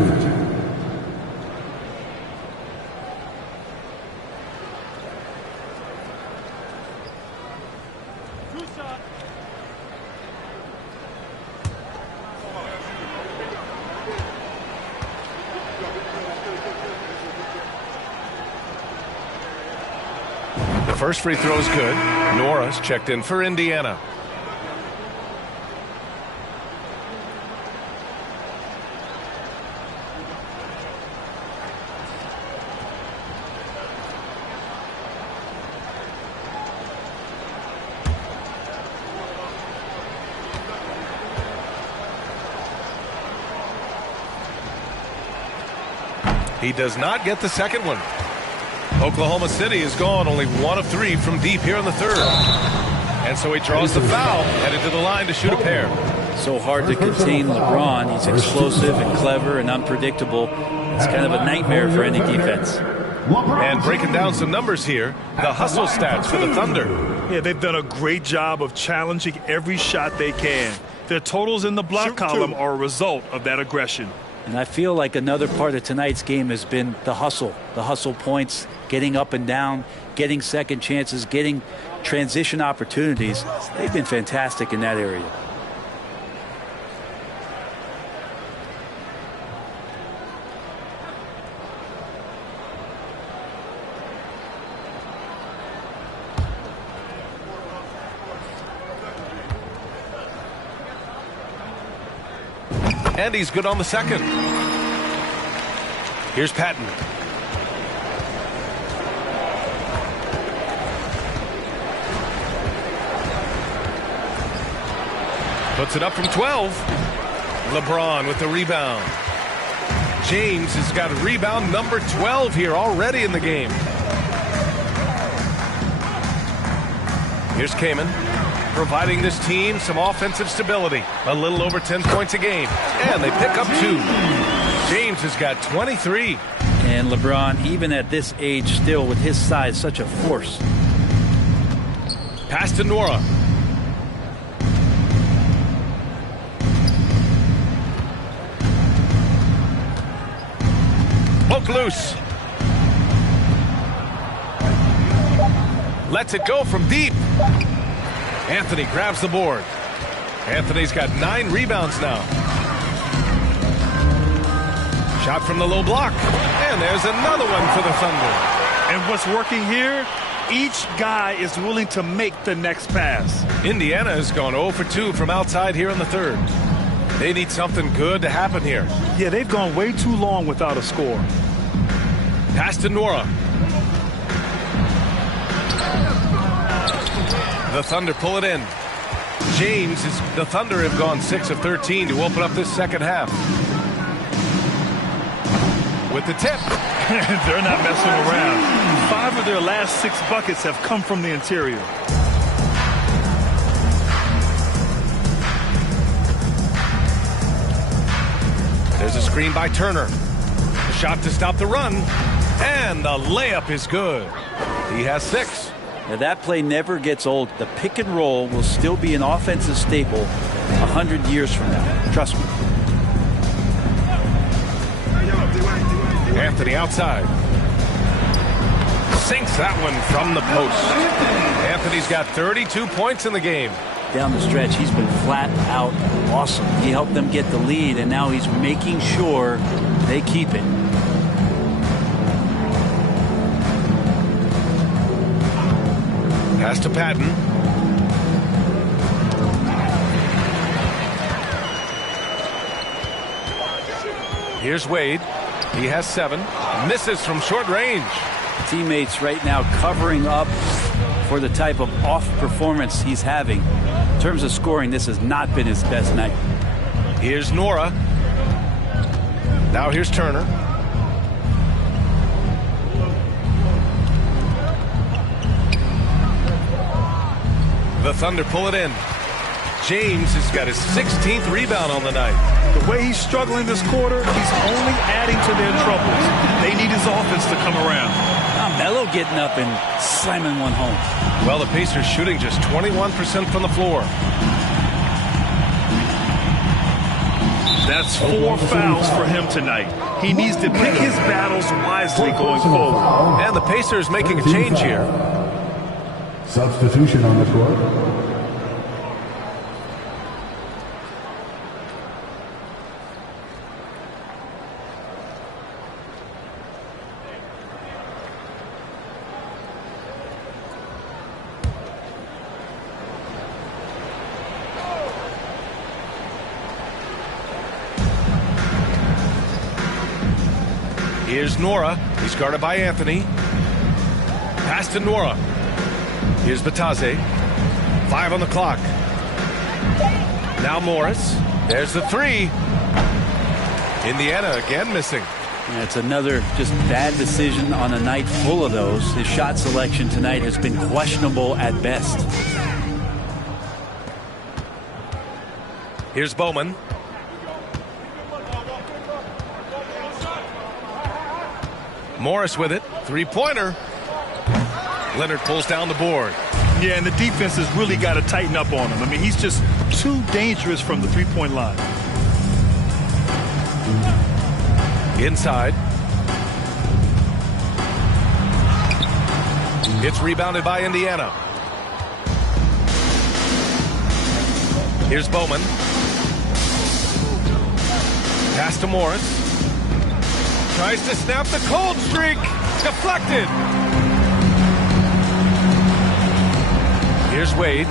The first free throw is good. Nora's checked in for Indiana. He does not get the second one. Oklahoma City is gone only 1 of 3 from deep here in the third. And so he draws the foul, headed to the line to shoot a pair. So hard to contain LeBron. He's explosive and clever and unpredictable. It's kind of a nightmare for any defense. And breaking down some numbers here, the hustle stats for the Thunder. Yeah, they've done a great job of challenging every shot they can. Their totals in the block column are a result of that aggression. And I feel like another part of tonight's game has been the hustle points, getting up and down, getting second chances, getting transition opportunities. They've been fantastic in that area. And he's good on the second. Here's Patton. Puts it up from 12. LeBron with the rebound. James has got rebound number 12 here already in the game. Here's Kaman, providing this team some offensive stability. A little over 10 points a game. And they pick up 2. James has got 23. And LeBron, even at this age, still with his size, such a force. Pass to Nora. Poke loose. Lets it go from deep. Anthony grabs the board. Anthony's got 9 rebounds now. Shot from the low block. And there's another one for the Thunder. And what's working here? Each guy is willing to make the next pass. Indiana has gone 0 for 2 from outside here in the third. They need something good to happen here. Yeah, they've gone way too long without a score. Pass to Nora. The Thunder pull it in. The Thunder have gone 6 of 13 to open up this second half. With the tip. They're not messing around. 5 of their last 6 buckets have come from the interior. There's a screen by Turner. A shot to stop the run. And the layup is good. He has 6. Now that play never gets old. The pick and roll will still be an offensive staple 100 years from now. Trust me. Anthony outside. Sinks that one from the post. Anthony's got 32 points in the game. Down the stretch, he's been flat out awesome. He helped them get the lead, and now he's making sure they keep it. Pass to Patton. Here's Wade. He has 7. Misses from short range. Teammates right now covering up for the type of off performance he's having. In terms of scoring, this has not been his best night. Here's Nora. Now here's Turner. The Thunder pull it in. James has got his 16th rebound on the night. The way he's struggling this quarter, he's only adding to their troubles. They need his offense to come around. Melo getting up and slamming one home. Well, the Pacers shooting just 21% from the floor. That's 4 fouls for him tonight. He needs to pick his battles wisely going forward. And the Pacers making a change here. Substitution on the court. Here's Nora. He's guarded by Anthony. Pass to Nora. Here's Batase. 5 on the clock. Now Morris. There's the three. Indiana again missing. Yeah, it's another just bad decision on a night full of those. His shot selection tonight has been questionable at best. Here's Bowman. Morris with it. Three-pointer. Leonard pulls down the board. Yeah, and the defense has really got to tighten up on him. I mean, he's just too dangerous from the three-point line. Inside. It's rebounded by Indiana. Here's Bowman. Pass to Morris. Tries to snap the cold streak. Deflected. Here's Wade.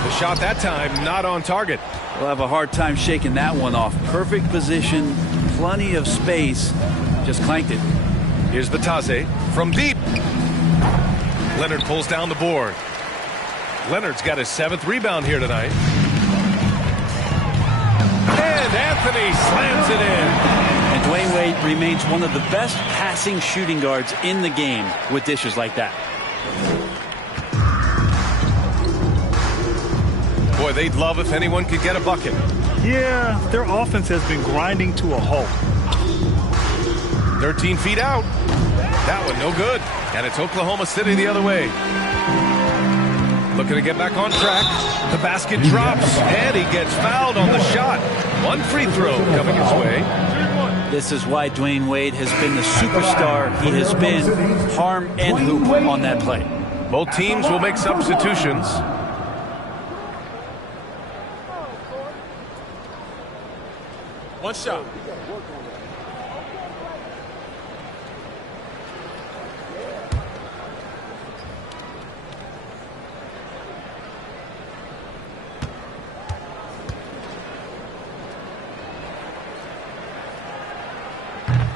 The shot that time not on target. We'll have a hard time shaking that one off. Perfect position, plenty of space. Just clanked it. Here's Batase from deep. Leonard pulls down the board. Leonard's got his 7th rebound here tonight. And Anthony slams it in. And Dwayne Wade remains one of the best passing shooting guards in the game with dishes like that. Boy, they'd love if anyone could get a bucket. Yeah, their offense has been grinding to a halt. 13 feet out. That one no good. And it's Oklahoma City the other way. Looking to get back on track. The basket drops, and he gets fouled on the shot. One free throw coming his way. This is why Dwayne Wade has been the superstar he has been. Harm and hoop on that play. Both teams will make substitutions. One shot.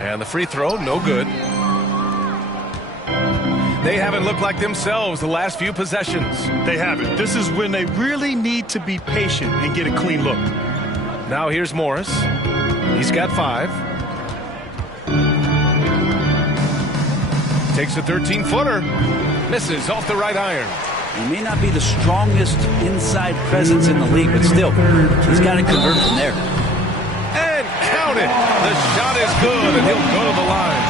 And the free throw, no good. They haven't looked like themselves the last few possessions. They haven't. This is when they really need to be patient and get a clean look. Now here's Morris. He's got 5. Takes a 13-footer. Misses off the right iron. He may not be the strongest inside presence in the league, but still, he's got to convert from there. And count it. The shot is good, and he'll go to the line.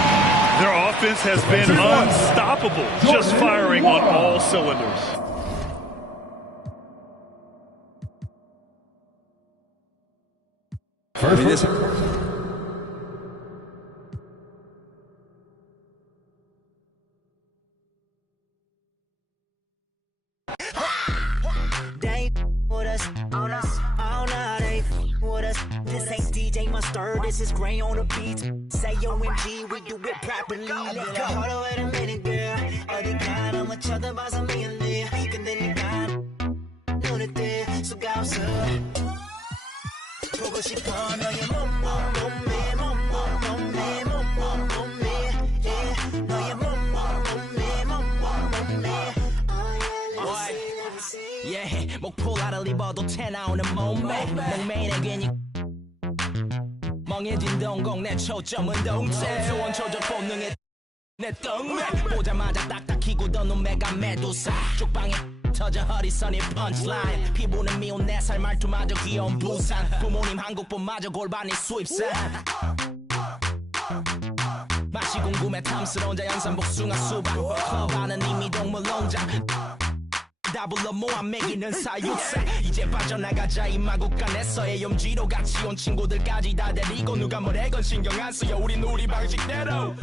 Their offense has been unstoppable, just firing on all cylinders. They with us, on us, all night. They with us. This ain't DJ Mustard, this is Gray on the beat. Say OMG, we do it properly. Let's go. Hold on, wait a minute, girl. 어디 가나 뭐 쳐다봐서 미안해. 근데 네가 눈에 띄 수가 없어. 보고 싶어 너의 몸매, 너의 Yeah, 목폴라를 입어도 태 나오는 몸매 맹매는 괜히 멍해진 동공 내 초점은 동체 원초적 본능에 내 똥맥 보자마자 딱딱히고 더 눈매가 메두사 쪽방에 터져 허리선이 펀치라인 피부는 미운 4살 말투마저 귀여운 부산 부모님 한국분마저 골반이 수입산 맛이 궁금해 탐스러운 자연산 복숭아 수박 클럽 안은 이미 동물농장 다 불러 모아 먹이는 사육사 이제 빠져나가자 이 마구간에서의 염지로 같이 온 친구들까지 다 데리고 누가 뭐래건 신경 안 써요 우린 우리 방식대로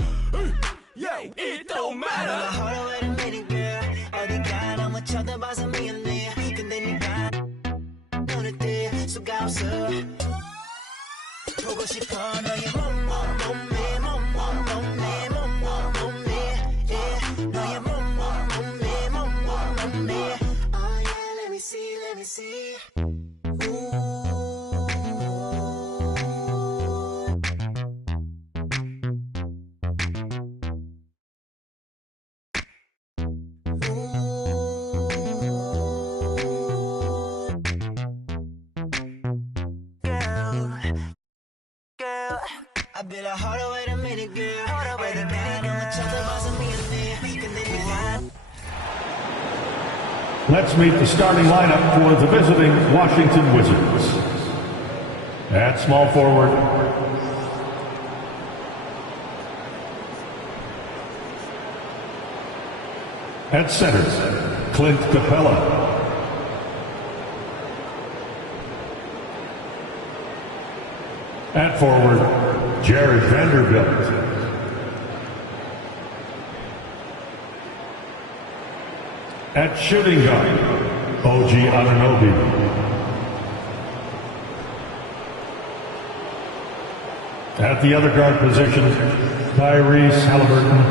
Yo, it don't matter Hold on, wait a minute, girl 어디 가 너무 쳐다봐서 미안해 근데 네가 눈에 띄 수가 없어 보고 싶어 너의 몸매 너의 몸매 Let me see. Ooh. I bet I hold on, wait a minute, girl. Wait a minute, I'ma tell the boss of me and then Let's meet the starting lineup for the visiting Washington Wizards. At small forward, at center, Clint Capella. At forward, Jared Vanderbilt. At shooting guard, OG Anunoby. At the other guard position, Tyrese Halliburton.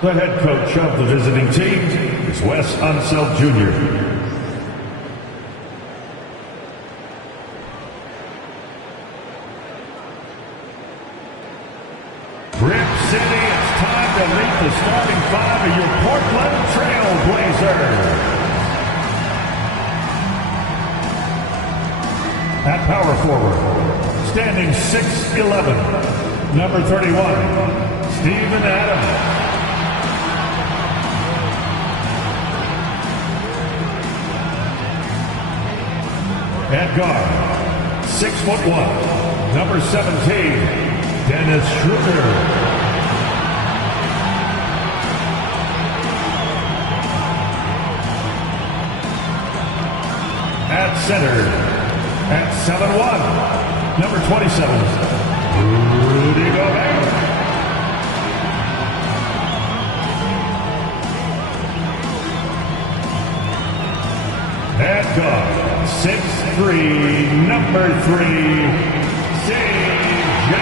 The head coach of the visiting team is Wes Unseld Jr. Rip City, it's time to meet the starting five of your Portland Trail Blazers. At power forward, standing 6'11", number 31, Steven Adams. At guard, 6'1", number 17, Dennis Schroeder. At center, at 7'1", number 27, Rudy Gobert. At guard, 6'3", number 3, C.J.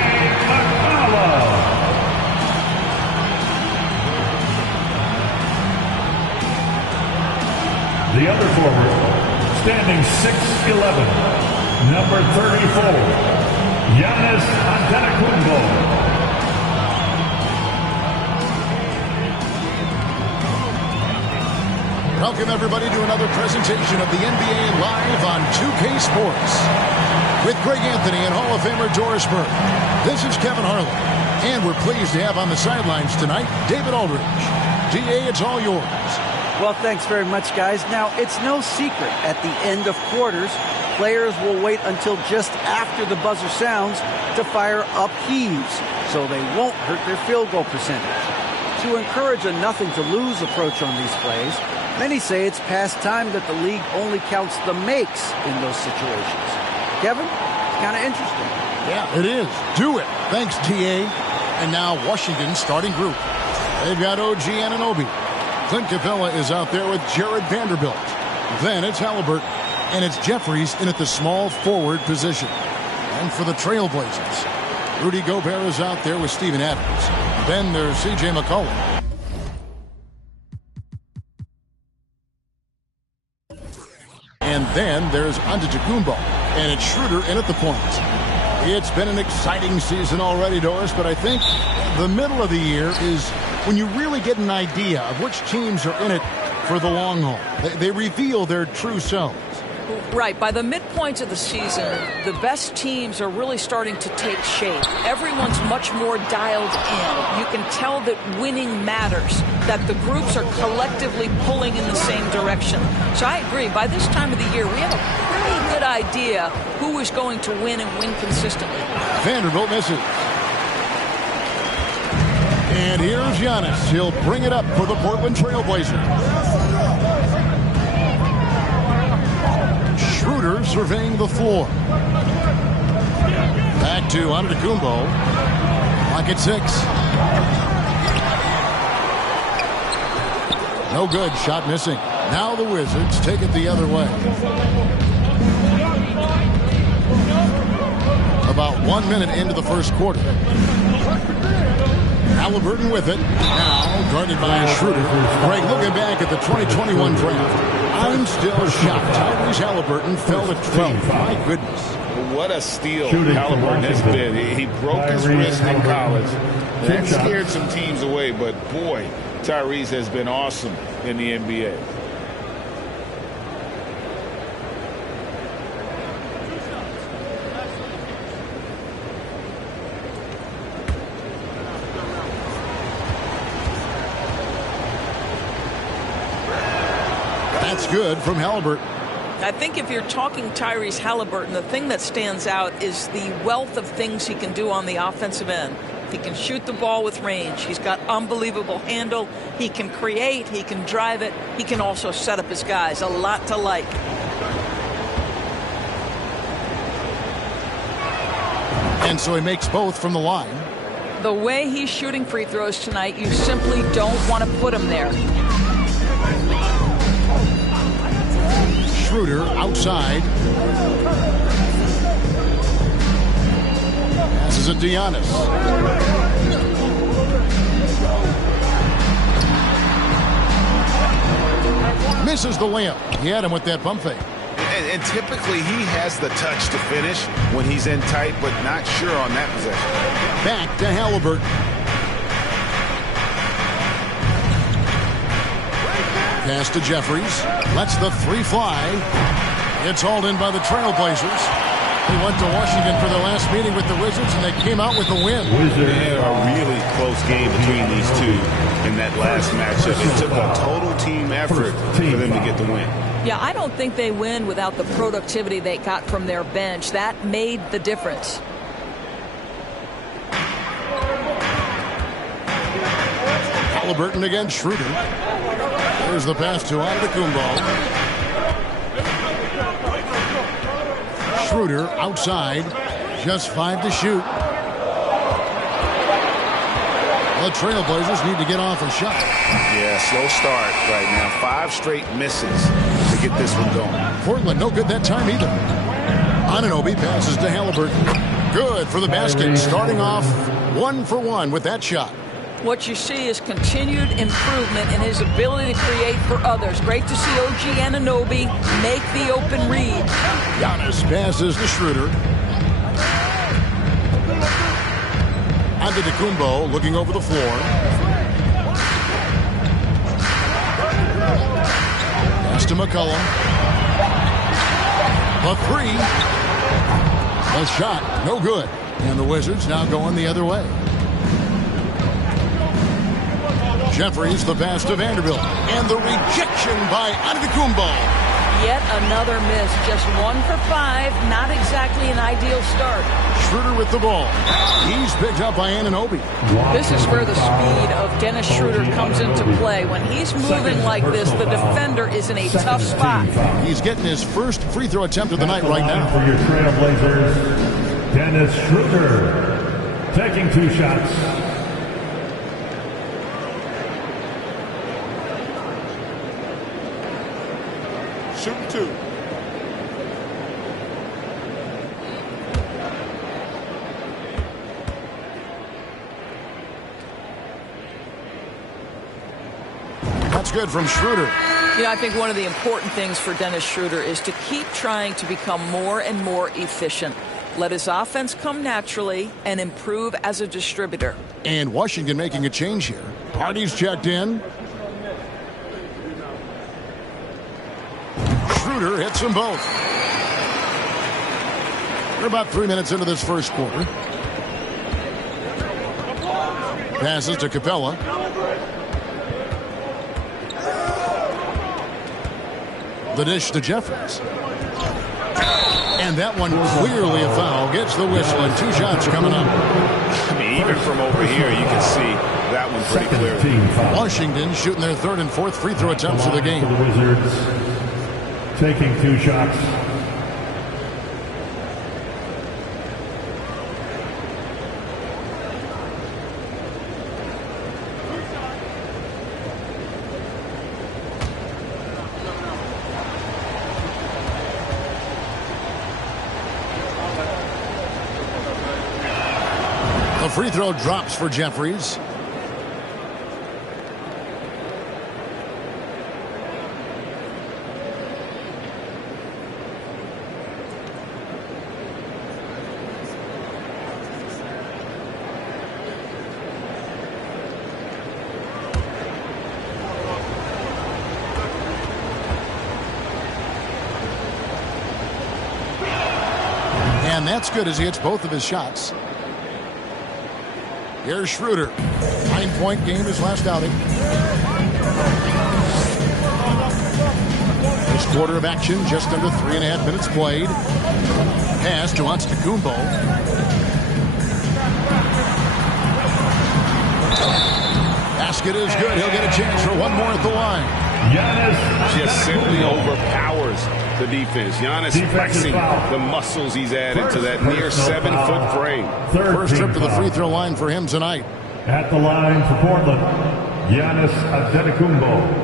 The other forward, standing 6'11", number 34, Giannis Antetokounmpo. Welcome, everybody, to another presentation of the NBA Live on 2K Sports. With Greg Anthony and Hall of Famer Doris Burke, this is Kevin Harlan. And we're pleased to have on the sidelines tonight, David Aldridge. DA, it's all yours. Well, thanks very much, guys. Now, it's no secret at the end of quarters, players will wait until just after the buzzer sounds to fire up heaves, so they won't hurt their field goal percentage. To encourage a nothing-to-lose approach on these plays, many say it's past time that the league only counts the makes in those situations. Kevin, it's kind of interesting. Yeah, it is. Do it. Thanks, TA. And now Washington's starting group. They've got OG Anunoby. Clint Capella is out there with Jared Vanderbilt. Then it's Halliburton. And it's Jeffries in at the small forward position. And for the Trailblazers, Rudy Gobert is out there with Steven Adams. Then there's C.J. McCollum. And then there's Antetokounmpo. And it's Schroeder in at the point. It's been an exciting season already, Doris, but I think the middle of the year is when you really get an idea of which teams are in it for the long haul. They reveal their true selves. Right. By the midpoint of the season, the best teams are really starting to take shape. Everyone's much more dialed in. You can tell that winning matters, that the groups are collectively pulling in the same direction. So I agree. By this time of the year, we have a pretty good idea who is going to win and win consistently. Vanderbilt misses. And here's Giannis. He'll bring it up for the Portland Trailblazers. Schroeder surveying the floor. Back to Antetokounmpo. Clock at 6. No good. Shot missing. Now the Wizards take it the other way. About 1 minute into the first quarter. Halliburton with it. Now guarded by Schroeder. Greg, looking back at the 2021 draft, I'm still shocked. Tyrese Halliburton fell to 12. My goodness. What a steal Halliburton has been. He broke his wrist in college. That scared some teams away, but boy, Tyrese has been awesome in the NBA. That's good from Halliburton. I think if you're talking Tyrese Halliburton, the thing that stands out is the wealth of things he can do on the offensive end. He can shoot the ball with range. He's got unbelievable handle. He can create. He can drive it. He can also set up his guys. A lot to like. And so he makes both from the line. The way he's shooting free throws tonight, you simply don't want to put him there. Schroeder outside. Passes it to Giannis. Misses the layup. He had him with that bump fake. And typically he has the touch to finish when he's in tight, but not sure on that possession. Back to Halliburton. Pass to Jeffries. Lets the three fly. It's hauled in by the Trailblazers. They went to Washington for their last meeting with the Wizards, and they came out with the win. A really close game between these two in that last matchup. It took a total team effort for them to get the win. Yeah, I don't think they win without the productivity they got from their bench. That made the difference. Halliburton against Schroeder. There's the pass to Antetokounmpo. Schroeder outside. Just 5 to shoot. The Trailblazers need to get off a shot. Yeah, slow start right now. 5 straight misses to get this one going. Portland no good that time either. Anunoby passes to Halliburton. Good for the basket. Starting off 1 for 1 with that shot. What you see is continued improvement in his ability to create for others. Great to see OG Anunoby make the open read. Giannis passes to Schroeder. Antetokounmpo looking over the floor. Pass to McCollum. The three. The shot, no good. And the Wizards now going the other way. Jeffries, the pass to Vanderbilt. And the rejection by Antetokounmpo. Yet another miss. Just 1 for 5. Not exactly an ideal start. Schroeder with the ball. He's picked up by Anunoby. This is where the speed of Dennis Schroeder comes into play. When he's moving like this, the defender is in a tough spot. He's getting his first free throw attempt of the night right now. For your Trailblazers, Dennis Schroeder taking 2 shots. Shooting 2. That's good from Schroeder. You know, I think one of the important things for Dennis Schroeder is to keep trying to become more and more efficient. Let his offense come naturally and improve as a distributor. And Washington making a change here. Hardy's checked in. Schroeder hits them both. We're about 3 minutes into this first quarter. Passes to Capella. The dish to Jeffries. And that one clearly a foul. Gets the whistle and 2 shots coming up. I mean, even from over here, you can see that one pretty clearly. Washington shooting their 3rd and 4th free throw attempts of the game. The Wizards taking 2 shots. The free throw drops for Jeffries. And that's good as he hits both of his shots. Here's Schroeder. 9-point game his last outing. First quarter of action, just under 3.5 minutes played. Pass to Antetokounmpo. Basket is good. He'll get a chance for one more at the line. Just simply overpowers the defense. Giannis flexing the muscles he's added to that near 7-foot frame. First trip to the free throw line for him tonight. At the line for Portland, Giannis Antetokounmpo.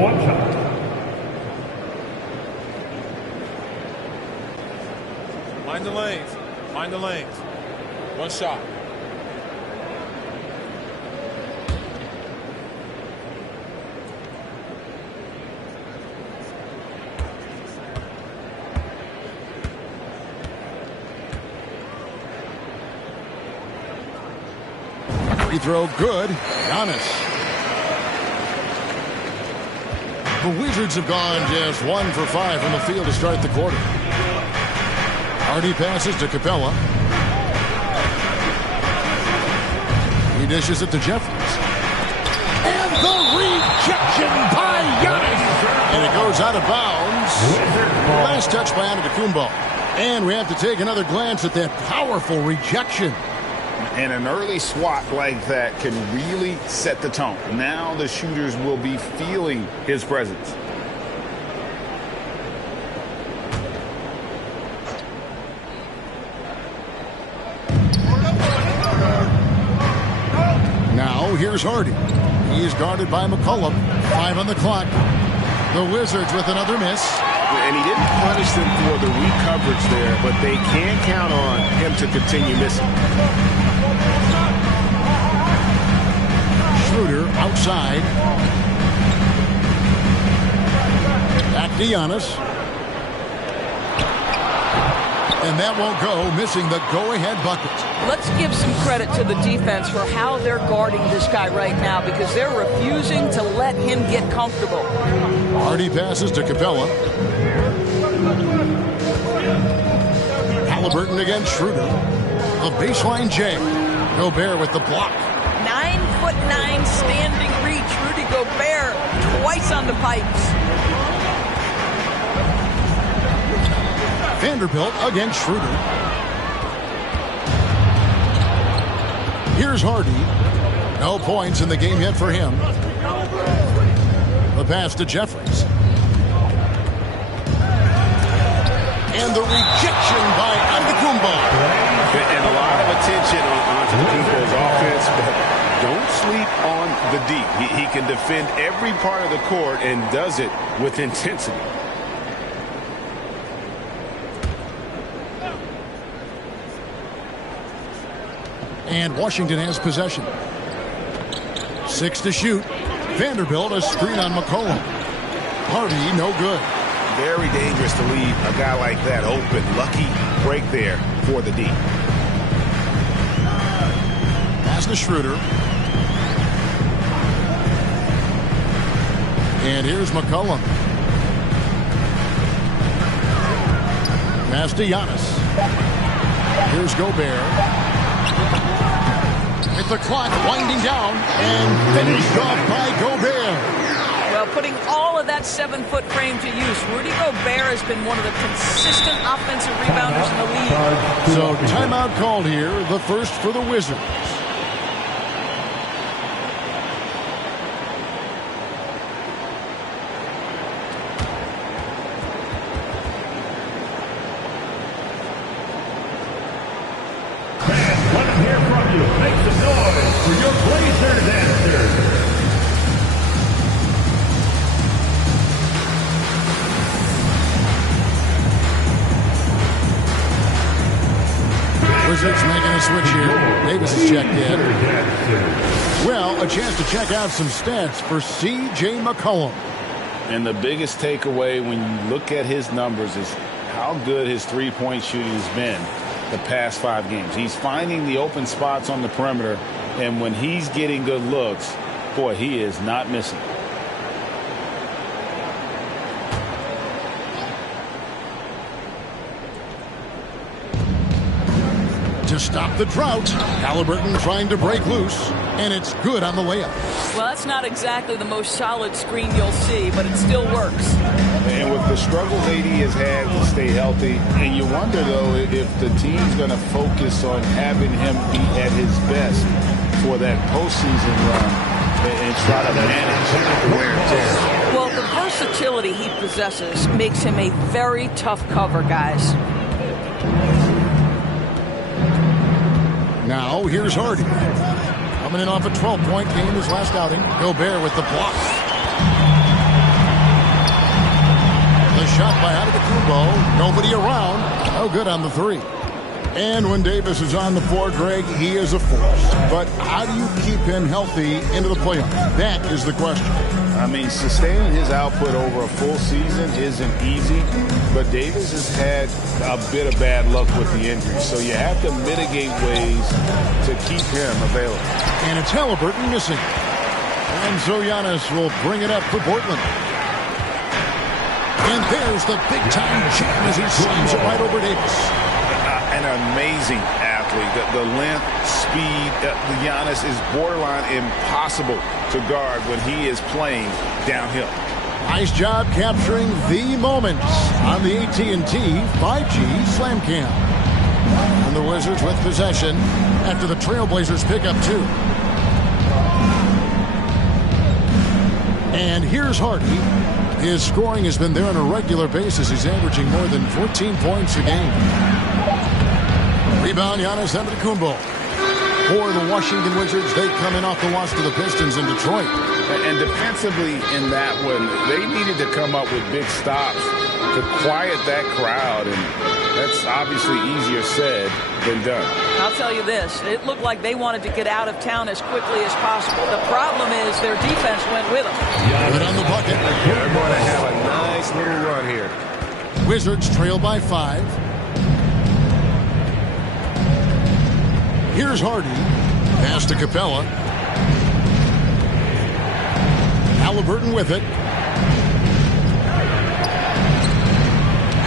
One shot. Mind the lanes. Mind the lanes. One shot. Free throw good. Giannis. The Wizards have gone just 1 for 5 from the field to start the quarter. Hardy passes to Capella. He dishes it to Jeffries. And the rejection by Giannis. And it goes out of bounds. Last touch by Antetokounmpo. And we have to take another glance at that powerful rejection. And an early swat like that can really set the tone. Now the shooters will be feeling his presence. Now here's Hardy. He is guarded by McCollum. 5 on the clock. The Wizards with another miss. And he didn't punish them for the weak coverage there, but they can't count on him to continue missing. Schroeder outside. Back to Giannis. And that won't go, missing the go-ahead bucket. Let's give some credit to the defense for how they're guarding this guy right now because they're refusing to let him get comfortable. Hardy passes to Capella. Halliburton against Schroeder. A baseline J. Gobert with the block. 9'9" standing reach. Rudy Gobert twice on the pipes. Vanderbilt against Schroeder. Here's Hardy. No points in the game yet for him. The pass to Jeffries. And the rejection by Antetokounmpo. And a lot of attention on Antetokounmpo's offense, but don't sleep on the deep. He can defend every part of the court and does it with intensity. And Washington has possession. 6 to shoot. Vanderbilt a screen on McCollum. Hardy no good. Very dangerous to leave a guy like that open. Lucky break there for the D. Pass to Schroeder. And here's McCollum. Pass to Giannis. Here's Gobert. With the clock winding down and finished off by Gobert. Well, putting all of that 7-foot frame to use, Rudy Gobert has been one of the consistent offensive rebounders in the league. So timeout called here, the first for the Wizards. Let them hear from you. Make some noise for your Blazers answers. Wizards making a switch here. Davis is checked in. Well, a chance to check out some stats for C.J. McCollum. And the biggest takeaway when you look at his numbers is how good his three-point shooting has been the past 5 games. He's finding the open spots on the perimeter, and when he's getting good looks, boy, he is not missing. To to stop the drought. Halliburton trying to break loose, and it's good on the layup. Well, that's not exactly the most solid screen you'll see, but it still works. And with the struggles AD has had to stay healthy, and you wonder, though, if the team's going to focus on having him be at his best for that postseason run and try to manage the wear and tear. Well, the versatility he possesses makes him a very tough cover, guys. Now, here's Hardy. Coming in off a 12-point game his last outing. Gobert with the block. The shot by Antetokounmpo. Nobody around. Oh, good on the three. And when Davis is on the floor, Greg, he is a force. But how do you keep him healthy into the playoffs? That is the question. I mean, sustaining his output over a full season isn't easy, but Davis has had a bit of bad luck with the injury, so you have to mitigate ways to keep him available. And it's Halliburton missing. And so Giannis will bring it up for Portland. And there's the big-time jam as he slams it right over Davis. An amazing athlete. The length, speed, Giannis is borderline impossible to guard when he is playing downhill. Nice job capturing the moments on the AT&T 5G Slam Cam. And the Wizards with possession after the Trailblazers pick up two. And here's Hardy. His scoring has been there on a regular basis. He's averaging more than 14 points a game. Rebound, Giannis Antetokounmpo. For the Washington Wizards, they come in off the loss to the Pistons in Detroit. And defensively in that one, they needed to come up with big stops to quiet that crowd, and that's obviously easier said than done. I'll tell you this, it looked like they wanted to get out of town as quickly as possible. The problem is their defense went with them. Good on the bucket. They're going to have a nice little run here. Wizards trail by 5. Here's Hardy. Pass to Capella. Halliburton with it.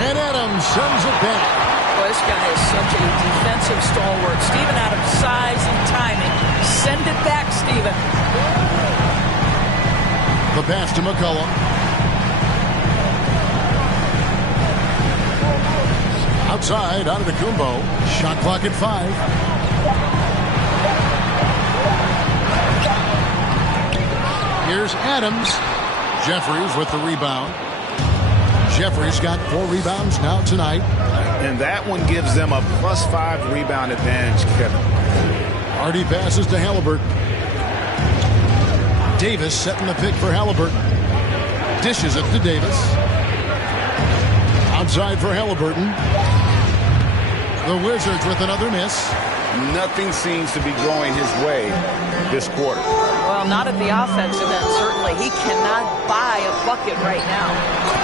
And Adams sends it back. Boy, this guy is such a defensive stalwart. Steven Adams' size and timing. Send it back, Steven. The pass to McCollum. Outside, Antetokounmpo. Shot clock at 5. Here's Adams. Jeffries with the rebound. Jeffries got 4 rebounds now tonight. And that one gives them a +5 rebound advantage, Kevin. Hardy passes to Halliburton. Davis setting the pick for Halliburton. Dishes it to Davis. Outside for Halliburton. The Wizards with another miss. Nothing seems to be going his way this quarter. Well, not at the offensive end, certainly. He cannot buy a bucket right now.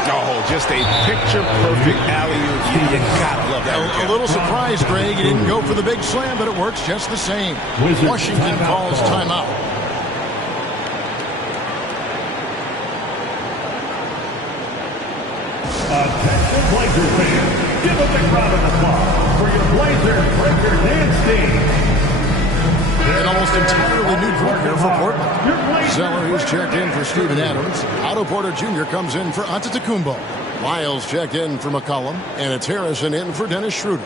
Oh, just a picture-perfect alley-oop. You gotta love that. A little surprised, Greg. He didn't go for the big slam, but it works just the same. Washington calls timeout. Attention Blazers fans, give a big round of applause for your Blazers breaker dance team. An almost entirely new group here for Portland. Zeller is checked in for Steven Adams. Otto Porter Jr. comes in for Antetokounmpo. Lyles checked in for McCollum. And it's Harrison in for Dennis Schroeder.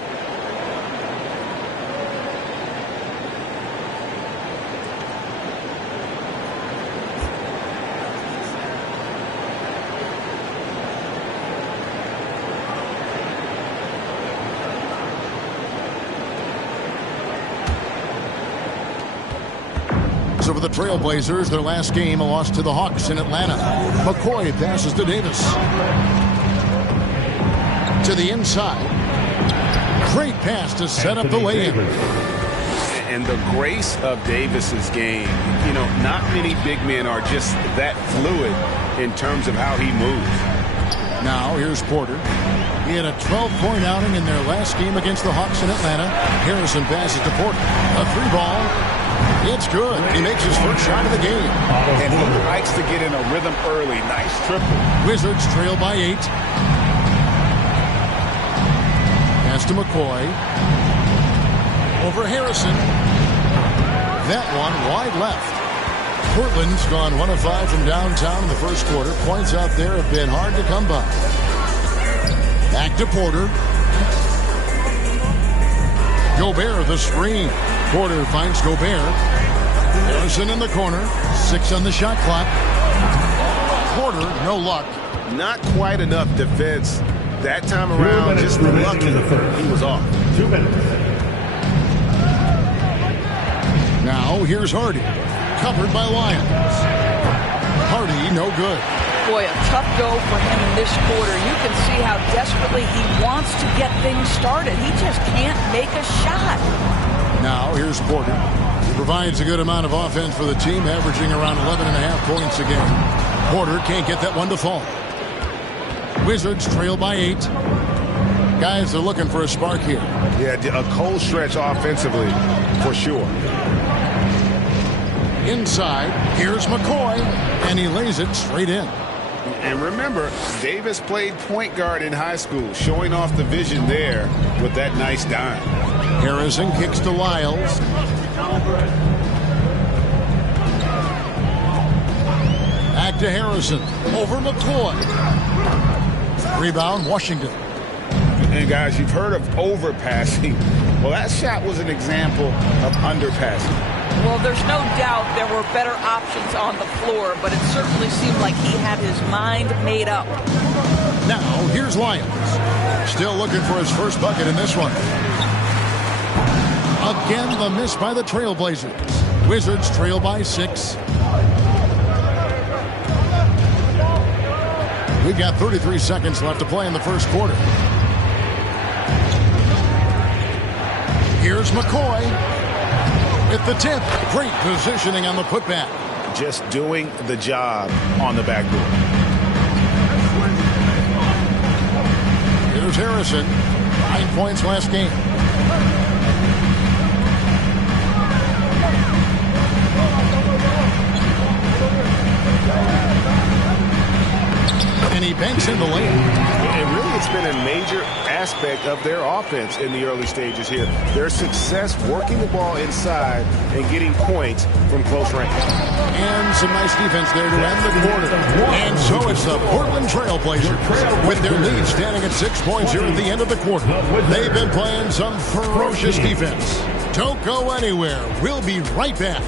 For the Trailblazers, their last game, a loss to the Hawks in Atlanta. McCoy passes to Davis. To the inside. Great pass to set up the lay-in. And the grace of Davis's game, you know, not many big men are just that fluid in terms of how he moves. Now, here's Porter. He had a 12-point outing in their last game against the Hawks in Atlanta. Harrison passes to Porter. A 3-ball. It's good. He makes his first shot of the game. And he likes to get in a rhythm early. Nice triple. Wizards trail by 8. Pass to McCoy. over Harrison. That one wide left. Portland's gone 1 of 5 from downtown in the first quarter. Points out there have been hard to come by. Back to Porter. Gobert, the screen. Porter finds Gobert. Harrison in the corner. 6 on the shot clock. Porter, no luck. Not quite enough defense that time around. Just lucky he was off. 2 minutes. Now here's Hardy. Covered by Lyons. Hardy, no good. Boy, a tough go for him in this quarter. You can see how desperately he wants to get things started. He just can't make a shot. Now here's Porter. He provides a good amount of offense for the team, averaging around 11.5 points a game. Porter can't get that one to fall. Wizards trail by 8. Guys are looking for a spark here. Yeah, a cold stretch offensively, for sure. Inside, here's McCoy, and he lays it straight in. And remember, Davis played point guard in high school, showing off the vision there with that nice dime. Harrison kicks to Lyles. Back to Harrison. Over McCoy. Rebound, Washington. And guys, you've heard of overpassing. Well, that shot was an example of underpassing. Well, there's no doubt there were better options on the floor, but it certainly seemed like he had his mind made up. Now, here's Lyons. Still looking for his first bucket in this one. Again, the miss by the Trailblazers. Wizards trail by 6. We've got 33 seconds left to play in the first quarter. Here's McCoy. At the tip, great positioning on the putback. Just doing the job on the backboard. Here's Harrison. 9 points last game. And he banks in the lane. And really, it's been a major aspect of their offense in the early stages here. Their success working the ball inside and getting points from close range. And some nice defense there to end the quarter. And so it's the Portland Trailblazers with their lead standing at 6 points here at the end of the quarter. They've been playing some ferocious defense. Don't go anywhere. We'll be right back.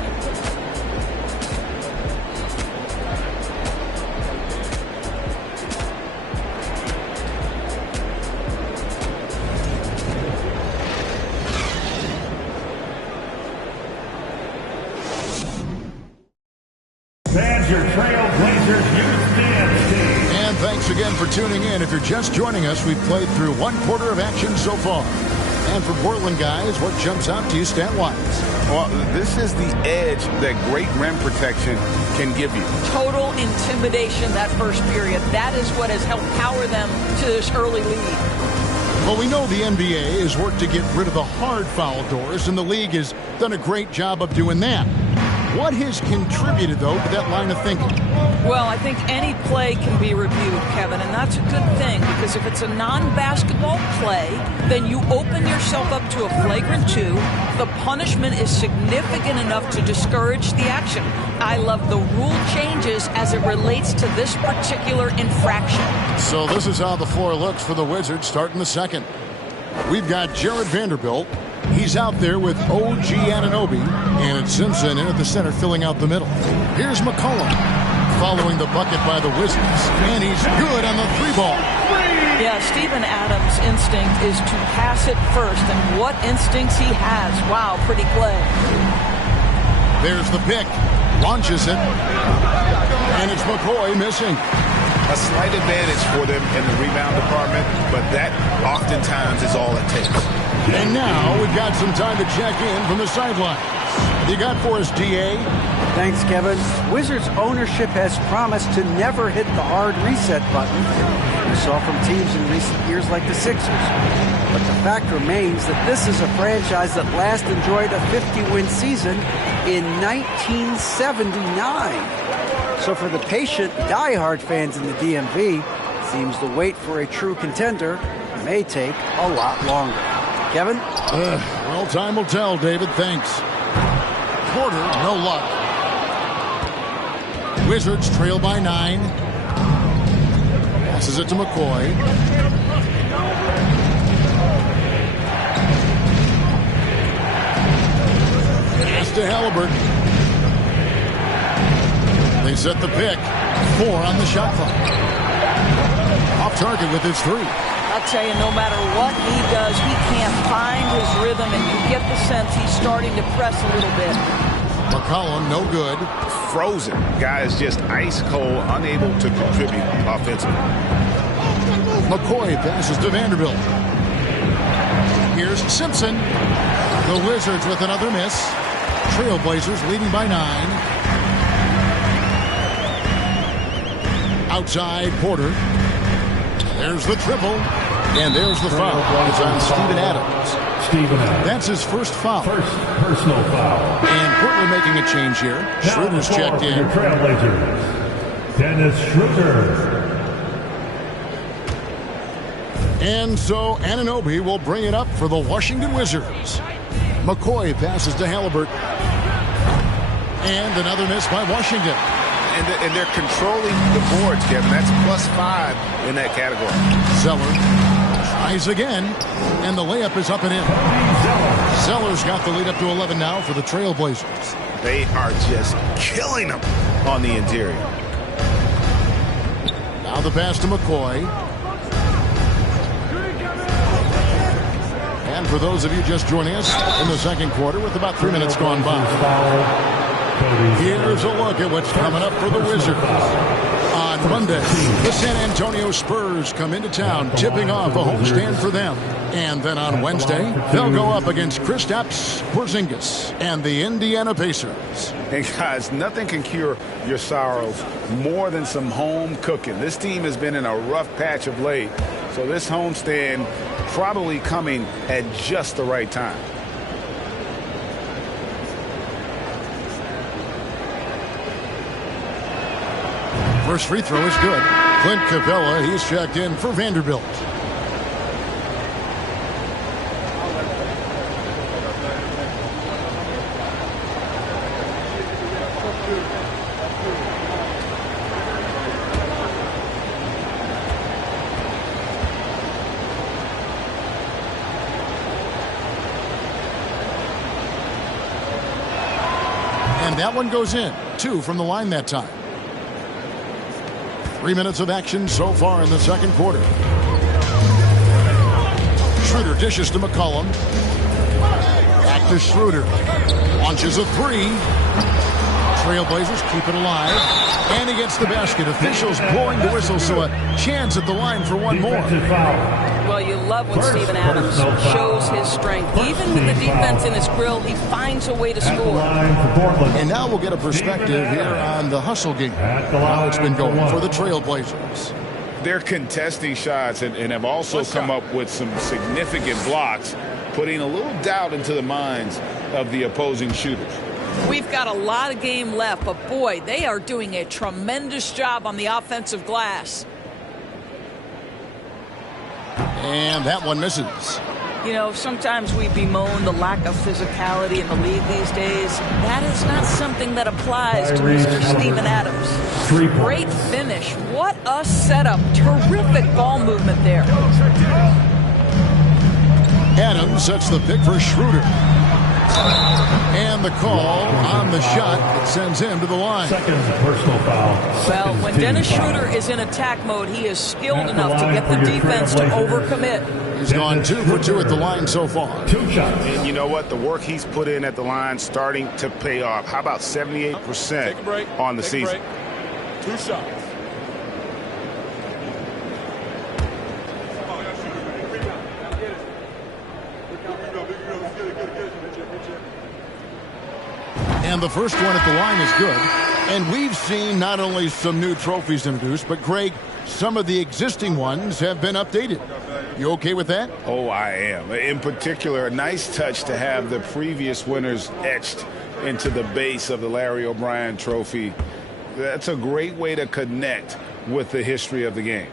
Again for tuning in. If you're just joining us, we've played through 1 quarter of action so far. And for Portland guys, what jumps out to you stat-wise? Well, this is the edge that great rim protection can give you. Total intimidation that first period. That is what has helped power them to this early lead. Well, we know the NBA has worked to get rid of the hard foul doors, and the league has done a great job of doing that. What has contributed, though, to that line of thinking? Well, I think any play can be reviewed, Kevin, and that's a good thing because if it's a non-basketball play, then you open yourself up to a flagrant 2. The punishment is significant enough to discourage the action. I love the rule changes as it relates to this particular infraction. So this is how the floor looks for the Wizards starting the second. We've got Jared Vanderbilt. He's out there with OG Anunoby, and it's Simpson in at the center filling out the middle. Here's McCollum following the bucket by the Wizards, and he's good on the 3-ball. Yeah, Steven Adams' instinct is to pass it first, and what instincts he has. Wow, pretty play. There's the pick, launches it, and it's McCoy missing. A slight advantage for them in the rebound department, but that oftentimes is all it takes. And now we've got some time to check in from the sideline. What you got for us, DA? Thanks, Kevin. Wizards ownership has promised to never hit the hard reset button. We saw from teams in recent years like the Sixers. But the fact remains that this is a franchise that last enjoyed a 50-win season in 1979. So for the patient, diehard fans in the DMV, seems the wait for a true contender may take a lot longer. Kevin? Well, time will tell, David. Thanks. Porter, no luck. Wizards trail by 9. Passes it to McCoy. Pass to Halliburton. They set the pick. 4 on the shot clock. Off target with his 3. I'll tell you, no matter what he does, he can't find his rhythm, and you get the sense he's starting to press a little bit. McCollum, no good. Frozen. Guy is just ice cold, unable to contribute offensively. McCoy passes to Vanderbilt. Here's Simpson. The Wizards with another miss. Trailblazers leading by 9. Outside Porter. There's the triple. And there's the foul. It's on Steven Adams. That's his first foul. First personal foul. And Portland making a change here. Schroeder's checked in. Trailblazers. Dennis Schroeder. And so Anunoby will bring it up for the Washington Wizards. McCoy passes to Halliburton. And another miss by Washington. And they're controlling the boards, Kevin. That's +5 in that category. Zeller tries again, and the layup is up and in. Zeller's got the lead up to 11 now for the Trailblazers. They are just killing them on the interior. Now the pass to McCoy. And for those of you just joining us in the second quarter with about 3 minutes gone by, here's a look at what's coming up for the Wizards. On Monday, the San Antonio Spurs come into town, tipping off a homestand for them. And then on Wednesday, they'll go up against Kristaps Porzingis and the Indiana Pacers. And guys, nothing can cure your sorrows more than some home cooking. This team has been in a rough patch of late, so this homestand probably coming at just the right time. First free throw is good. Clint Capella, he's checked in for Vanderbilt. And that one goes in. 2 from the line that time. 3 minutes of action so far in the second quarter. Schroeder dishes to McCollum. Back to Schroeder. Launches a 3. Trailblazers keep it alive. And he gets the basket. Officials blowing the whistle, so a chance at the line for one more. Well, you love when Steven Adams shows his strength. Even with the defense in his grill, he finds a way to score. And now we'll get a perspective here on the hustle game. How it's been going for the Trailblazers. They're contesting shots and have also come up with some significant blocks, putting a little doubt into the minds of the opposing shooters. We've got a lot of game left, but boy, they are doing a tremendous job on the offensive glass. And that one misses. You know, sometimes we bemoan the lack of physicality in the league these days. That is not something that applies to Mr. Steven Adams. Great finish. What a setup. Terrific ball movement there. Adams sets the pick for Schroeder. And the call on the shot that sends him to the line. Second personal foul. Well, when Dennis Schroeder is in attack mode, he is skilled enough to get the defense to overcommit. He's gone 2 for 2 at the line so far. 2 shots. And you know what? The work he's put in at the line starting to pay off. How about 78% on the season? 2 shots. And the first one at the line is good. And we've seen not only some new trophies introduced, but Greg, some of the existing ones have been updated. You okay with that? Oh, I am. In particular, a nice touch to have the previous winners etched into the base of the Larry O'Brien trophy. That's a great way to connect with the history of the game.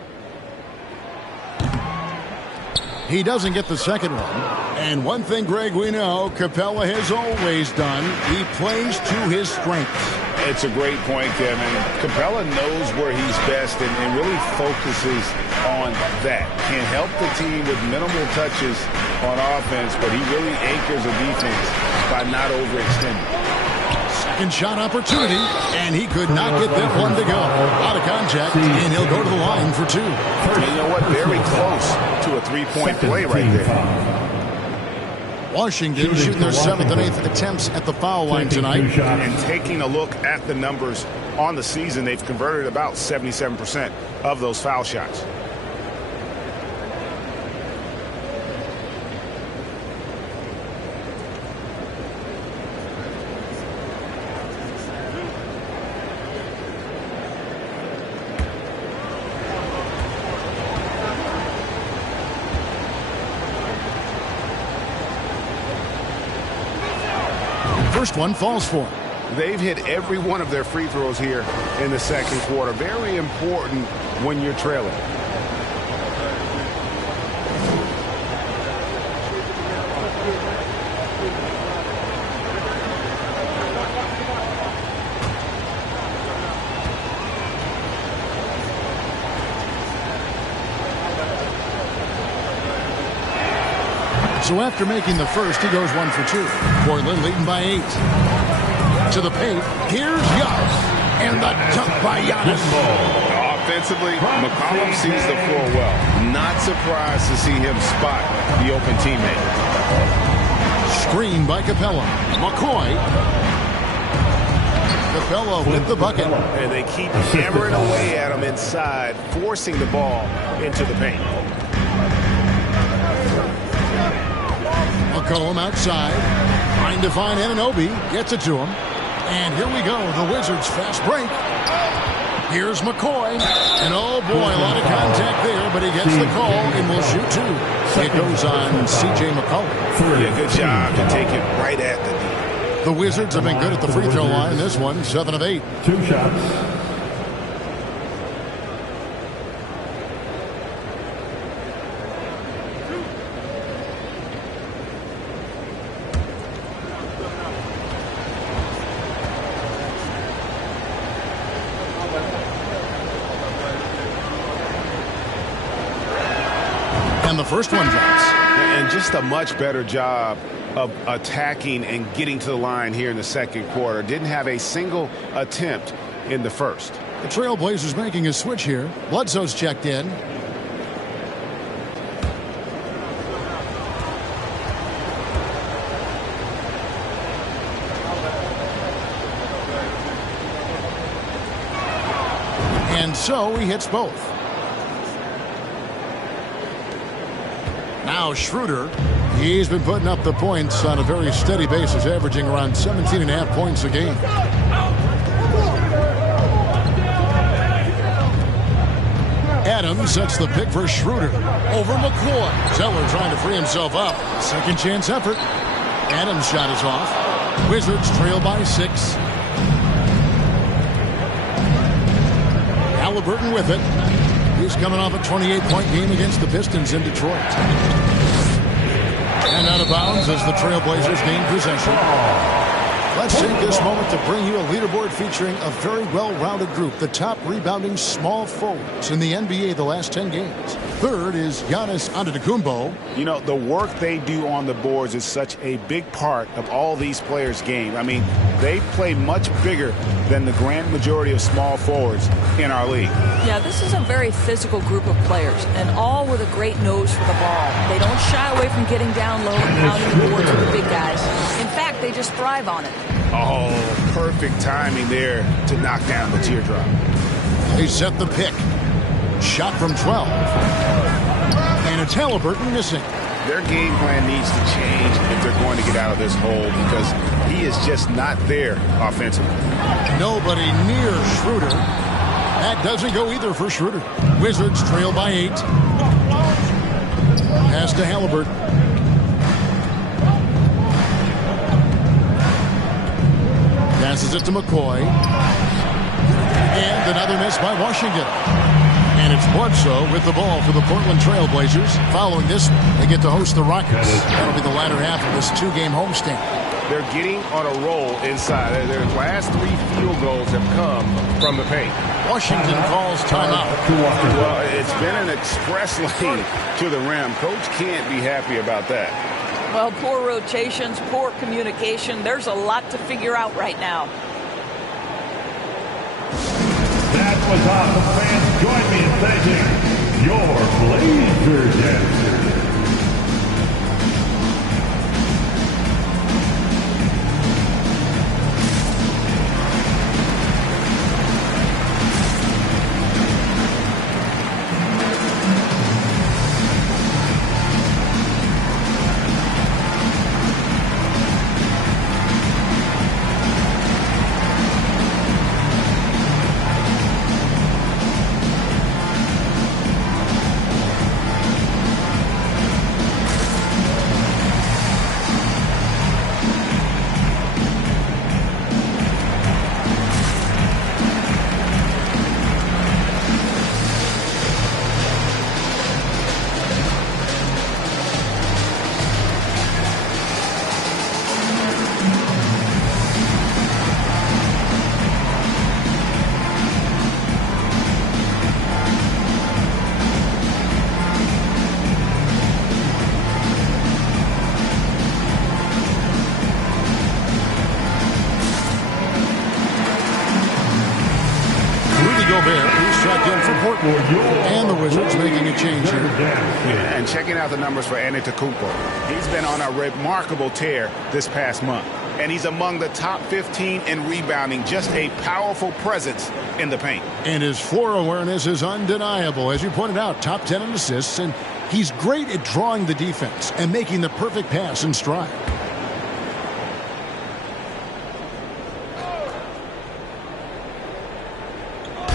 He doesn't get the second one. And one thing, Greg, we know Capella has always done. He plays to his strengths. It's a great point, Kevin. Capella knows where he's best and really focuses on that. Can help the team with minimal touches on offense, but he really anchors a defense by not overextending. Second shot opportunity, and he could not get that one to go. Out of contact, and he'll go to the line for two. And you know what? Very close to a three-point play right there. Washington shooting their 7th and 8th attempts at the foul line tonight. And taking a look at the numbers on the season, they've converted about 77% of those foul shots. First one falls for him. They've hit every one of their free throws here in the second quarter. Very important when you're trailing. So after making the first, he goes 1 for 2. Portland leading by 8. To the paint. Here's Giannis. And the dunk by Giannis. Offensively, McCollum sees the floor well. Not surprised to see him spot the open teammate. Screen by Capella. McCoy. Capella with the bucket. And they keep hammering away at him inside, forcing the ball into the paint. McCollum outside, trying to find Anunoby, gets it to him. And here we go, the Wizards fast break. Here's McCoy, and oh boy, a lot of contact there, but he gets the call and will shoot 2. It goes on C.J. McCollum. Yeah, good job to take it right at the D. The Wizards have been good at the free throw line. This one, 7 of 8. 2 shots. And the first one drops. And just a much better job of attacking and getting to the line here in the second quarter. Didn't have a single attempt in the first. The Trailblazers making a switch here. Bledsoe's checked in. And so he hits both. Now Schroeder, he's been putting up the points on a very steady basis, averaging around 17.5 points a game. Adams sets the pick for Schroeder. Over McCoy. Zeller trying to free himself up. Second chance effort. Adams' shot is off. Wizards trail by 6. Halliburton with it. He's coming off a 28-point game against the Pistons in Detroit. And out of bounds as the Trailblazers gain possession. Let's take this moment to bring you a leaderboard featuring a very well-rounded group. The top rebounding small forwards in the NBA the last 10 games. Third is Giannis Antetokounmpo. You know, the work they do on the boards is such a big part of all these players' game. I mean, they play much bigger than the grand majority of small forwards in our league. Yeah, this is a very physical group of players, and all with a great nose for the ball. They don't shy away from getting down low and pounding the boards with the big guys. In fact, they just thrive on it. Oh, perfect timing there to knock down the teardrop. They set the pick. Shot from 12. And it's Halliburton missing. Their game plan needs to change if they're going to get out of this hole because he is just not there offensively. Nobody near Schroeder. That doesn't go either for Schroeder. Wizards trail by 8. Pass to Halliburton. Passes it to McCoy. And another miss by Washington. And it's Bledsoe with the ball for the Portland Trail Blazers. Following this, they get to host the Rockets. That'll be the latter half of this two-game homestand. They're getting on a roll inside. Their last 3 field goals have come from the paint. Washington calls timeout. Well, it's been an express lane to the rim. Coach can't be happy about that. Well, poor rotations, poor communication. There's a lot to figure out right now. That was awesome, fans. Join me in thanking your Blazer dancers. And the Wizards making a change here. And checking out the numbers for Antetokounmpo. He's been on a remarkable tear this past month. And he's among the top 15 in rebounding. Just a powerful presence in the paint. And his floor awareness is undeniable. As you pointed out, top 10 in assists. And he's great at drawing the defense and making the perfect pass in stride.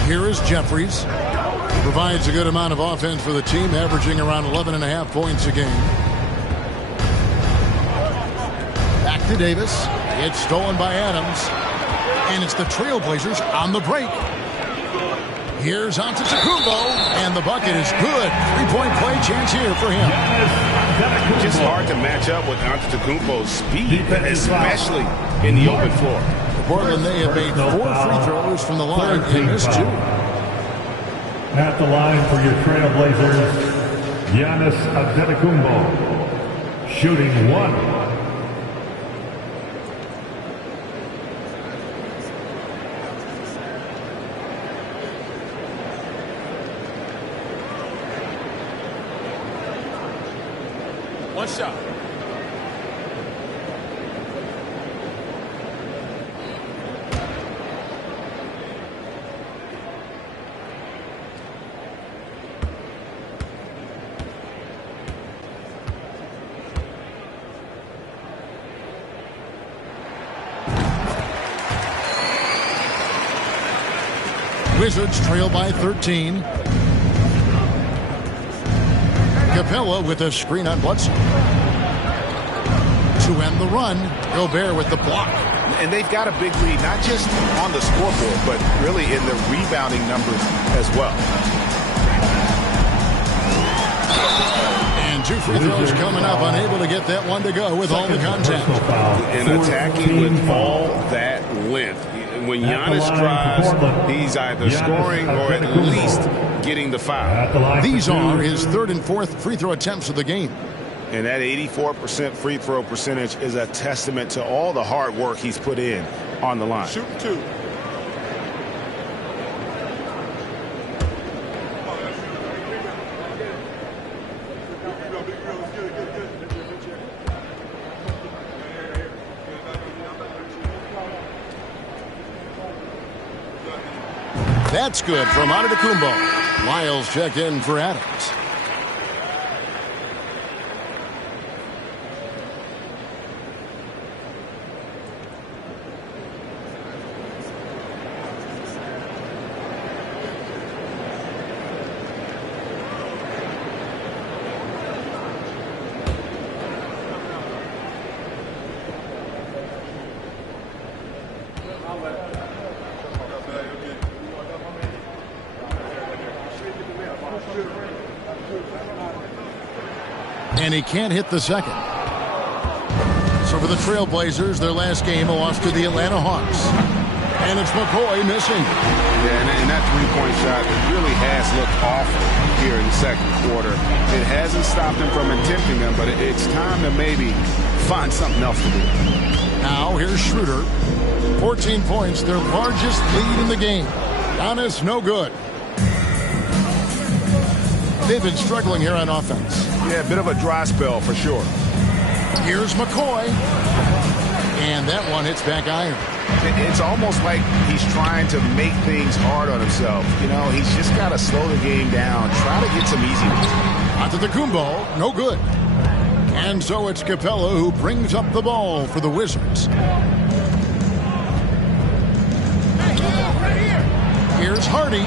Here is Jeffries. Provides a good amount of offense for the team, averaging around 11.5 points a game. Back to Davis. It's stolen by Adams. And it's the Trailblazers on the break. Here's Antetokounmpo, and the bucket is good. 3-point play chance here for him. Just hard to match up with Antetokounmpo's speed, especially in the open floor. Portland, they have made 4 free throws from the line and missed 2. At the line for your Trailblazers, Giannis Antetokounmpo, shooting 1. One shot. Wizards trail by 13. Capella with a screen on Bledsoe. To end the run, Gobert with the block. And they've got a big lead, not just on the scoreboard, but really in the rebounding numbers as well. And 2 free throws coming up, unable to get that one to go with all the contact. And attacking with all that length. When Giannis drives, he's either scoring or at least getting the foul. These are his 3rd and 4th free throw attempts of the game. And that 84% free throw percentage is a testament to all the hard work he's put in on the line. Shooting 2. That's good from Antetokounmpo. Lyles check in for Adams. And he can't hit the second. So for the Trailblazers, their last game lost to the Atlanta Hawks. And it's McCoy missing. Yeah, and that three-point shot, it really has looked awful here in the second quarter. It hasn't stopped him from attempting them, but it's time to maybe find something else to do. Now here's Schroeder. 14 points, their largest lead in the game. Giannis, no good. They've been struggling here on offense. Yeah, a bit of a dry spell for sure. Here's McCoy. And that one hits back iron. It's almost like he's trying to make things hard on himself. You know, he's just got to slow the game down, try to get some easy ones. Antetokounmpo, no good. And so it's Capella who brings up the ball for the Wizards. Here's Hardy.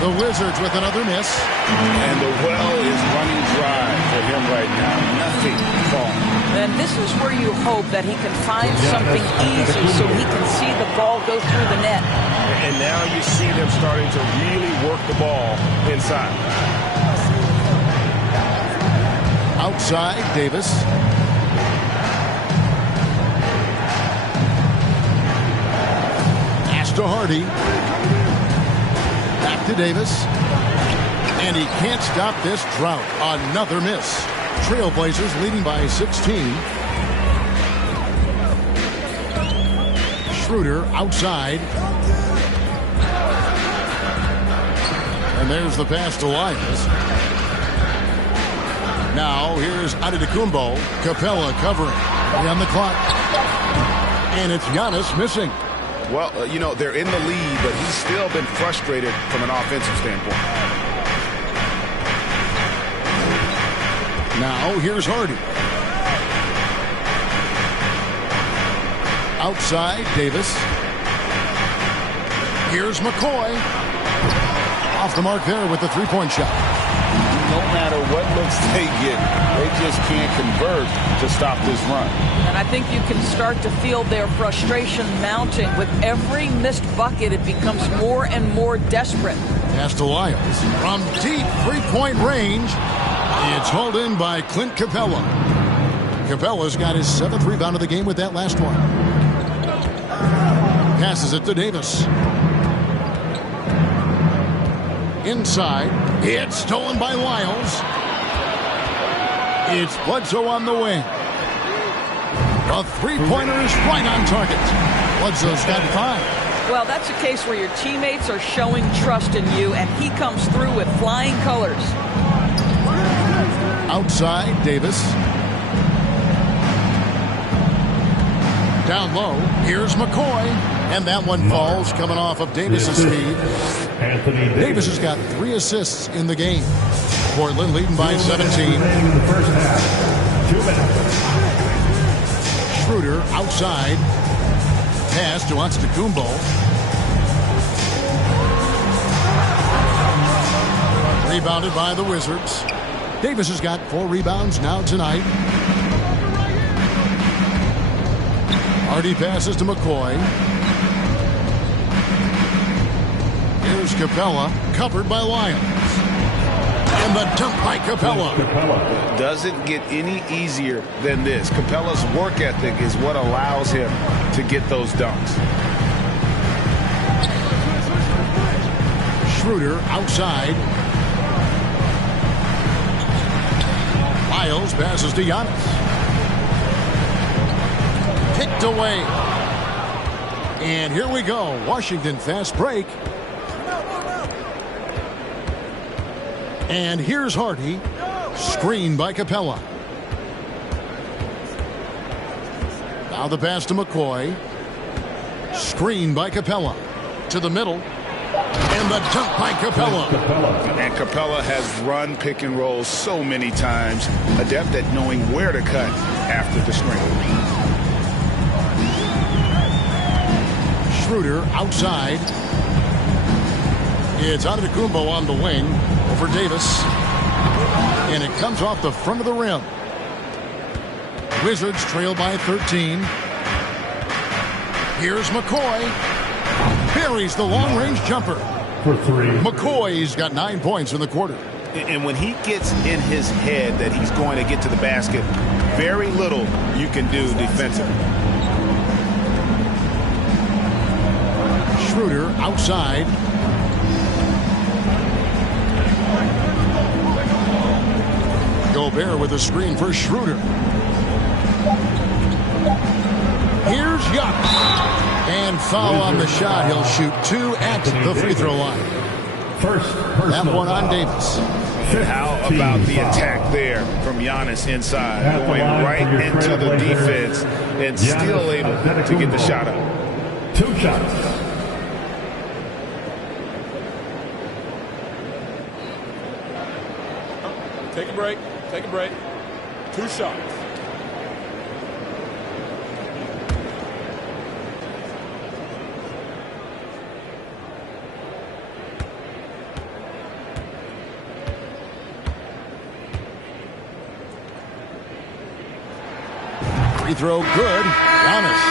The Wizards with another miss. And the well is running dry for him right now. Nothing falling. And this is where you hope that he can find something easy so he can see the ball go through the net. And now you see them starting to really work the ball inside. Outside, Davis. Pass to Hardy. Back to Davis. And he can't stop this drought. Another miss. Trailblazers leading by 16. Schroeder outside. And there's the pass to Lyons. Now here's Antetokounmpo. Capella covering. On the clock. And it's Giannis missing. Well, you know, they're in the lead, but he's still been frustrated from an offensive standpoint. Now here's Hardy. Outside, Davis. Here's McCoy. Off the mark there with the three-point shot. No matter what looks they get, they just can't convert to stop this run. And I think you can start to feel their frustration mounting. With every missed bucket, it becomes more and more desperate. Pass to Lyles. From deep three-point range, it's hauled in by Clint Capella. Capella's got his 7th rebound of the game with that last one. Passes it to Davis. Inside. It's stolen by Lyles. It's Bledsoe on the wing. A three-pointer is right on target. Bledsoe's got 5. Well, that's a case where your teammates are showing trust in you, and he comes through with flying colors. Outside, Davis. Down low, here's McCoy. And that one falls coming off of Davis's speed. Anthony Davis has got 3 assists in the game. Portland leading by 17. In the first half. 2 minutes. Schroeder outside. Pass to Antetokounmpo. Rebounded by the Wizards. Davis has got 4 rebounds now tonight. Hardy passes to McCoy. Here's Capella, covered by Lyons. And the dunk by Capella. Doesn't get any easier than this. Capella's work ethic is what allows him to get those dunks. Schroeder outside. Lyles passes to Giannis. Picked away. And here we go. Washington fast break. And here's Hardy. Screen by Capella. Now the pass to McCoy. Screen by Capella. To the middle. And the dunk by Capella. And Capella has run pick and rolls so many times. Adept at knowing where to cut after the screen. Schroeder outside. It's Antetokounmpo on the wing over Davis. And it comes off the front of the rim. Wizards trail by 13. Here's McCoy. Buries the long-range jumper. For 3. McCoy's got 9 points in the quarter. And when he gets in his head that he's going to get to the basket, very little you can do defensively. Schroeder outside. Gobert with a screen for Schroeder. Here's Giannis. And foul on the shot. He'll shoot 2 at the free throw line. That one on Davis. How about the attack there from Giannis inside, going right into the defense and still able to get the shot up. 2 shots. Take a break. Take a break. 2 shots. Free throw good. Giannis.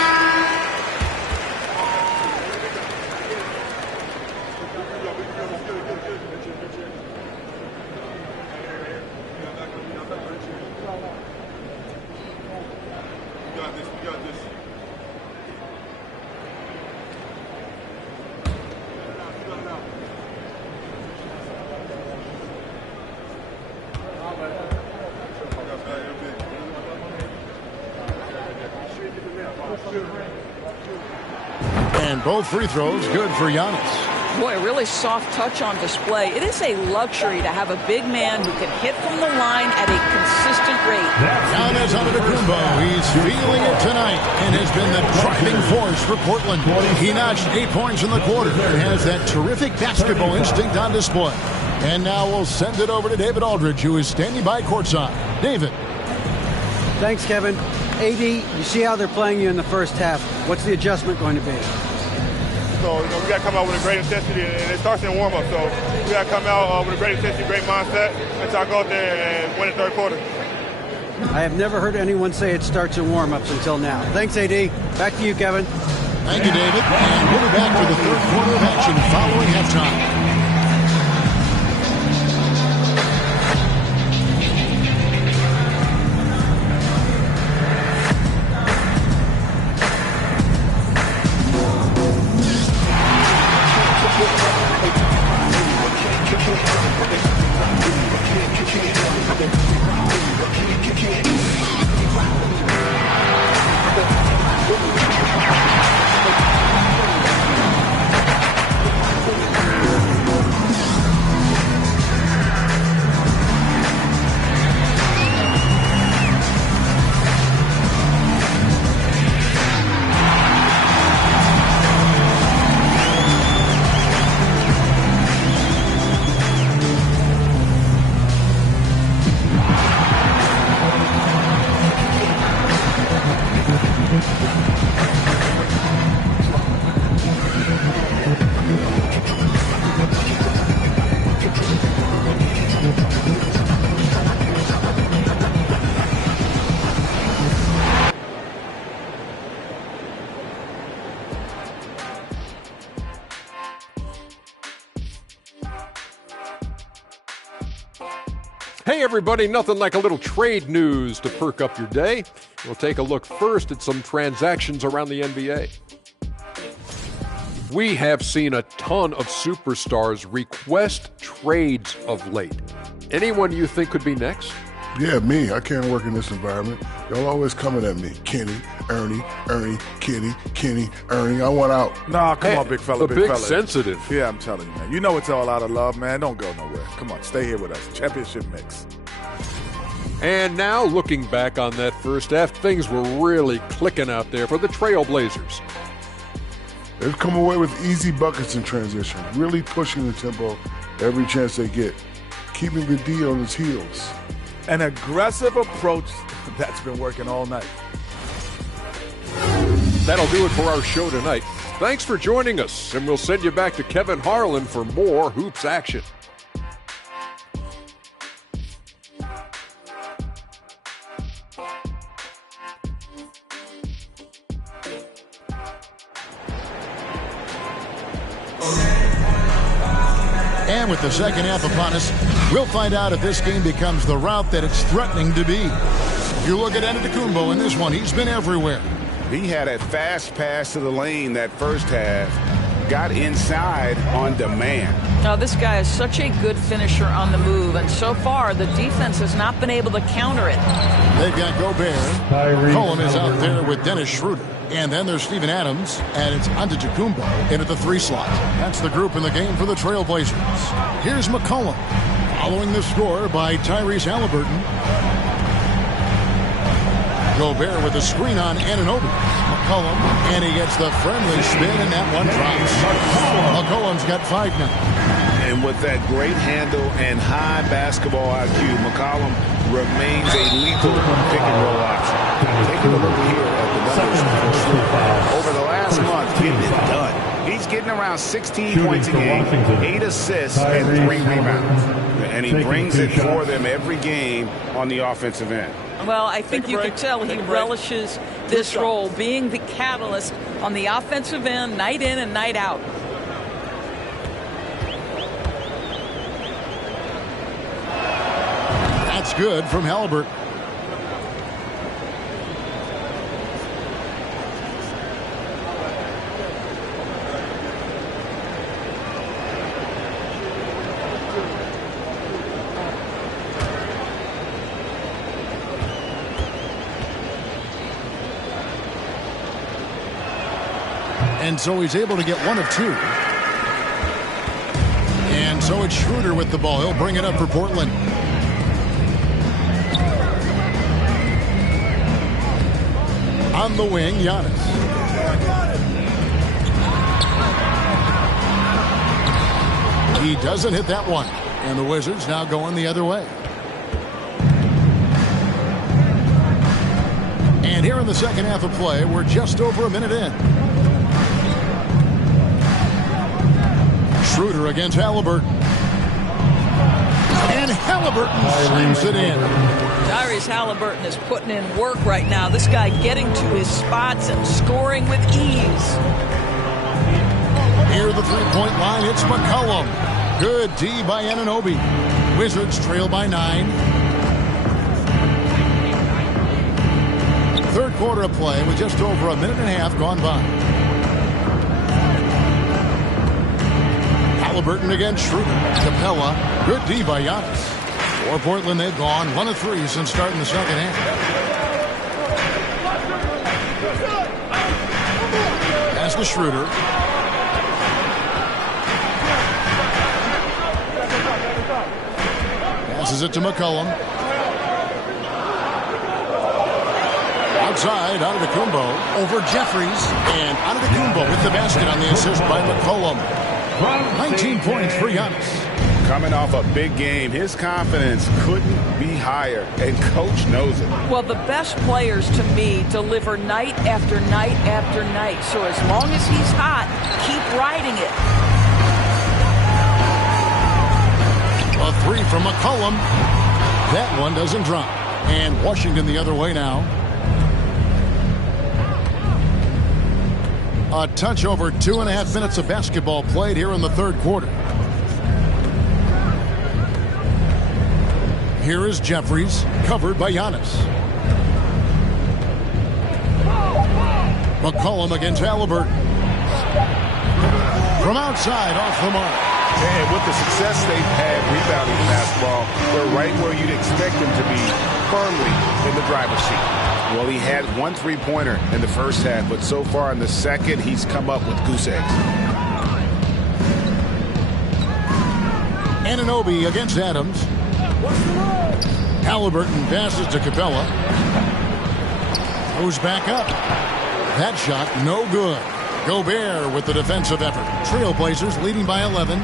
And both free throws good for Giannis. Boy, really soft touch on display. It is a luxury to have a big man who can hit from the line at a consistent rate. Giannis Antetokounmpo, he's feeling it tonight and has been the driving force for Portland. He notched 8 points in the quarter and has that terrific basketball instinct on display. And now we'll send it over to David Aldridge, who is standing by courtside. David. Thanks, Kevin. AD, you see how they're playing you in the first half. What's the adjustment going to be? So, we got to come out with a great intensity, and it starts in warm-up. So, we got to come out with a great intensity, great mindset, and try to go out there and win the third quarter. I have never heard anyone say it starts in warm-ups until now. Thanks, AD. Back to you, Kevin. Thank you, David. And we'll be back for the third quarter of action following halftime. Hey everybody, nothing like a little trade news to perk up your day. We'll take a look first at some transactions around the NBA. We have seen a ton of superstars request trades of late. Anyone you think could be next? Yeah, me. I can't work in this environment. Y'all always coming at me. Kenny, Ernie, Kenny, Ernie. I want out. Nah, come on, big fella, big fella. Sensitive. Yeah, I'm telling you, man. You know it's all out of love, man. Don't go nowhere. Come on, stay here with us. Championship mix. And now, looking back on that first half, things were really clicking out there for the Trailblazers. They've come away with easy buckets in transition, really pushing the tempo every chance they get, keeping the D on its heels. An aggressive approach that's been working all night. That'll do it for our show tonight. Thanks for joining us, and we'll send you back to Kevin Harlan for more Hoops action. And with the second half upon us, we'll find out if this game becomes the rout that it's threatening to be. You look at Antetokounmpo in this one, he's been everywhere. He had a fast pass to the lane that first half, got inside on demand. Now, this guy is such a good finisher on the move, and so far the defense has not been able to counter it. They've got Gobert. Cullum is out there with Dennis Schroeder. And then there's Steven Adams, and it's Antetokounmpo in at the 3 slot. That's the group in the game for the Trailblazers. Here's McCollum, following the score by Tyrese Halliburton. Gobert with a screen on Anunoby. McCollum, and he gets the friendly spin, and that one drops. McCollum's got 5 now. And with that great handle and high basketball IQ, McCollum remains a lethal pick-and-roll option. Take a look here at the numbers. Over the last month, getting it done. He's getting around 16 points a game, 8 assists, and 3 rebounds. And he brings it for them every game on the offensive end. Well, I think you can tell he relishes this role, being the catalyst on the offensive end, night in and night out. That's good from Halliburton. And so he's able to get 1 of 2. And so it's Schroeder with the ball. He'll bring it up for Portland. On the wing, Giannis. He doesn't hit that one. And the Wizards now going the other way. And here in the second half of play, we're just over a minute in. Schroeder against Halliburton. And Halliburton slams it in. Tyrese Halliburton is putting in work right now. This guy getting to his spots and scoring with ease. Near the three-point line, it's McCollum. Good D by Anunoby. Wizards trail by 9. Third quarter of play with just over a minute and a half gone by. Halliburton against Schroeder. Capella. Good D by Giannis. For Portland, they've gone 1 of 3 since starting the second half. Pass to Schroeder. Passes it to McCollum. Outside, Antetokounmpo over Jeffries. And Antetokounmpo with the basket on the assist by McCollum. 19 points for Giannis. Coming off a big game, his confidence couldn't be higher, and coach knows it. Well, the best players, to me, deliver night after night after night. So as long as he's hot, keep riding it. A 3 from McCollum. That one doesn't drop. And Washington the other way now. A touch over 2.5 minutes of basketball played here in the third quarter. Here is Jeffries, covered by Giannis. McCollum against Halliburton. From outside, off the mark. And with the success they've had rebounding the basketball, they're right where you'd expect them to be, firmly in the driver's seat. Well, he had 1 3-pointer in the first half, but so far in the second, he's come up with goose eggs. Anunoby against Adams. Halliburton passes to Capella. Goes back up. That shot, no good. Gobert with the defensive effort. Trailblazers leading by 11.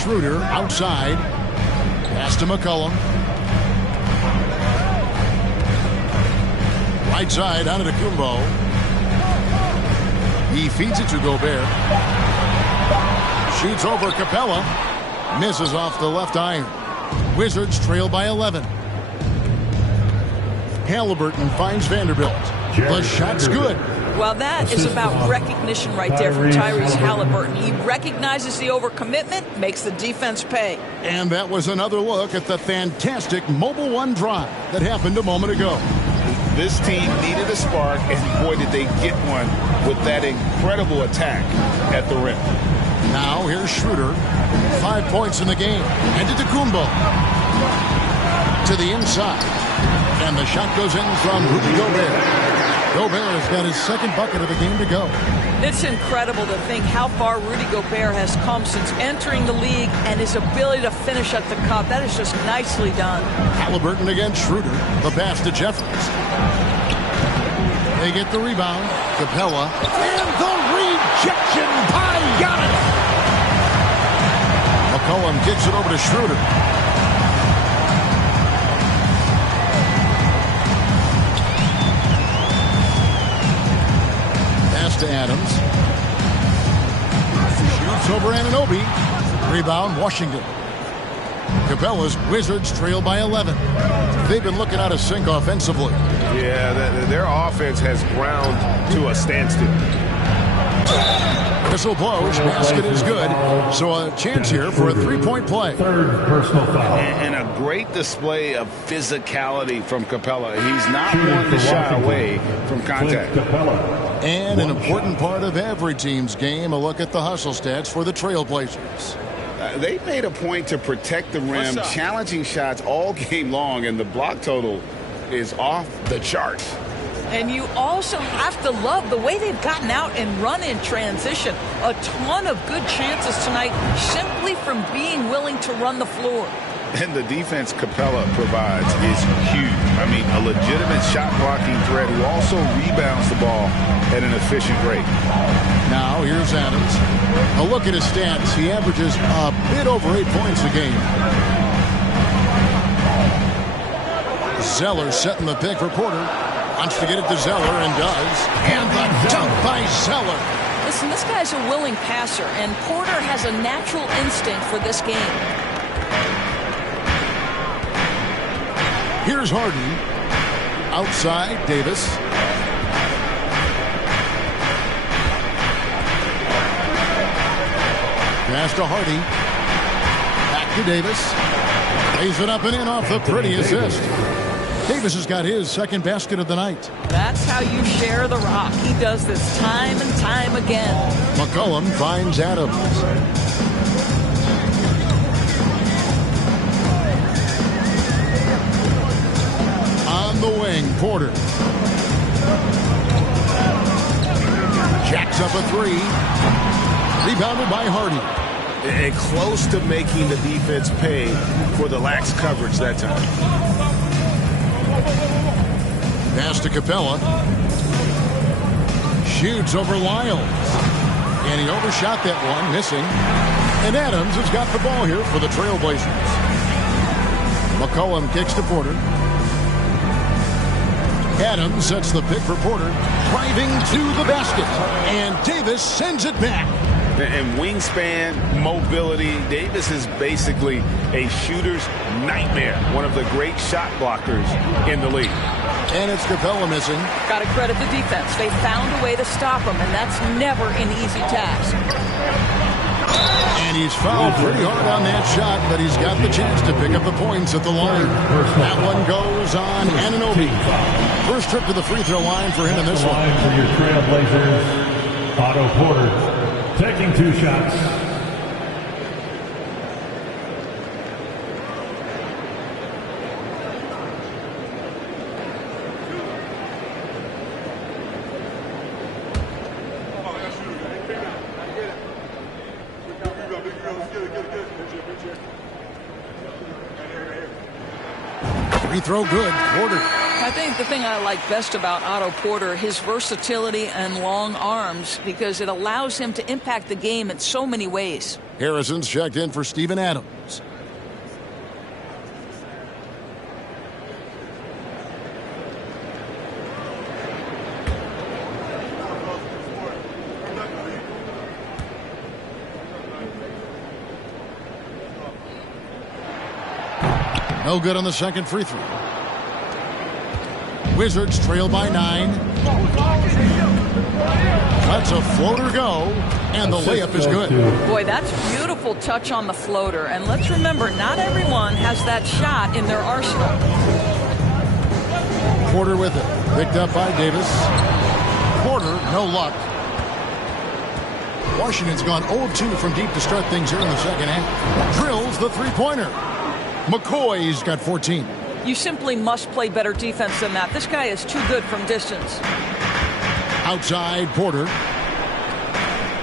Schroeder outside. Pass to McCollum. Right side, Antetokounmpo. He feeds it to Gobert. Shoots over Capella. Misses off the left iron. Wizards trail by 11. Halliburton finds Vanderbilt. The shot's good. Well, that is about recognition right there from Tyrese Halliburton. He recognizes the overcommitment, makes the defense pay. And that was another look at the fantastic Mobile One drive that happened a moment ago. This team needed a spark, and boy, did they get one with that incredible attack at the rim. Now here's Schroeder. 5 points in the game. And Antetokounmpo to the inside. And the shot goes in from Rudy Gobert. Gobert has got his second bucket of the game to go. It's incredible to think how far Rudy Gobert has come since entering the league and his ability to finish at the cup. That is just nicely done. Halliburton against Schroeder. The pass to Jeffries. They get the rebound. Capella. And the rejection by Giannis. McCollum kicks it over to Schroeder. To Adams. Shoots over Anunoby. Rebound, Washington. Capella's Wizards trail by 11. They've been looking out of sync offensively. Yeah, their offense has ground to a standstill. Whistle blows. Basket is good. So a chance here for a three-point play. Third personal foul. And a great display of physicality from Capella. He's not one to shy away from contact. And an important part of every team's game, a look at the hustle stats for the Trailblazers. They made a point to protect the rim, challenging shots all game long, and the block total is off the charts. And you also have to love the way they've gotten out and run in transition. A ton of good chances tonight simply from being willing to run the floor. And the defense Capella provides is huge. I mean, a legitimate shot-blocking threat who also rebounds the ball at an efficient rate. Now, here's Adams. A look at his stats. He averages a bit over 8 points a game. Zeller setting the pick for Porter. Wants to get it to Zeller and does. And the dunk by Zeller. Listen, this guy's a willing passer, and Porter has a natural instinct for this game. Here's Harden. Outside, Davis. Pass to Hardy. Back to Davis. Lays it up and in off the pretty assist. Davis has got his second basket of the night. That's how you share the rock. He does this time and time again. McCollum finds Adams. On the wing, Porter. Jacks up a three. Rebounded by Hardy. And close to making the defense pay for the lax coverage that time. Pass to Capella. Shoots over Lyles. And he overshot that one, missing. And Adams has got the ball here for the Trailblazers. McCollum kicks to Porter. Adams sets the pick for Porter. Driving to the basket. And Davis sends it back. And wingspan, mobility, Davis is basically a shooter's nightmare. One of the great shot blockers in the league. And it's Capella missing. Got to credit the defense. They found a way to stop him, and that's never an easy task. And he's fouled pretty hard on that shot, but he's got the chance to pick up the points at the line. That one goes on Anunoby. First trip to the free throw line for him in this one. For your Trailblazers, Otto Porter. Taking 2 shots. Free throw good. Porter. I think the thing I like best about Otto Porter, his versatility and long arms, because it allows him to impact the game in so many ways. Harrison's checked in for Steven Adams. No good on the second free throw. Wizards trail by 9. Lets a floater go, and the layup is good. Boy, that's beautiful touch on the floater. And let's remember, not everyone has that shot in their arsenal. Porter with it. Picked up by Davis. Porter, no luck. Washington's gone 0-2 from deep to start things here in the second half. Drills the three-pointer. McCoy's got 14. You simply must play better defense than that. This guy is too good from distance. Outside, Porter.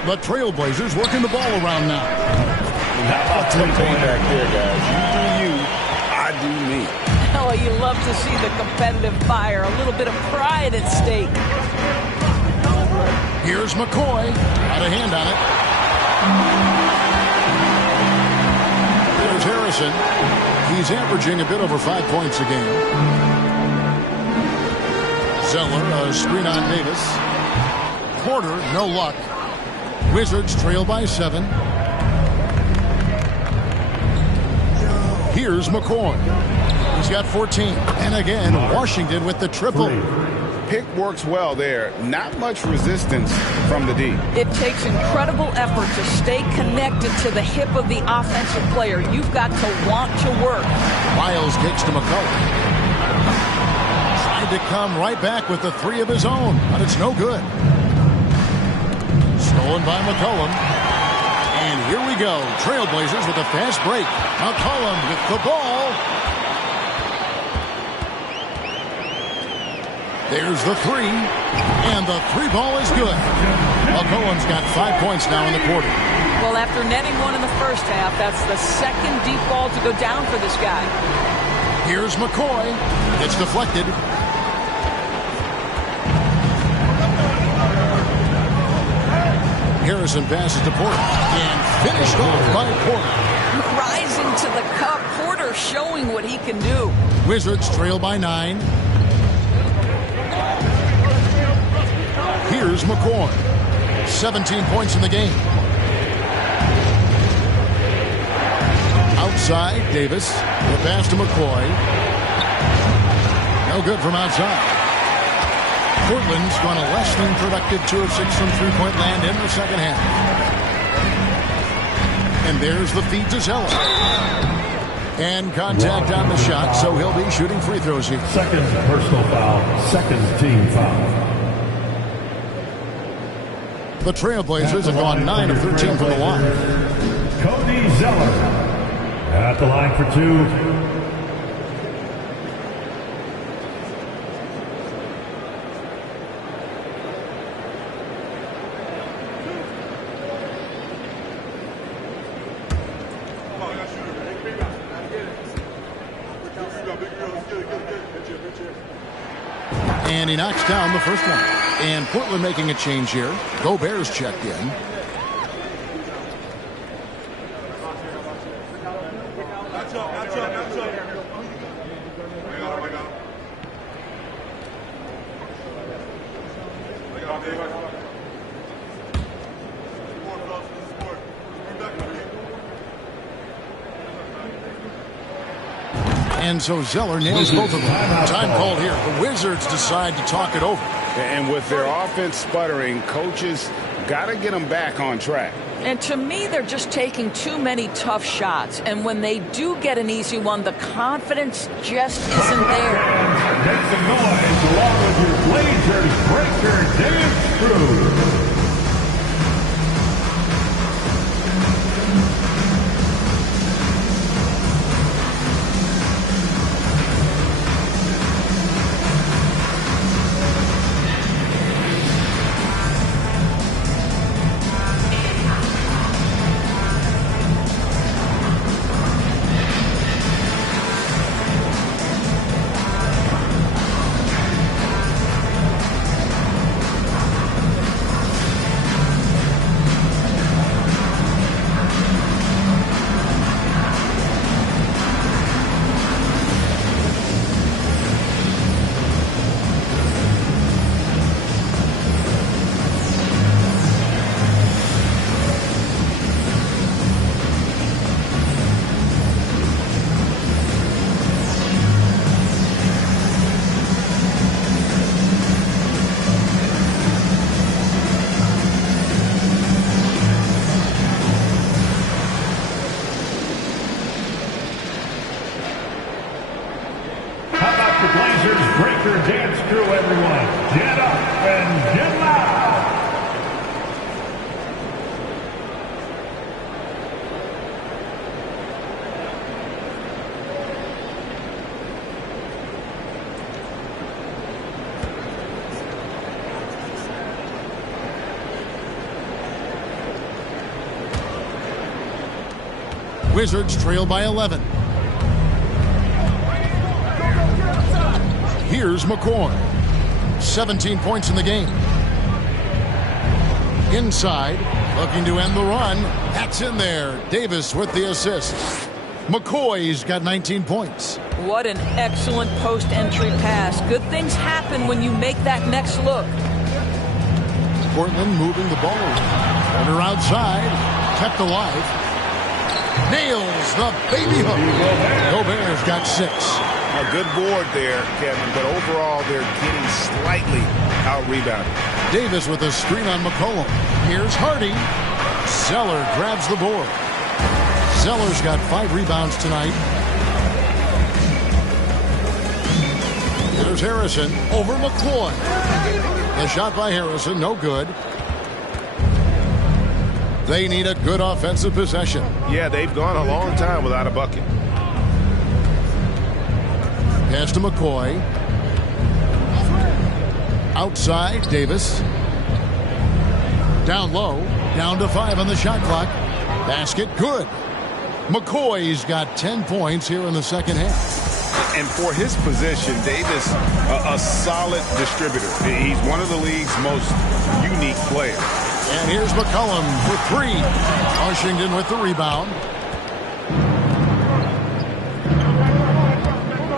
The Trailblazers working the ball around now. How about 10 point back there, guys? You do you, I do me. Oh, you love to see the competitive fire. A little bit of pride at stake. Here's McCoy. Got a hand on it. There's Harrison. He's averaging a bit over 5 points a game. Zeller, a screen on Davis. Porter, no luck. Wizards trail by 7. Here's McCoy. He's got 14. And again, Washington with the triple. Pick works well there. Not much resistance from the D. It takes incredible effort to stay connected to the hip of the offensive player. You've got to want to work. Miles kicks to McCollum. Tried to come right back with the 3 of his own, but it's no good. Stolen by McCollum. And here we go. Trailblazers with a fast break. McCollum with the ball. There's the 3. And the 3 ball is good. McCollum's got 5 points now in the quarter. Well, after netting one in the first half, that's the second deep ball to go down for this guy. Here's McCoy. It's deflected. Harrison passes to Porter. And finished off by Porter. Rising to the cup. Porter showing what he can do. Wizards trail by 9. Here's McCoy. 17 points in the game. Outside, Davis. The pass to McCoy. No good from outside. Portland's gone a less than productive 2 of 6 from three-point land in the second half. And there's the feed to Zeller. And contact on the shot, so he'll be shooting free throws here. Second personal foul. Second team foul. The Trailblazers have gone 9 of 13 from the line. Cody Zeller at the line for 2. And he knocks down the first one. And Portland making a change here. Gobert's checked in. And so Zeller nails both of them. Time called here. The Wizards decide to talk it over. And with their offense sputtering, coaches got to get them back on track. And to me, they're just taking too many tough shots. And when they do get an easy one, the confidence just isn't there. Make some noise along with your Blazers breaker, Dave Cruz. everyone, get up and get loud. Wizards trail by 11. Here's McCoy. 17 points in the game. Inside, looking to end the run. That's in there. Davis with the assist. McCoy's got 19 points. What an excellent post-entry pass. Good things happen when you make that next look. Portland moving the ball. Runner outside. Kept alive. Nails the baby hook. Gobert's got 6. A good board there, Kevin, but overall they're getting slightly out-rebounded. Davis with a screen on McCollum. Here's Hardy. Zeller grabs the board. Zeller's got 5 rebounds tonight. There's Harrison over McCoy. The shot by Harrison, no good. They need a good offensive possession. Yeah, they've gone a long time without a bucket. Pass to McCoy. Outside, Davis. Down low. Down to 5 on the shot clock. Basket, good. McCoy's got 10 points here in the second half. And for his position, Davis, a solid distributor. He's one of the league's most unique players. And here's McCollum for 3. Washington with the rebound.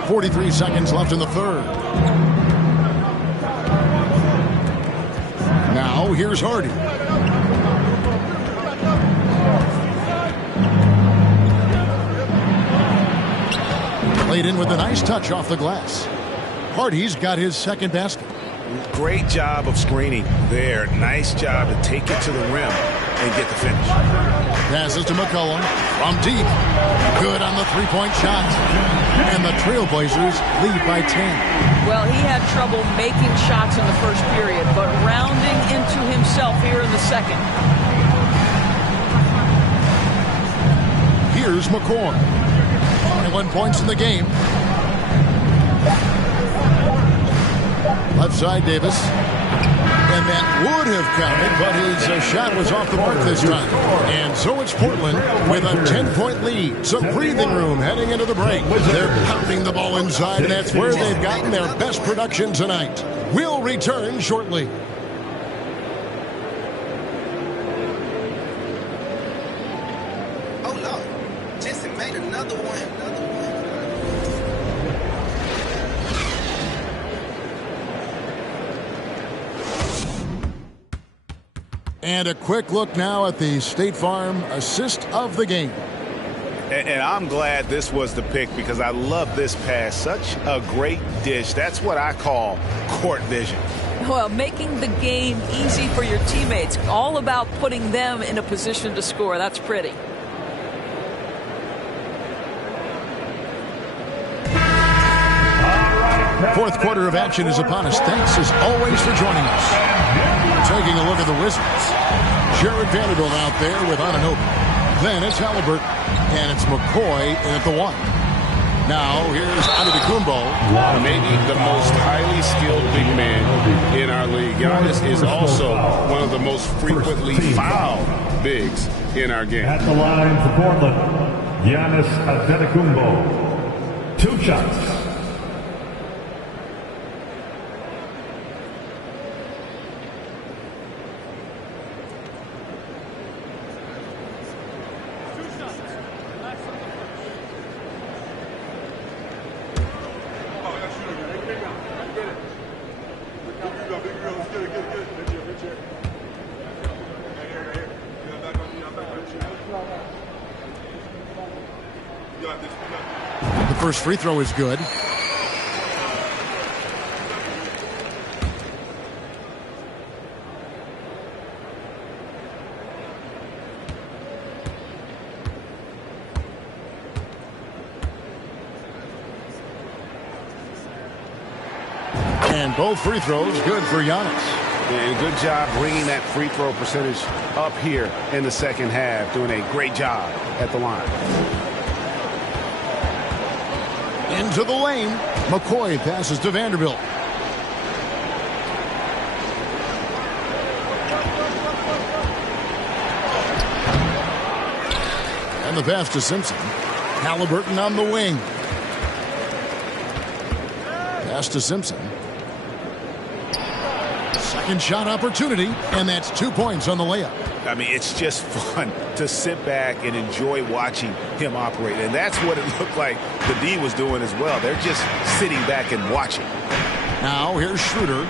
43 seconds left in the third. Now here's Hardy. Played in with a nice touch off the glass. Hardy's got his second basket. Great job of screening there. Nice job to take it to the rim and get the finish. Passes to McCollum from deep. Good on the three-point shot. And the Trailblazers lead by 10. Well, he had trouble making shots in the first period, but rounding into himself here in the second. Here's McCoy. 21 points in the game. Left side, Davis. And that would have counted, but his shot was off the mark this time. And so it's Portland with a 10-point lead. Some breathing room heading into the break. They're pounding the ball inside, and that's where they've gotten their best production tonight. We'll return shortly. Oh, Lord. Jensen made another one. And a quick look now at the State Farm assist of the game. And I'm glad this was the pick because I love this pass. Such a great dish. That's what I call court vision. Well, making the game easy for your teammates. All about putting them in a position to score. That's pretty. Fourth quarter of action is upon us. Thanks as always for joining us. Taking a look at the Wizards. Jared Vanderbilt out there with Anunoby. Then it's Halliburton. And it's McCoy in at the 1. Now here's Antetokounmpo. Maybe the most highly skilled big man in our league. Giannis is also one of the most frequently fouled bigs in our game. At the line for Portland, Giannis Antetokounmpo. 2 shots. The first free throw is good. And And both free throws good for Giannis. And good job bringing that free throw percentage up here in the second half. Doing a great job at the line. Into the lane. McCoy passes to Vanderbilt. And the pass to Simpson. Halliburton on the wing. Pass to Simpson. Second shot opportunity, and that's 2 points on the layup. I mean, it's just fun to sit back and enjoy watching him operate. And that's what it looked like the D was doing as well. They're just sitting back and watching. Now here's Schroeder.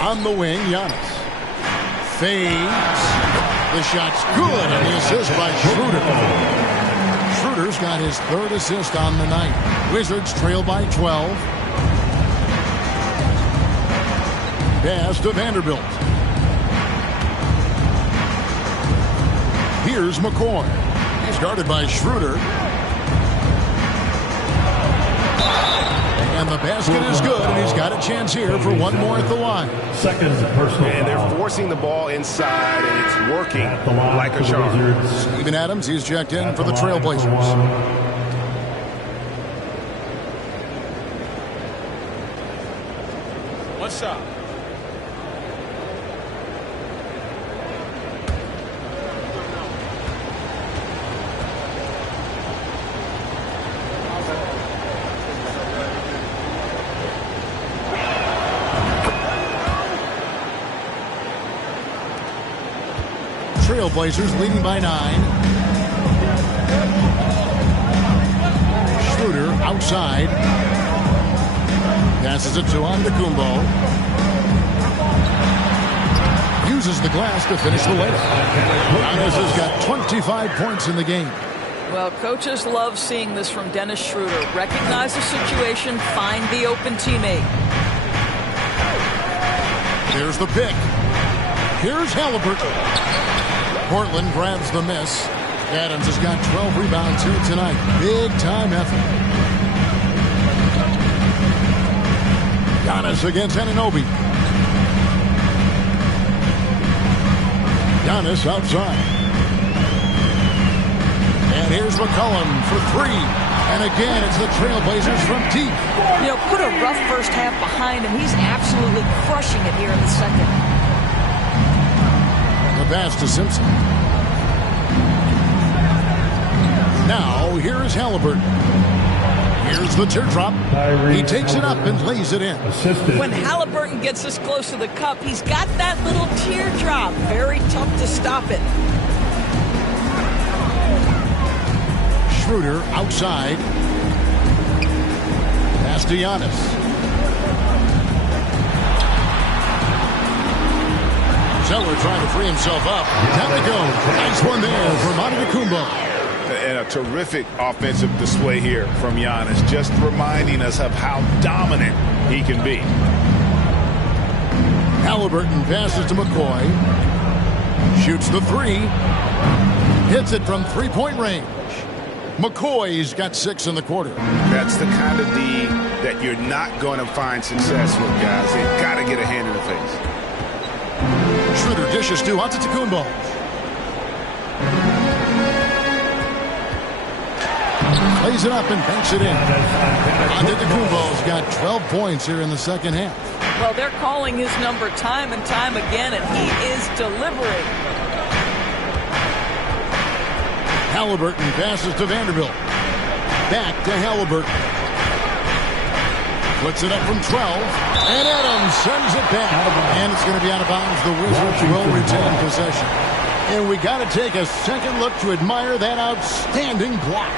On the wing, Giannis. Fades. The shot's good, and the assist by Schroeder. Schroeder's got his third assist on the night. Wizards trail by 12. Pass to Vanderbilt. Here's McCoy. He's guarded by Schroeder. And the basket is good, and he's got a chance here for one more at the line. Second personal And they're foul. forcing the ball inside, and it's working like a charm. Steven Adams, he's checked in for the Trailblazers. One shot. Trailblazers leading by 9. Schroeder outside. Passes it to Antetokounmpo. Uses the glass to finish the layup. Giannis has got 25 points in the game. Well, coaches love seeing this from Dennis Schroeder. Recognize the situation, find the open teammate. Here's the pick. Here's Halliburton. Portland grabs the miss. Adams has got 12 rebounds here tonight. Big time effort. Giannis against Anunoby. Giannis outside. And here's McCollum for 3. And again, it's the Trailblazers from deep. You know, put a rough first half behind him. He's absolutely crushing it here in the second. The pass to Simpson. Now, here's Halliburton. Here's the teardrop. He takes it up and lays it in. When Halliburton gets this close to the cup, he's got that little teardrop. Very tough to stop it. Schroeder outside. Pass to Giannis. Zeller trying to free himself up. Down it goes. Nice one there from Antetokounmpo. And a terrific offensive display here from Giannis, just reminding us of how dominant he can be. Halliburton passes to McCoy. Shoots the 3. Hits it from three-point range. McCoy's got 6 in the quarter. That's the kind of D that you're not going to find success with, guys. They've got to get a hand in the face. Schroeder dishes to Antetokounmpo. Plays it up and banks it in. Antetokounmpo's got 12 points here in the second half. Well, they're calling his number time and time again, and he is delivering. Halliburton passes to Vanderbilt. Back to Halliburton. Puts it up from 12. And Adams sends it back. And it's going to be out of bounds. The Wizards will retain possession. And we got to take a second look to admire that outstanding block.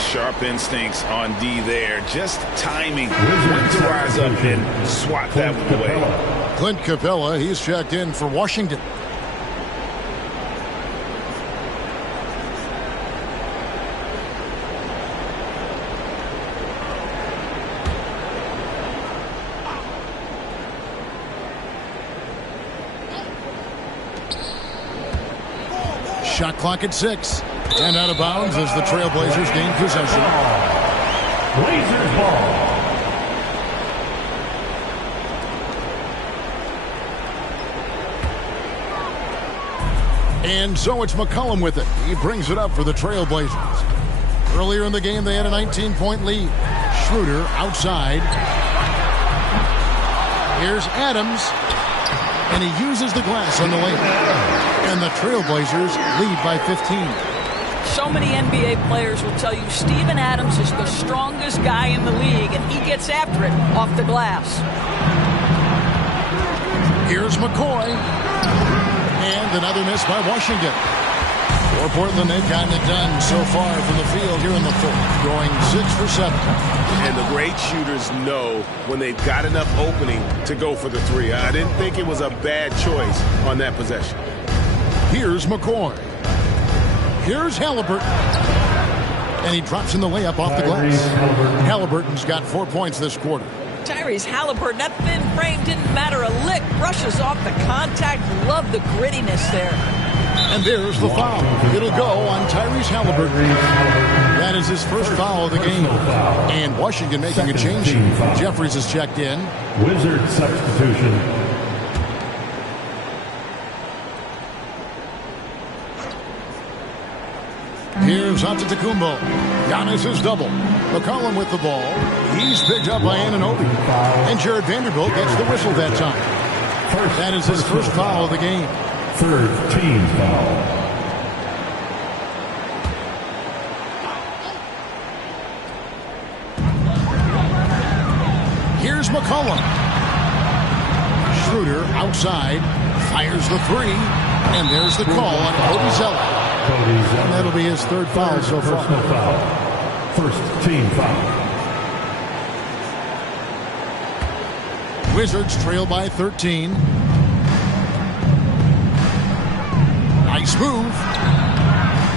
Sharp instincts on D there. Just timing when to rise up and swat that one away. Clint Capella, he's checked in for Washington. Shot clock at 6. And out of bounds as the Trailblazers gain possession. Blazers ball. And so it's McCollum with it. He brings it up for the Trailblazers. Earlier in the game, they had a 19-point lead. Schroeder outside. Here's Adams. And he uses the glass on the layup. And the Trailblazers lead by 15. So many NBA players will tell you Steven Adams is the strongest guy in the league, and he gets after it off the glass. Here's McCoy. And another miss by Washington. For Portland, they've gotten it done so far from the field here in the fourth, going 6 for 7. And the great shooters know when they've got enough opening to go for the three. I didn't think it was a bad choice on that possession. Here's McCoy. Here's Halliburton. And he drops in the layup off the glass. Halliburton's got 4 points this quarter. Tyrese Halliburton, that thin frame didn't matter a lick. Brushes off the contact. Love the grittiness there. And there's the foul. It'll go on Tyrese Halliburton. That is his first foul of the game. And Washington making a change. Jeffries has checked in. Wizard substitution. Here's Antetokounmpo. Giannis is double. McCollum with the ball. He's picked up by Anunoby. And Jared Vanderbilt gets the whistle that time. That is his first foul of the game. Third team foul. Here's McCollum. Schroeder outside. Fires the three. And there's the call on Cody Zeller. And that'll be his third foul so far. Personal foul. First team foul. Wizards trail by 13. Nice move.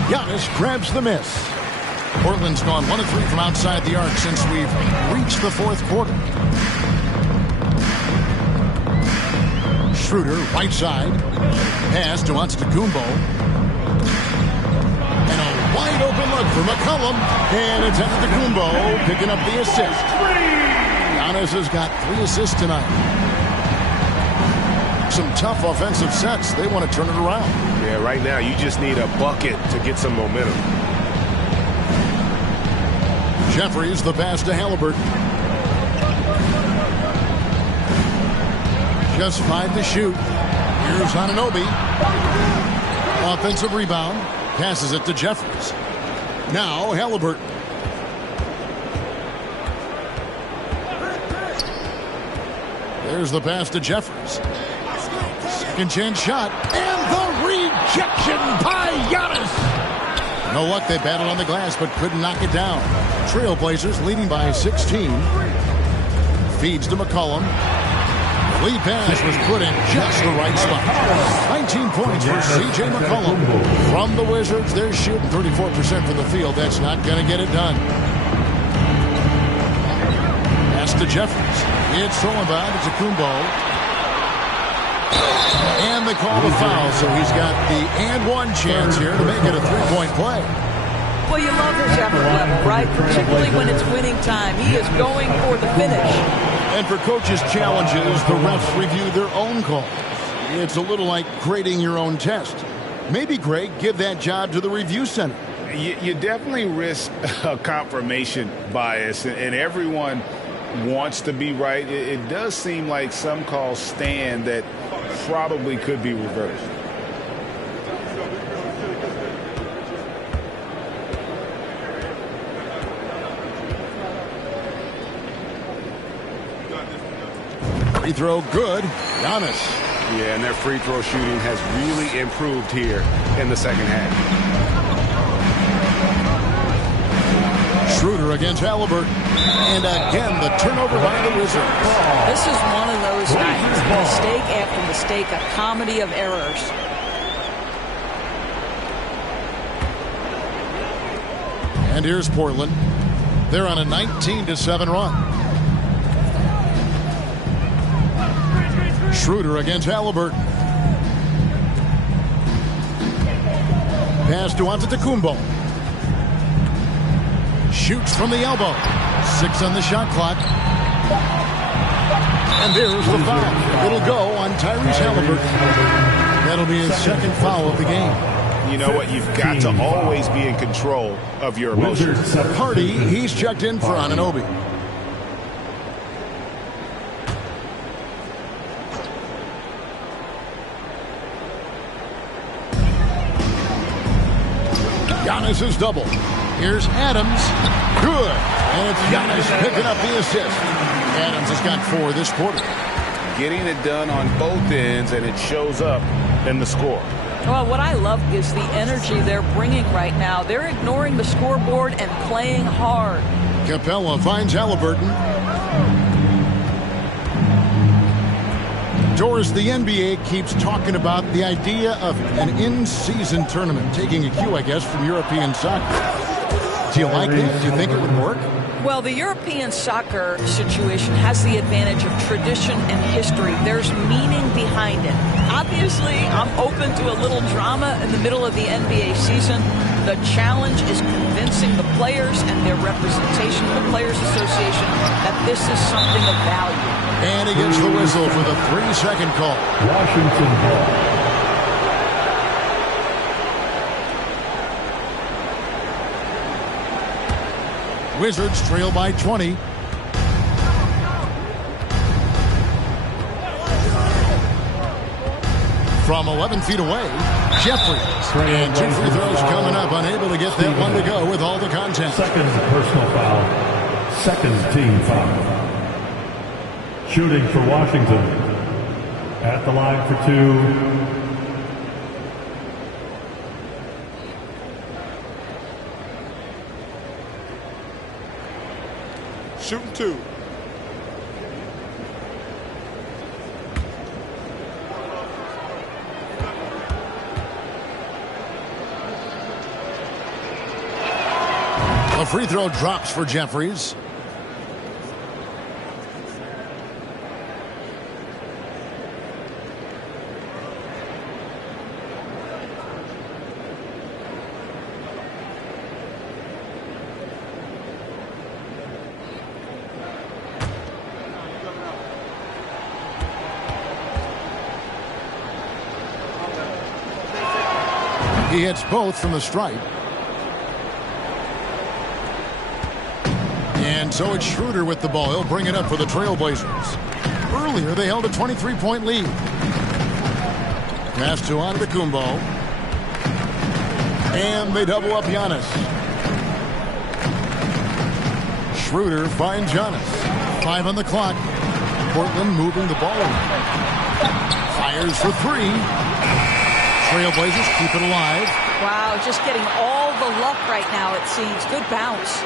Giannis grabs the miss. Portland's gone 1 of 3 from outside the arc since we've reached the fourth quarter. Schroeder, right side. Pass to Antetokounmpo. And a wide open look for McCollum. And it's Antetokounmpo picking up the assist. Giannis has got 3 assists tonight. Some tough offensive sets. They want to turn it around. Yeah, right now you just need a bucket to get some momentum. Jeffries, the pass to Halliburton. Just 5 to shoot. Here's Anunoby. Offensive rebound. Passes it to Jeffries. Now Halliburton. There's the pass to Jeffries. Second chance shot. And the rejection by Giannis. No luck. They battled on the glass but couldn't knock it down. Trailblazers leading by 16. Feeds to McCollum. Lead pass was put in just the right spot. 19 points for C.J. McCollum. From the Wizards, they're shooting 34% from the field. That's not going to get it done. Pass to Jeffries. It's stolen by Antetokounmpo. And they call the foul, so he's got the and one chance here to make it a 3-point play. Well, you love his effort level, right? Particularly when it's winning time. He is going for the finish. And for coaches' challenges, the refs review their own calls. It's a little like grading your own test. Maybe, Greg, give that job to the review center. You definitely risk a confirmation bias, and everyone wants to be right. It does seem like some calls stand that probably could be reversed. Free throw good. Giannis. Yeah, and their free throw shooting has really improved here in the second half. Schroeder against Halliburton. And again, the turnover by the Wizards. This is one of those nights. Mistake after mistake, a comedy of errors. And here's Portland. They're on a 19-7 run. Schroeder against Halliburton. Pass to Antetokounmpo. Shoots from the elbow. 6 on the shot clock. And there's the foul. It'll go on Tyrese Halliburton. That'll be his second foul of the game. You know what? You've got to always be in control of your emotions. Hardy, he's checked in for Anunoby. Giannis' double. Here's Adams. Good. And it's Giannis picking up the assist. Adams has got 4 this quarter. Getting it done on both ends, and it shows up in the score. Well, what I love is the energy they're bringing right now. They're ignoring the scoreboard and playing hard. Capella finds Halliburton. Doris, the NBA keeps talking about the idea of an in-season tournament, taking a cue, I guess, from European soccer. Do you like it? Do you think it would work? Well, the European soccer situation has the advantage of tradition and history. There's meaning behind it. Obviously, I'm open to a little drama in the middle of the NBA season. The challenge is convincing the players and their representation, the Players Association, that this is something of value. And he gets the whistle for the 3-second call. Washington ball. Wizards trail by 20. From 11 feet away, Jeffries. And 2 free throws coming up, unable to get that one to go with all the contact. Second personal foul. Second team foul. Shooting for Washington. At the line for 2. Shooting 2. A free throw drops for Jeffries. He hits both from the stripe. And so it's Schroeder with the ball. He'll bring it up for the Trailblazers. Earlier, they held a 23-point lead. Pass to Antetokounmpo. And they double up Giannis. Schroeder finds Giannis. 5 on the clock. Portland moving the ball around. Fires for 3. Trailblazers keep it alive. Wow, just getting all the luck right now, it seems. Good bounce.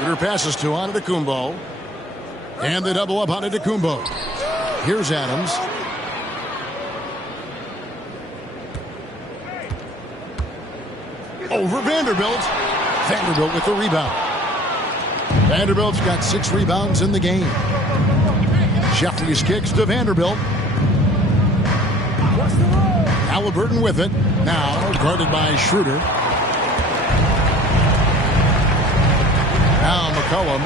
Schroeder passes to Antetokounmpo. And they double up Antetokounmpo. Here's Adams. Over Vanderbilt. Vanderbilt with the rebound. Vanderbilt's got 6 rebounds in the game. Jeffries kicks to Vanderbilt. Halliburton with it. Now guarded by Schroeder. Now McCollum.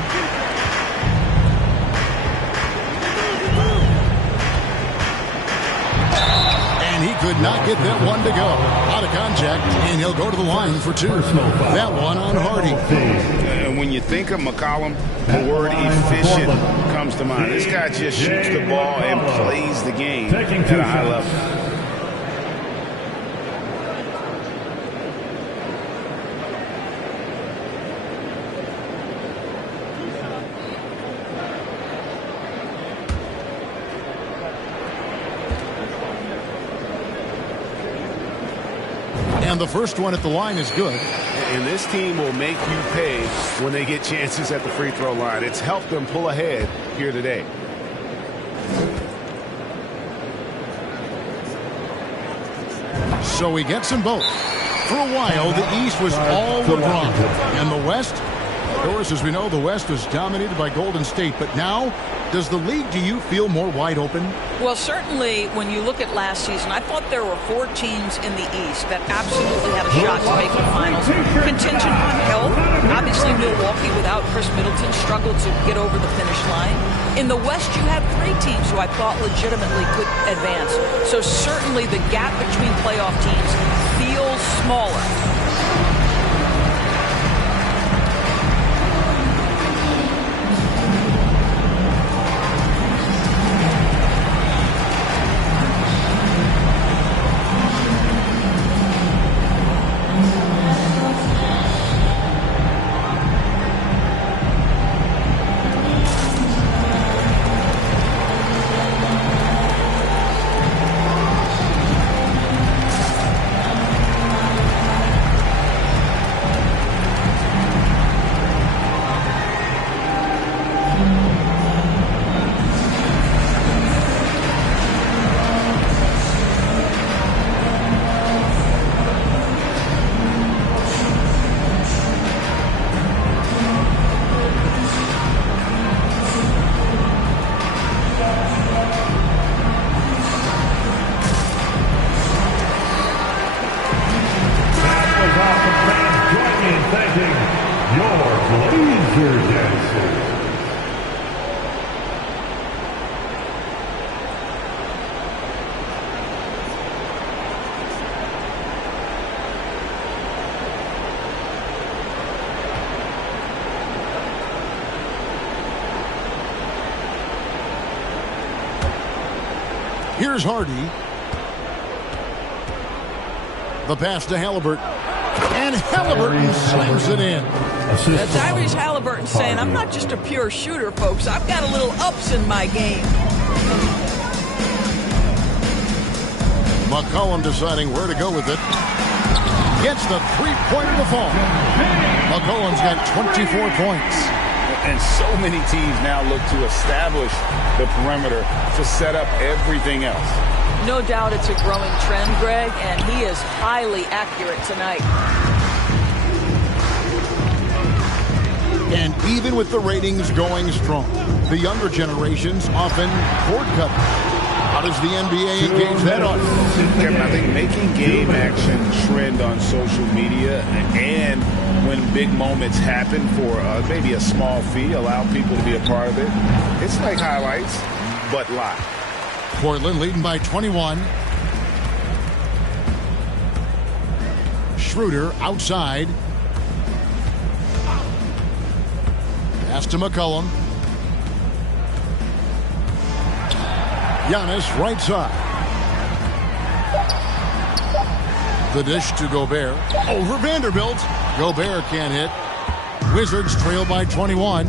And he could not get that one to go. Out of contact, and he'll go to the line for 2. That one on Hardy. And when you think of McCollum, the word efficient comes to mind. This guy just shoots the ball and plays the game at a high level. And the first one at the line is good. And this team will make you pay when they get chances at the free throw line. It's helped them pull ahead here today. So he gets them both. For a while, the East was all LeBron. And the West, Doris, as we know, the West was dominated by Golden State, but now, does the league, do you feel more wide open? Well, certainly when you look at last season, I thought there were 4 teams in the East that absolutely had a shot to make the finals. Contingent on health. Obviously, Milwaukee without Chris Middleton struggled to get over the finish line. In the West, you had 3 teams who I thought legitimately could advance. So certainly the gap between playoff teams feels smaller. Here's Hardy. The pass to Halliburton. And Halliburton slams it in. Tyrese Halliburton saying, I'm not just a pure shooter, folks. I've got a little ups in my game. McCollum deciding where to go with it. Gets the three-pointer to fall. McCollum's got 24 points. And so many teams now look to establish the perimeter to set up everything else. No doubt it's a growing trend, Greg, and he is highly accurate tonight. And even with the ratings going strong, the younger generations often cord cut. How does the NBA engage that audience? Kevin, I think making game action trend on social media and when big moments happen for maybe a small fee, allow people to be a part of it. It's like highlights, but live. Portland leading by 21. Schroeder outside. Pass to McCollum. Giannis right side. The dish to Gobert. Over Vanderbilt. Gobert can't hit. Wizards trail by 21.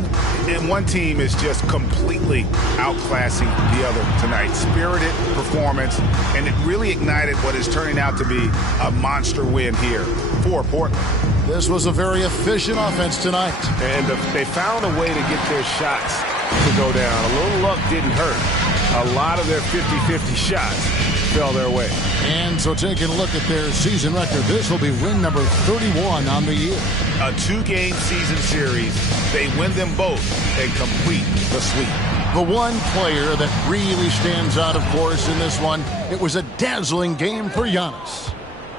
And one team is just completely outclassing the other tonight. Spirited performance, and it really ignited what is turning out to be a monster win here for Portland. This was a very efficient offense tonight. And they found a way to get their shots to go down. A little luck didn't hurt. A lot of their 50-50 shots fell their way. And so taking a look at their season record, this will be win number 31 on the year. A 2-game season series. They win them both and complete the sweep. The one player that really stands out, of course, in this one, it was a dazzling game for Giannis.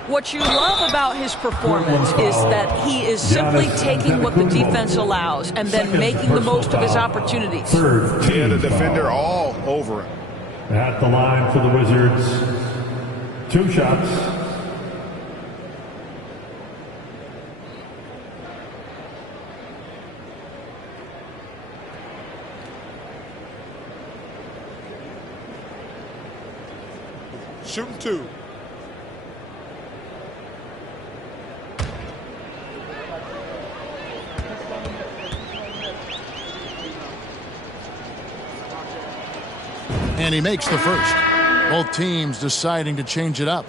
What you love about his performance is that he is simply taking what the defense allows and then making the most of his opportunities. Yeah, the defender all over him. At the line for the Wizards, 2 shots. Shooting 2. And he makes the first. Both teams deciding to change it up.